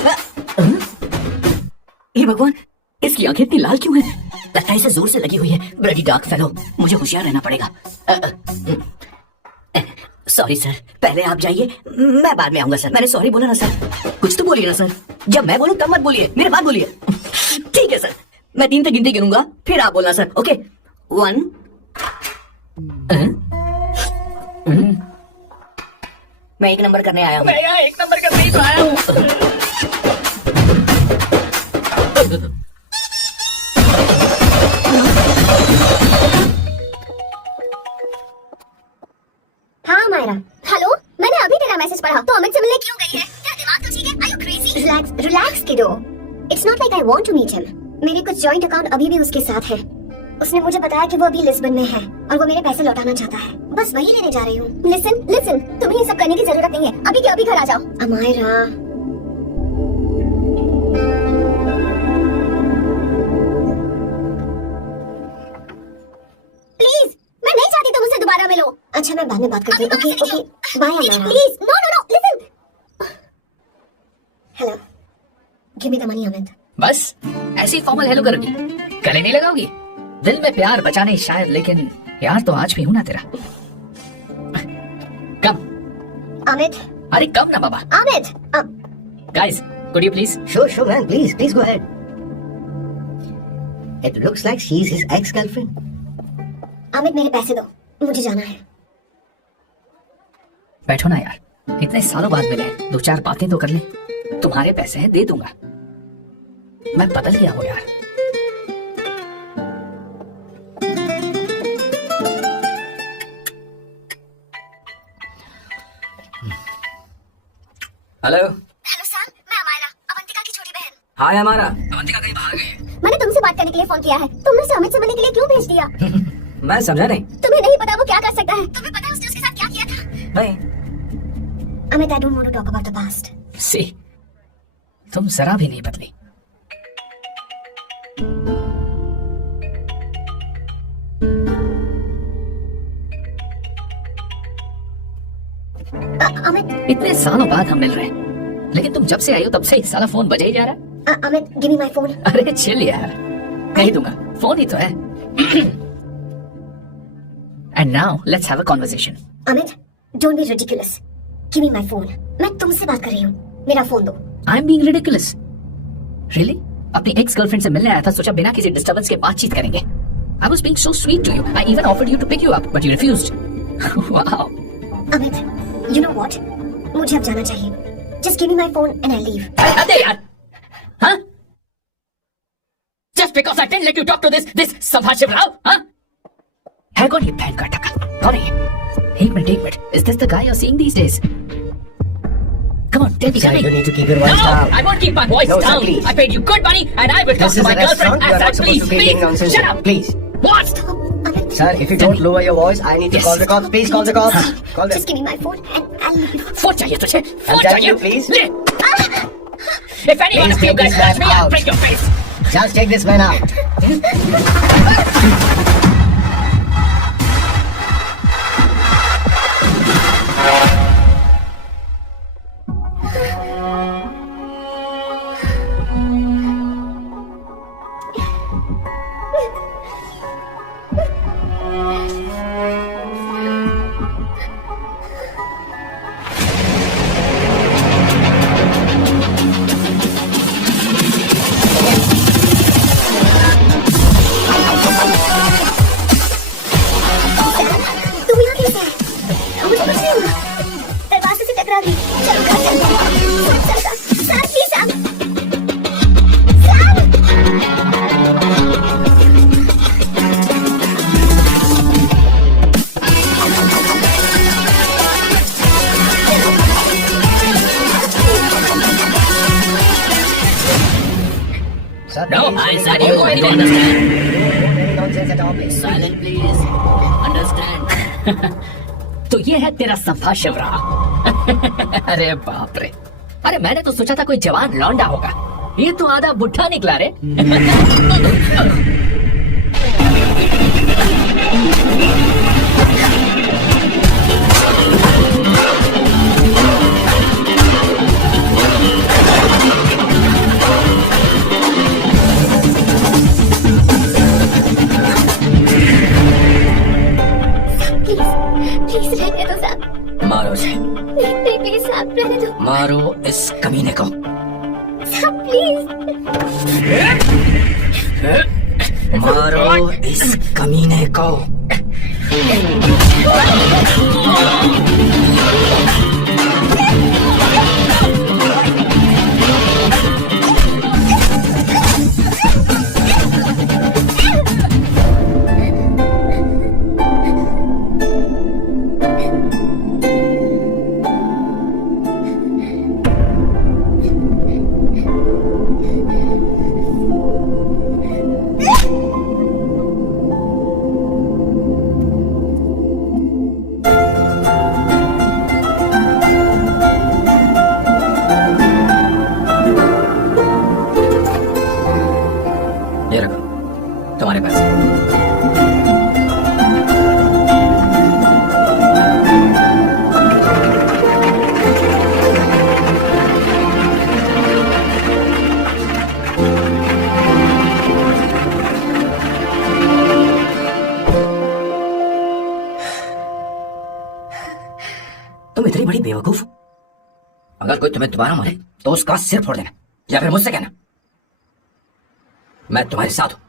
हे भगवान, इसकी आंखें इतनी लाल क्यों हैं? लगता है इसे जोर से लगी हुई है। ब्लडी डार्क फेलो, मुझे होशियार रहना पड़ेगा। सॉरी सर, पहले आप जाइए, मैं बाद में आऊंगा सर। मैंने सॉरी बोला ना सर, कुछ तो बोलिए ना सर। जब मैं बोलूं तब मत बोलिए, मेरे बाद बोलिए। ठीक है सर, मैं 3 तक गिनती गिनूंगा, फिर आप बोलना सर। ओके, 1। मैं 1 नंबर करने आया हूँ। मैं यहाँ 1 नंबर करने ही तो आया हूँ। हाँ मायरा। हेलो, मैंने अभी तेरा मैसेज पढ़ा। तो अमित से मिलने क्यों गई है? तेरा दिमाग तो ठीक है? Are you crazy? रिलैक्स किडो। It's not like I want to meet him. मेरे कुछ जॉइंट अकाउंट अभी भी उसके साथ है। उसने मुझे बताया कि वो अभी लिस्बन में है और वो मेरे पैसे लौटाना चाहता है। बस वही लेने जा रही हूँ। लिसन, तुम्हें ये सब करने की जरूरत नहीं है। अभी के अभी घर आ जाओ। अमायरा, प्लीज, मैं नहीं चाहती तुम मुझसे दोबारा मिलो। अच्छा, मैं बाद में बात करती हूँ। Okay, bye Amayra. Please, no, listen. Hello, give me the money Amit. बस ऐसी फॉर्मल हेलो करोगी, गले नहीं लगाओगी? दिल में प्यार बचा नहीं शायद, लेकिन यार तो आज भी हूं ना तेरा। कम अमित। अरे कम ना बाबा। Amit, guys, could you please? Sure, man. Please go ahead. It looks like she's his ex-girlfriend. Amit, मेरे पैसे दो, मुझे जाना है। बैठो ना यार, इतने सालों बाद मिले, 2-4 बातें तो कर ले। तुम्हारे पैसे हैं, दे दूंगा। मैं बदल गया हूँ यार। हेलो सर, मैं अमायरा, अवंतिका की छोटी बहन। हाय हमारा। अवंतिका कहीं बाहर गई? मैंने तुमसे बात करने के लिए फोन किया है। तुमने उसे अमित से मिलने के लिए क्यों भेज दिया? मैं समझा नहीं। तुम्हें नहीं पता वो क्या कर सकता है? तुम्हें पता है उसने उसके साथ क्या किया था? नहीं। Amit, I don't want to talk about the past. सी, तुम जरा भी नहीं बदली। अमित, इतने सालों बाद हम मिल रहे हैं, लेकिन तुम जब से आई हो तब से साला फोन बजा ही जा रहा है। Amit, give me my phone. अरे चिल यार, नहीं दूंगा, फोन ही तो है। And now let's have a conversation. Amit, don't be ridiculous. Give me my phone. मैं तुमसे बात कर रही हूँ, मेरा फोन दो। I am being ridiculous? Really? अपनी एक्स गर्लफ्रेंड से मिलने आया था, सोचा बिना किसी डिस्टर्बेंस के बातचीत करेंगे। I was being so sweet to you. I even offered you to pick you up, but you refused. Wow. Amit, you know what? मुझे अब जाना चाहिए। Just give me my phone and I'll leave. अरे यार, हाँ? Just because I didn't let you talk to this संभाषिव Rao, हाँ? है कौन ये बहन का टका? कौन है ये? एक minute, is this the guy you're seeing these days? Come on, tell me Sir, something. you need to keep your voice No, down. I won't keep my voice No, sir, down. please. I paid you good money, and I will talk This to is my a restaurant. girlfriend. You are not And supposed to please, create nonsense. shut up. Please. What? Sir, if you don't lower your voice, I need to Yes. call the cops. Please call the cops. Call them. Just give me my phone and I'll leave. Phone चाहिए तुझे? Phone telling चाहिए? you, please. ले. If any one Please of you take guys this touch man me, I'll out. break your face. Just take this man out. तुम यहाँ कैसे आए? मुझे कुछ नहीं हुआ। दरवाजे से टकरा गई। चलो घर चलते हैं। Sir, please Sir, No, please, I please, said please, you please, will understand. Any nonsense at all, please. Silent, please. Understand. तो ये है तेरा सफा शिवरा। अरे बाप रे। अरे मैंने तो सोचा था कोई जवान लौंडा होगा। ये तो आधा बुढ़ा निकला रे। प्लीज रहने दो साहब। मारो उसे, नहीं प्लीज साहब रहने दो। मारो इस कमीने को। साहब प्लीज। मारो इस कमीने को। ये रखो, तुम्हारे पैसे। तुम इतनी बड़ी बेवकूफ, अगर कोई तुम्हें दोबारा मारे तो उसका सिर फोड़ देना, या फिर मुझसे कहना मैं तुम्हारे साथ हूं।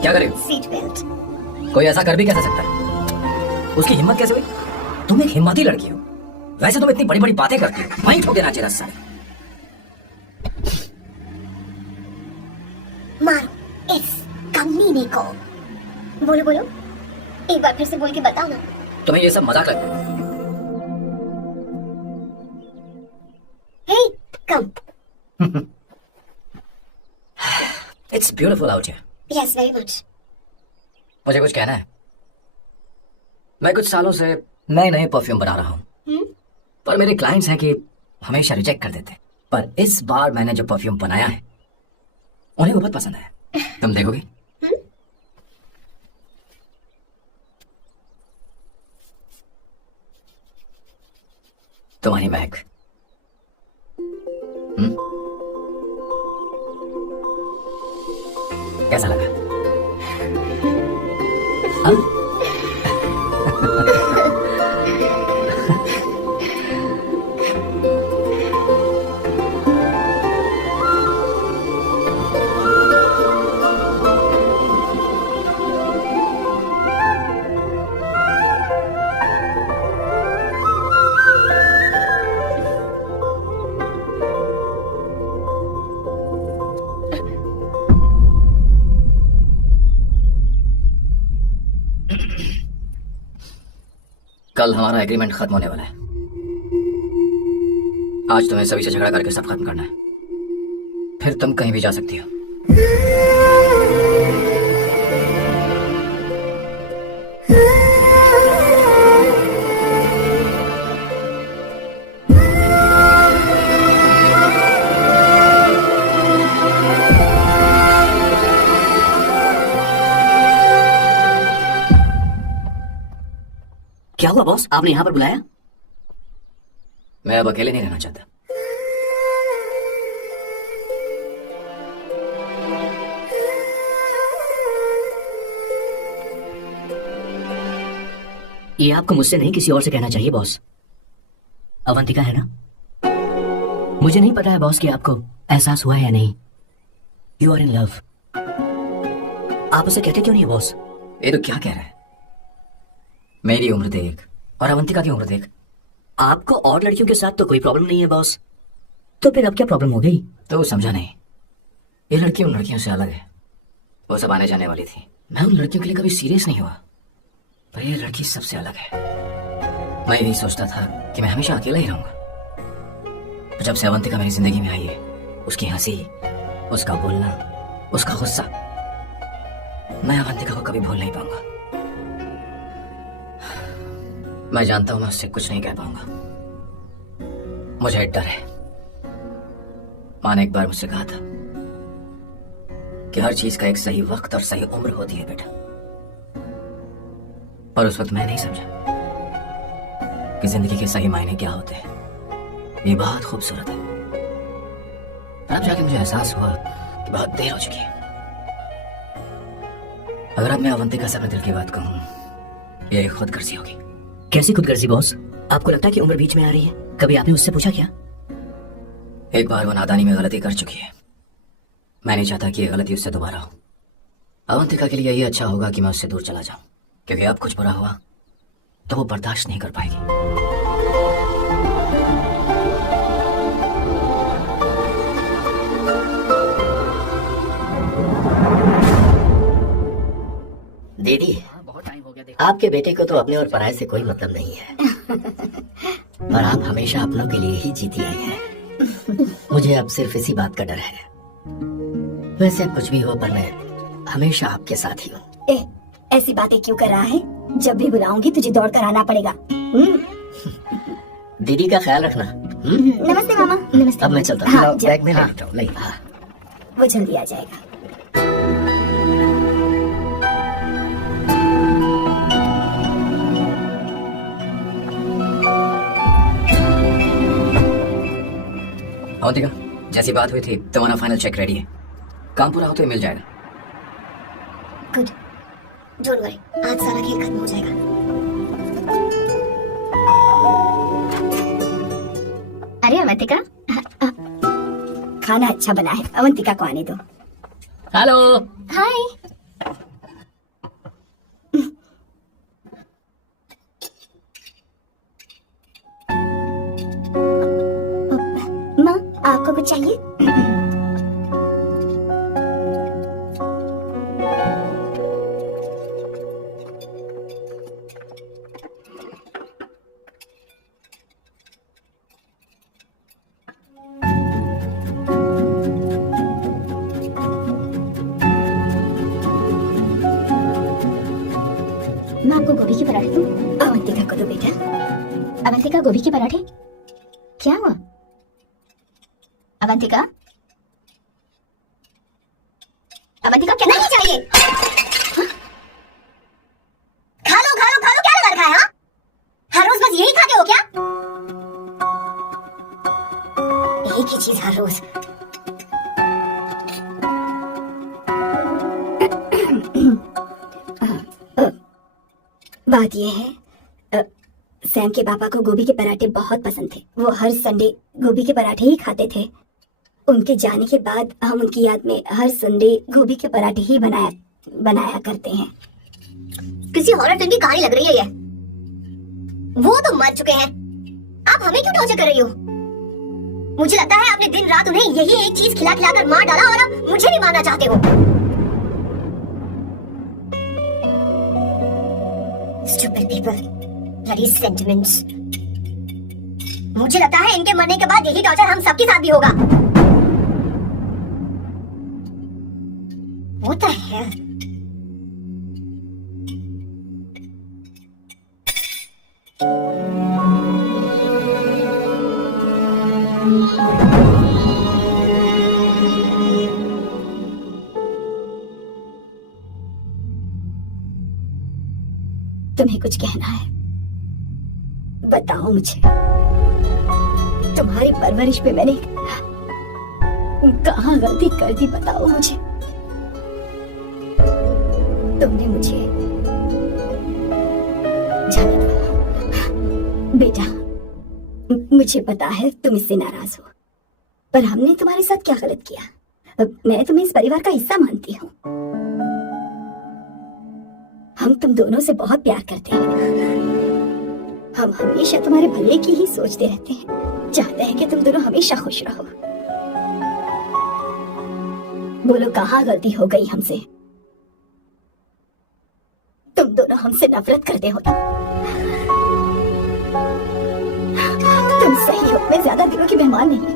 क्या करेगी? Seat belt. कोई ऐसा कर भी कैसे सकता है? उसकी हिम्मत कैसे हुई? तुम एक हिम्मती लड़की हो, वैसे तुम इतनी बड़ी बड़ी बातें करती हो, वहीं ठोक देना चाहिए सारे। मारो इस कमीने को। बोलो बोलो, एक बार फिर से बोल के बताओ ना। तुम्हें ये सब मजाक लगता है? Hey come. It's beautiful out here. Yes very much. मुझे कुछ कहना है। मैं कुछ सालों से नए नए परफ्यूम बना रहा हूं, पर मेरे क्लाइंट्स हैं कि हमेशा रिजेक्ट कर देते हैं। पर इस बार मैंने जो परफ्यूम बनाया है उन्हें वो बहुत पसंद आया। तुम देखोगे? तुम्हारी महक। कैसा लगा? हाँ? कल हमारा एग्रीमेंट खत्म होने वाला है। आज तुम्हें सभी से झगड़ा करके सब खत्म करना है, फिर तुम कहीं भी जा सकती हो। क्या हुआ बॉस, आपने यहाँ पर बुलाया? मैं अब अकेले नहीं रहना चाहता। ये आपको मुझसे नहीं किसी और से कहना चाहिए बॉस। अवंतिका है ना? मुझे नहीं पता है बॉस कि आपको एहसास हुआ है या नहीं। You are in love. आप उसे कहते क्यों नहीं बॉस? ये तो क्या कह रहा है? मेरी उम्र देख और अवंतिका की उम्र देख। आपको और लड़कियों के साथ तो कोई प्रॉब्लम नहीं है बॉस, तो फिर अब क्या प्रॉब्लम हो गई? तो समझा नहीं, ये लड़की उन लड़कियों से अलग है। वो सब आने जाने वाली थी। मैं उन लड़कियों के लिए कभी सीरियस नहीं हुआ, पर ये लड़की सबसे अलग है। मैं यही सोचता था कि मैं हमेशा अकेला ही रहूंगा। जब से अवंतिका मेरी जिंदगी में आई है, उसकी हंसी, उसका बोलना, उसका गुस्सा, मैं अवंतिका को कभी भूल नहीं पाऊंगा। मैं जानता हूं मैं उससे कुछ नहीं कह पाऊंगा। मुझे डर है। माँ ने एक बार मुझसे कहा था कि हर चीज का एक सही वक्त और सही उम्र होती है बेटा, पर उस वक्त मैं नहीं समझा कि जिंदगी के सही मायने क्या होते हैं। ये बहुत खूबसूरत है, पर अब जाके मुझे एहसास हुआ कि बहुत देर हो चुकी है। अगर अब मैं अवंतिका से अपने दिल की बात कहूं, ये खुदगर्जी होगी। कैसी खुदगर्जी बॉस? आपको लगता है कि उम्र बीच में आ रही है? कभी आपने उससे पूछा क्या? एक बार वो नादानी में गलती कर चुकी है। मैं नहीं चाहता कि ये गलती उससे दोबारा हो। अवंतिका के लिए यही अच्छा होगा कि मैं उससे दूर चला जाऊं, क्योंकि अब कुछ बुरा हुआ तो वो बर्दाश्त नहीं कर पाएगी। दीदी, आपके बेटे को तो अपने और पराये से कोई मतलब नहीं है, पर आप हमेशा अपनों के लिए ही जीती आई हैं। मुझे अब सिर्फ इसी बात का डर है। वैसे कुछ भी हो, पर मैं हमेशा आपके साथ ही हूँ। ऐसी बातें क्यों कर रहा है? जब भी बुलाऊंगी तुझे दौड़ कर आना पड़ेगा। दीदी का ख्याल रखना। नमस्ते मामा। नमस्ते। अब मैं चलता हूँ। हाँ, बैग में ले लेता हूँ। नहीं, हाँ। वो जल्दी आ जाएगा। अवंतिका, जैसी बात हुई थी तुम्हारा फाइनल चेक रेडी है। काम पूरा हो तो मिल जाएगा। गुड, डोंट वरी, आज सारा खेल खत्म हो जाएगा। अरे अवंतिका, खाना अच्छा बना है, अवंतिका को आने दो। हेलो। हाय। माँ, आपको कुछ चाहिए? मैं आपको गोभी के पराठे दूं? अवंतिका को दो बेटा। अवंतिका, गोभी के पराठे? क्या हुआ अवंतिका? अवंतिका, क्या नहीं चाहिए? खा लो, खा लो, खा लो, क्या लगा रखा है? हाँ, हर रोज बस यही खाते हो क्या? एक ही चीज हर रोज। बात यह है, सैम के पापा को गोभी के पराठे बहुत पसंद थे। वो हर संडे गोभी के पराठे ही खाते थे। उनके जाने के बाद हम उनकी याद में हर संडे गोभी के पराठे ही बनाया करते हैं। किसी हॉरर फिल्म की कहानी लग रही है ये। वो तो मर चुके हैं, आप हमें क्यों टॉर्चर कर रही हो? मुझे लगता है आपने दिन रात उन्हें यही एक चीज खिला खिलाकर मार डाला और अब मुझे भी मारना चाहते हो। Stupid people, bloody sentiments. मुझे लगता है इनके मरने के बाद यही टॉर्चर हम सबके साथ भी होगा। What the hell? तुम्हें कुछ कहना है? बताओ मुझे। तुम्हारी परवरिश पे मैंने कहाँ गलती कर दी, बताओ मुझे। तुमने मुझे जाने दो बेटा। मुझे पता है तुम इससे नाराज हो, पर हमने तुम्हारे साथ क्या गलत किया? मैं तुम्हें इस परिवार का हिस्सा मानती हूँ। हम तुम दोनों से बहुत प्यार करते हैं। हम हमेशा तुम्हारे भले की ही सोचते रहते हैं, चाहते हैं कि तुम दोनों हमेशा खुश रहो। बोलो कहाँ गलती हो गई हमसे? तुम दोनों हमसे नफरत करते हो ना? तुम सहयोग में ज्यादा दिनों की मेहमान नहीं हो।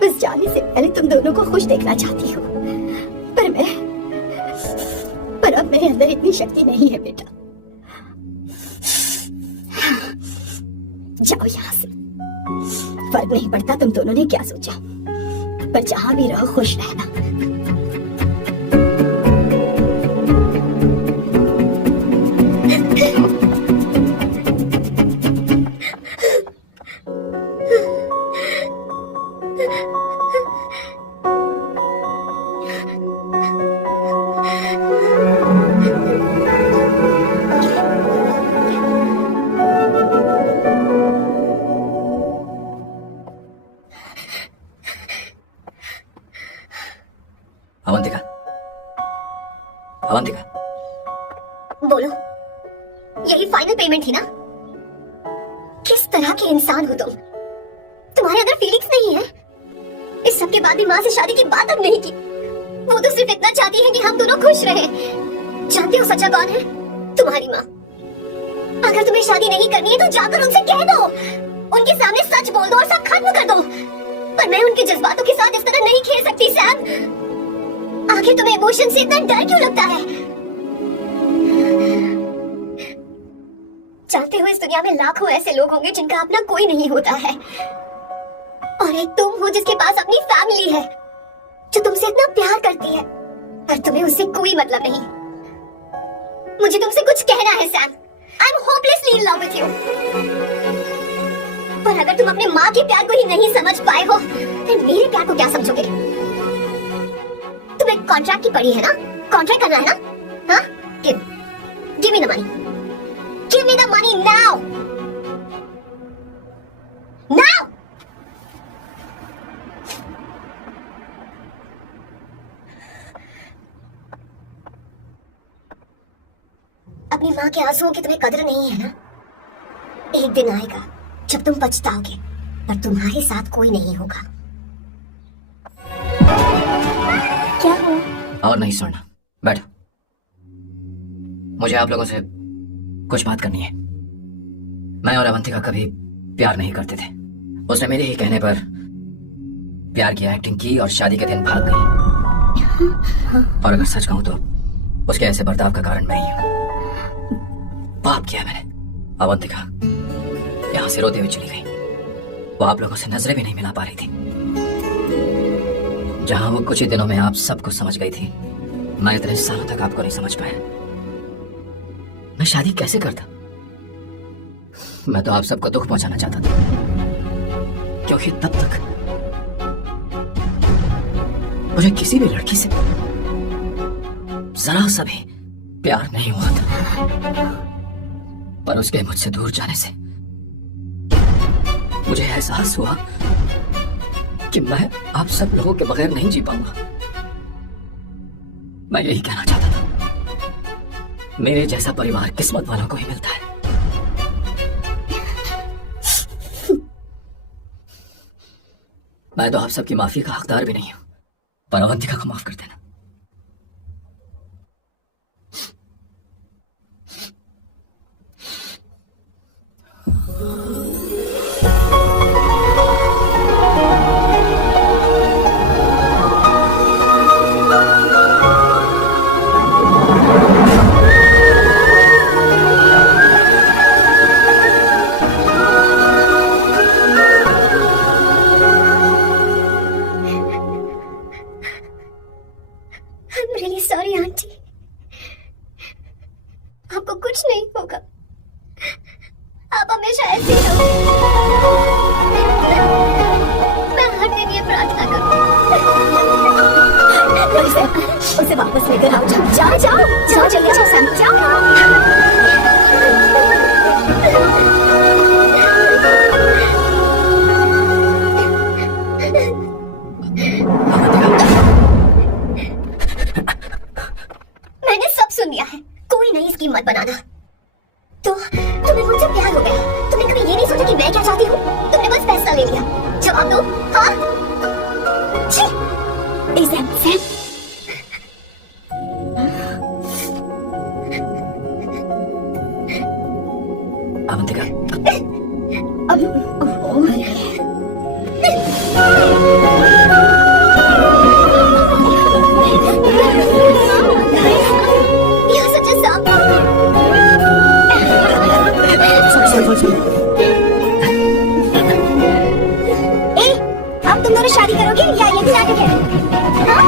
बस जाने से पहले तुम दोनों को खुश देखना चाहती हो, पर अब मेरे अंदर इतनी शक्ति नहीं है बेटा। जाओ यहाँ से। फर्क नहीं पड़ता तुम दोनों ने क्या सोचा, पर जहां भी रहो खुश रहना। अवंतिका, अवंतिका, बोलो, यही फाइनल पेमेंट थी ना? किस तरह के इंसान हो तुम? तुम्हारे अंदर फीलिंग्स नहीं है? इस सब के बाद भी माँ से शादी की बात अब नहीं की। वो तो सिर्फ इतना चाहती है कि हम दोनों खुश रहे। जानते हो सच्चा कौन है? तुम्हारी माँ। अगर तुम्हें शादी नहीं करनी है तो जाकर उनसे कह दो, उनके सामने सच बोल दो और सब खत्म कर दो। पर मैं उनके जज्बातों के साथ इस तरह नहीं खेल सकती सैम। आखिर तुम्हें इमोशन से इतना डर क्यों लगता है? जानते हो इस दुनिया में लाखों ऐसे लोग होंगे जिनका अपना कोई नहीं होता है, और एक तुम हो जिसके पास अपनी फैमिली है जो तुमसे इतना प्यार करती है, पर तुम्हें उससे कोई मतलब नहीं। मुझे तुमसे कुछ कहना है Sam. I am hopelessly in love with you. पर अगर तुम अपने माँ के प्यार को ही नहीं समझ पाए हो, फिर मेरे प्यार को क्या समझोगे? तुम्हें कॉन्ट्रैक्ट की पड़ी है ना? कॉन्ट्रैक्ट करना है ना? हाँ? Give me the money. Give me the money now. Now. अपनी माँ के आंसुओं की तुम्हें कदर नहीं है ना? एक दिन आएगा जब तुम पछताओगे, पर तुम्हारे साथ कोई नहीं होगा। क्या हुआ? और नहीं सुनना, बैठो। मुझे आप लोगों से कुछ बात करनी है। मैं और अवंतिका कभी प्यार नहीं करते थे। उसने मेरे ही कहने पर प्यार की एक्टिंग की और शादी के दिन भाग गई। और अगर सच कहूं तो उसके ऐसे बर्ताव का कारण मैं ही हूं। पाप किया मैंने। अवंतिका यहां से रोते हुए चली गई। वो आप लोगों से नजरें भी नहीं मिला पा रही थी। जहां वो कुछ ही दिनों में आप सबको समझ गई थी, मैं इतने सालों तक आपको नहीं समझ पाया। मैं शादी कैसे करता? मैं तो आप सबको दुख पहुंचाना चाहता था, क्योंकि तब तक मुझे किसी भी लड़की से जरा सा भी प्यार नहीं हुआ था। पर उसके मुझसे दूर जाने से मुझे एहसास हुआ कि मैं आप सब लोगों के बगैर नहीं जी पाऊंगा। मैं यही कहना चाहता था, मेरे जैसा परिवार किस्मत वालों को ही मिलता है। मैं तो आप सबकी माफी का हकदार भी नहीं हूं, पर अवंतिका को माफ कर देना। I'm really sorry, aunty. आपको कुछ नहीं होगा। आप हमेशा ऐसे ही रहो। मैं हर दिन ये प्रार्थना करूँ। उसे वापस लेकर आओ। जाओ जाओ जाओ जल्दी जाओ सैम जाओ। मैंने सब सुन लिया है। कोई नई स्कीम मत बनाना। तो तुम्हें मुझसे प्यार हो गया। तुमने कभी ये नहीं सोचा कि मैं क्या चाहती हूँ? तुमने बस फैसला ले लिया। जवाब दो। हाँ? छी! ए Sam Sam Avantika, You're such a soft. ए, अब तुम दोनों शादी करोगे या ये भी नाटक है? हाँ?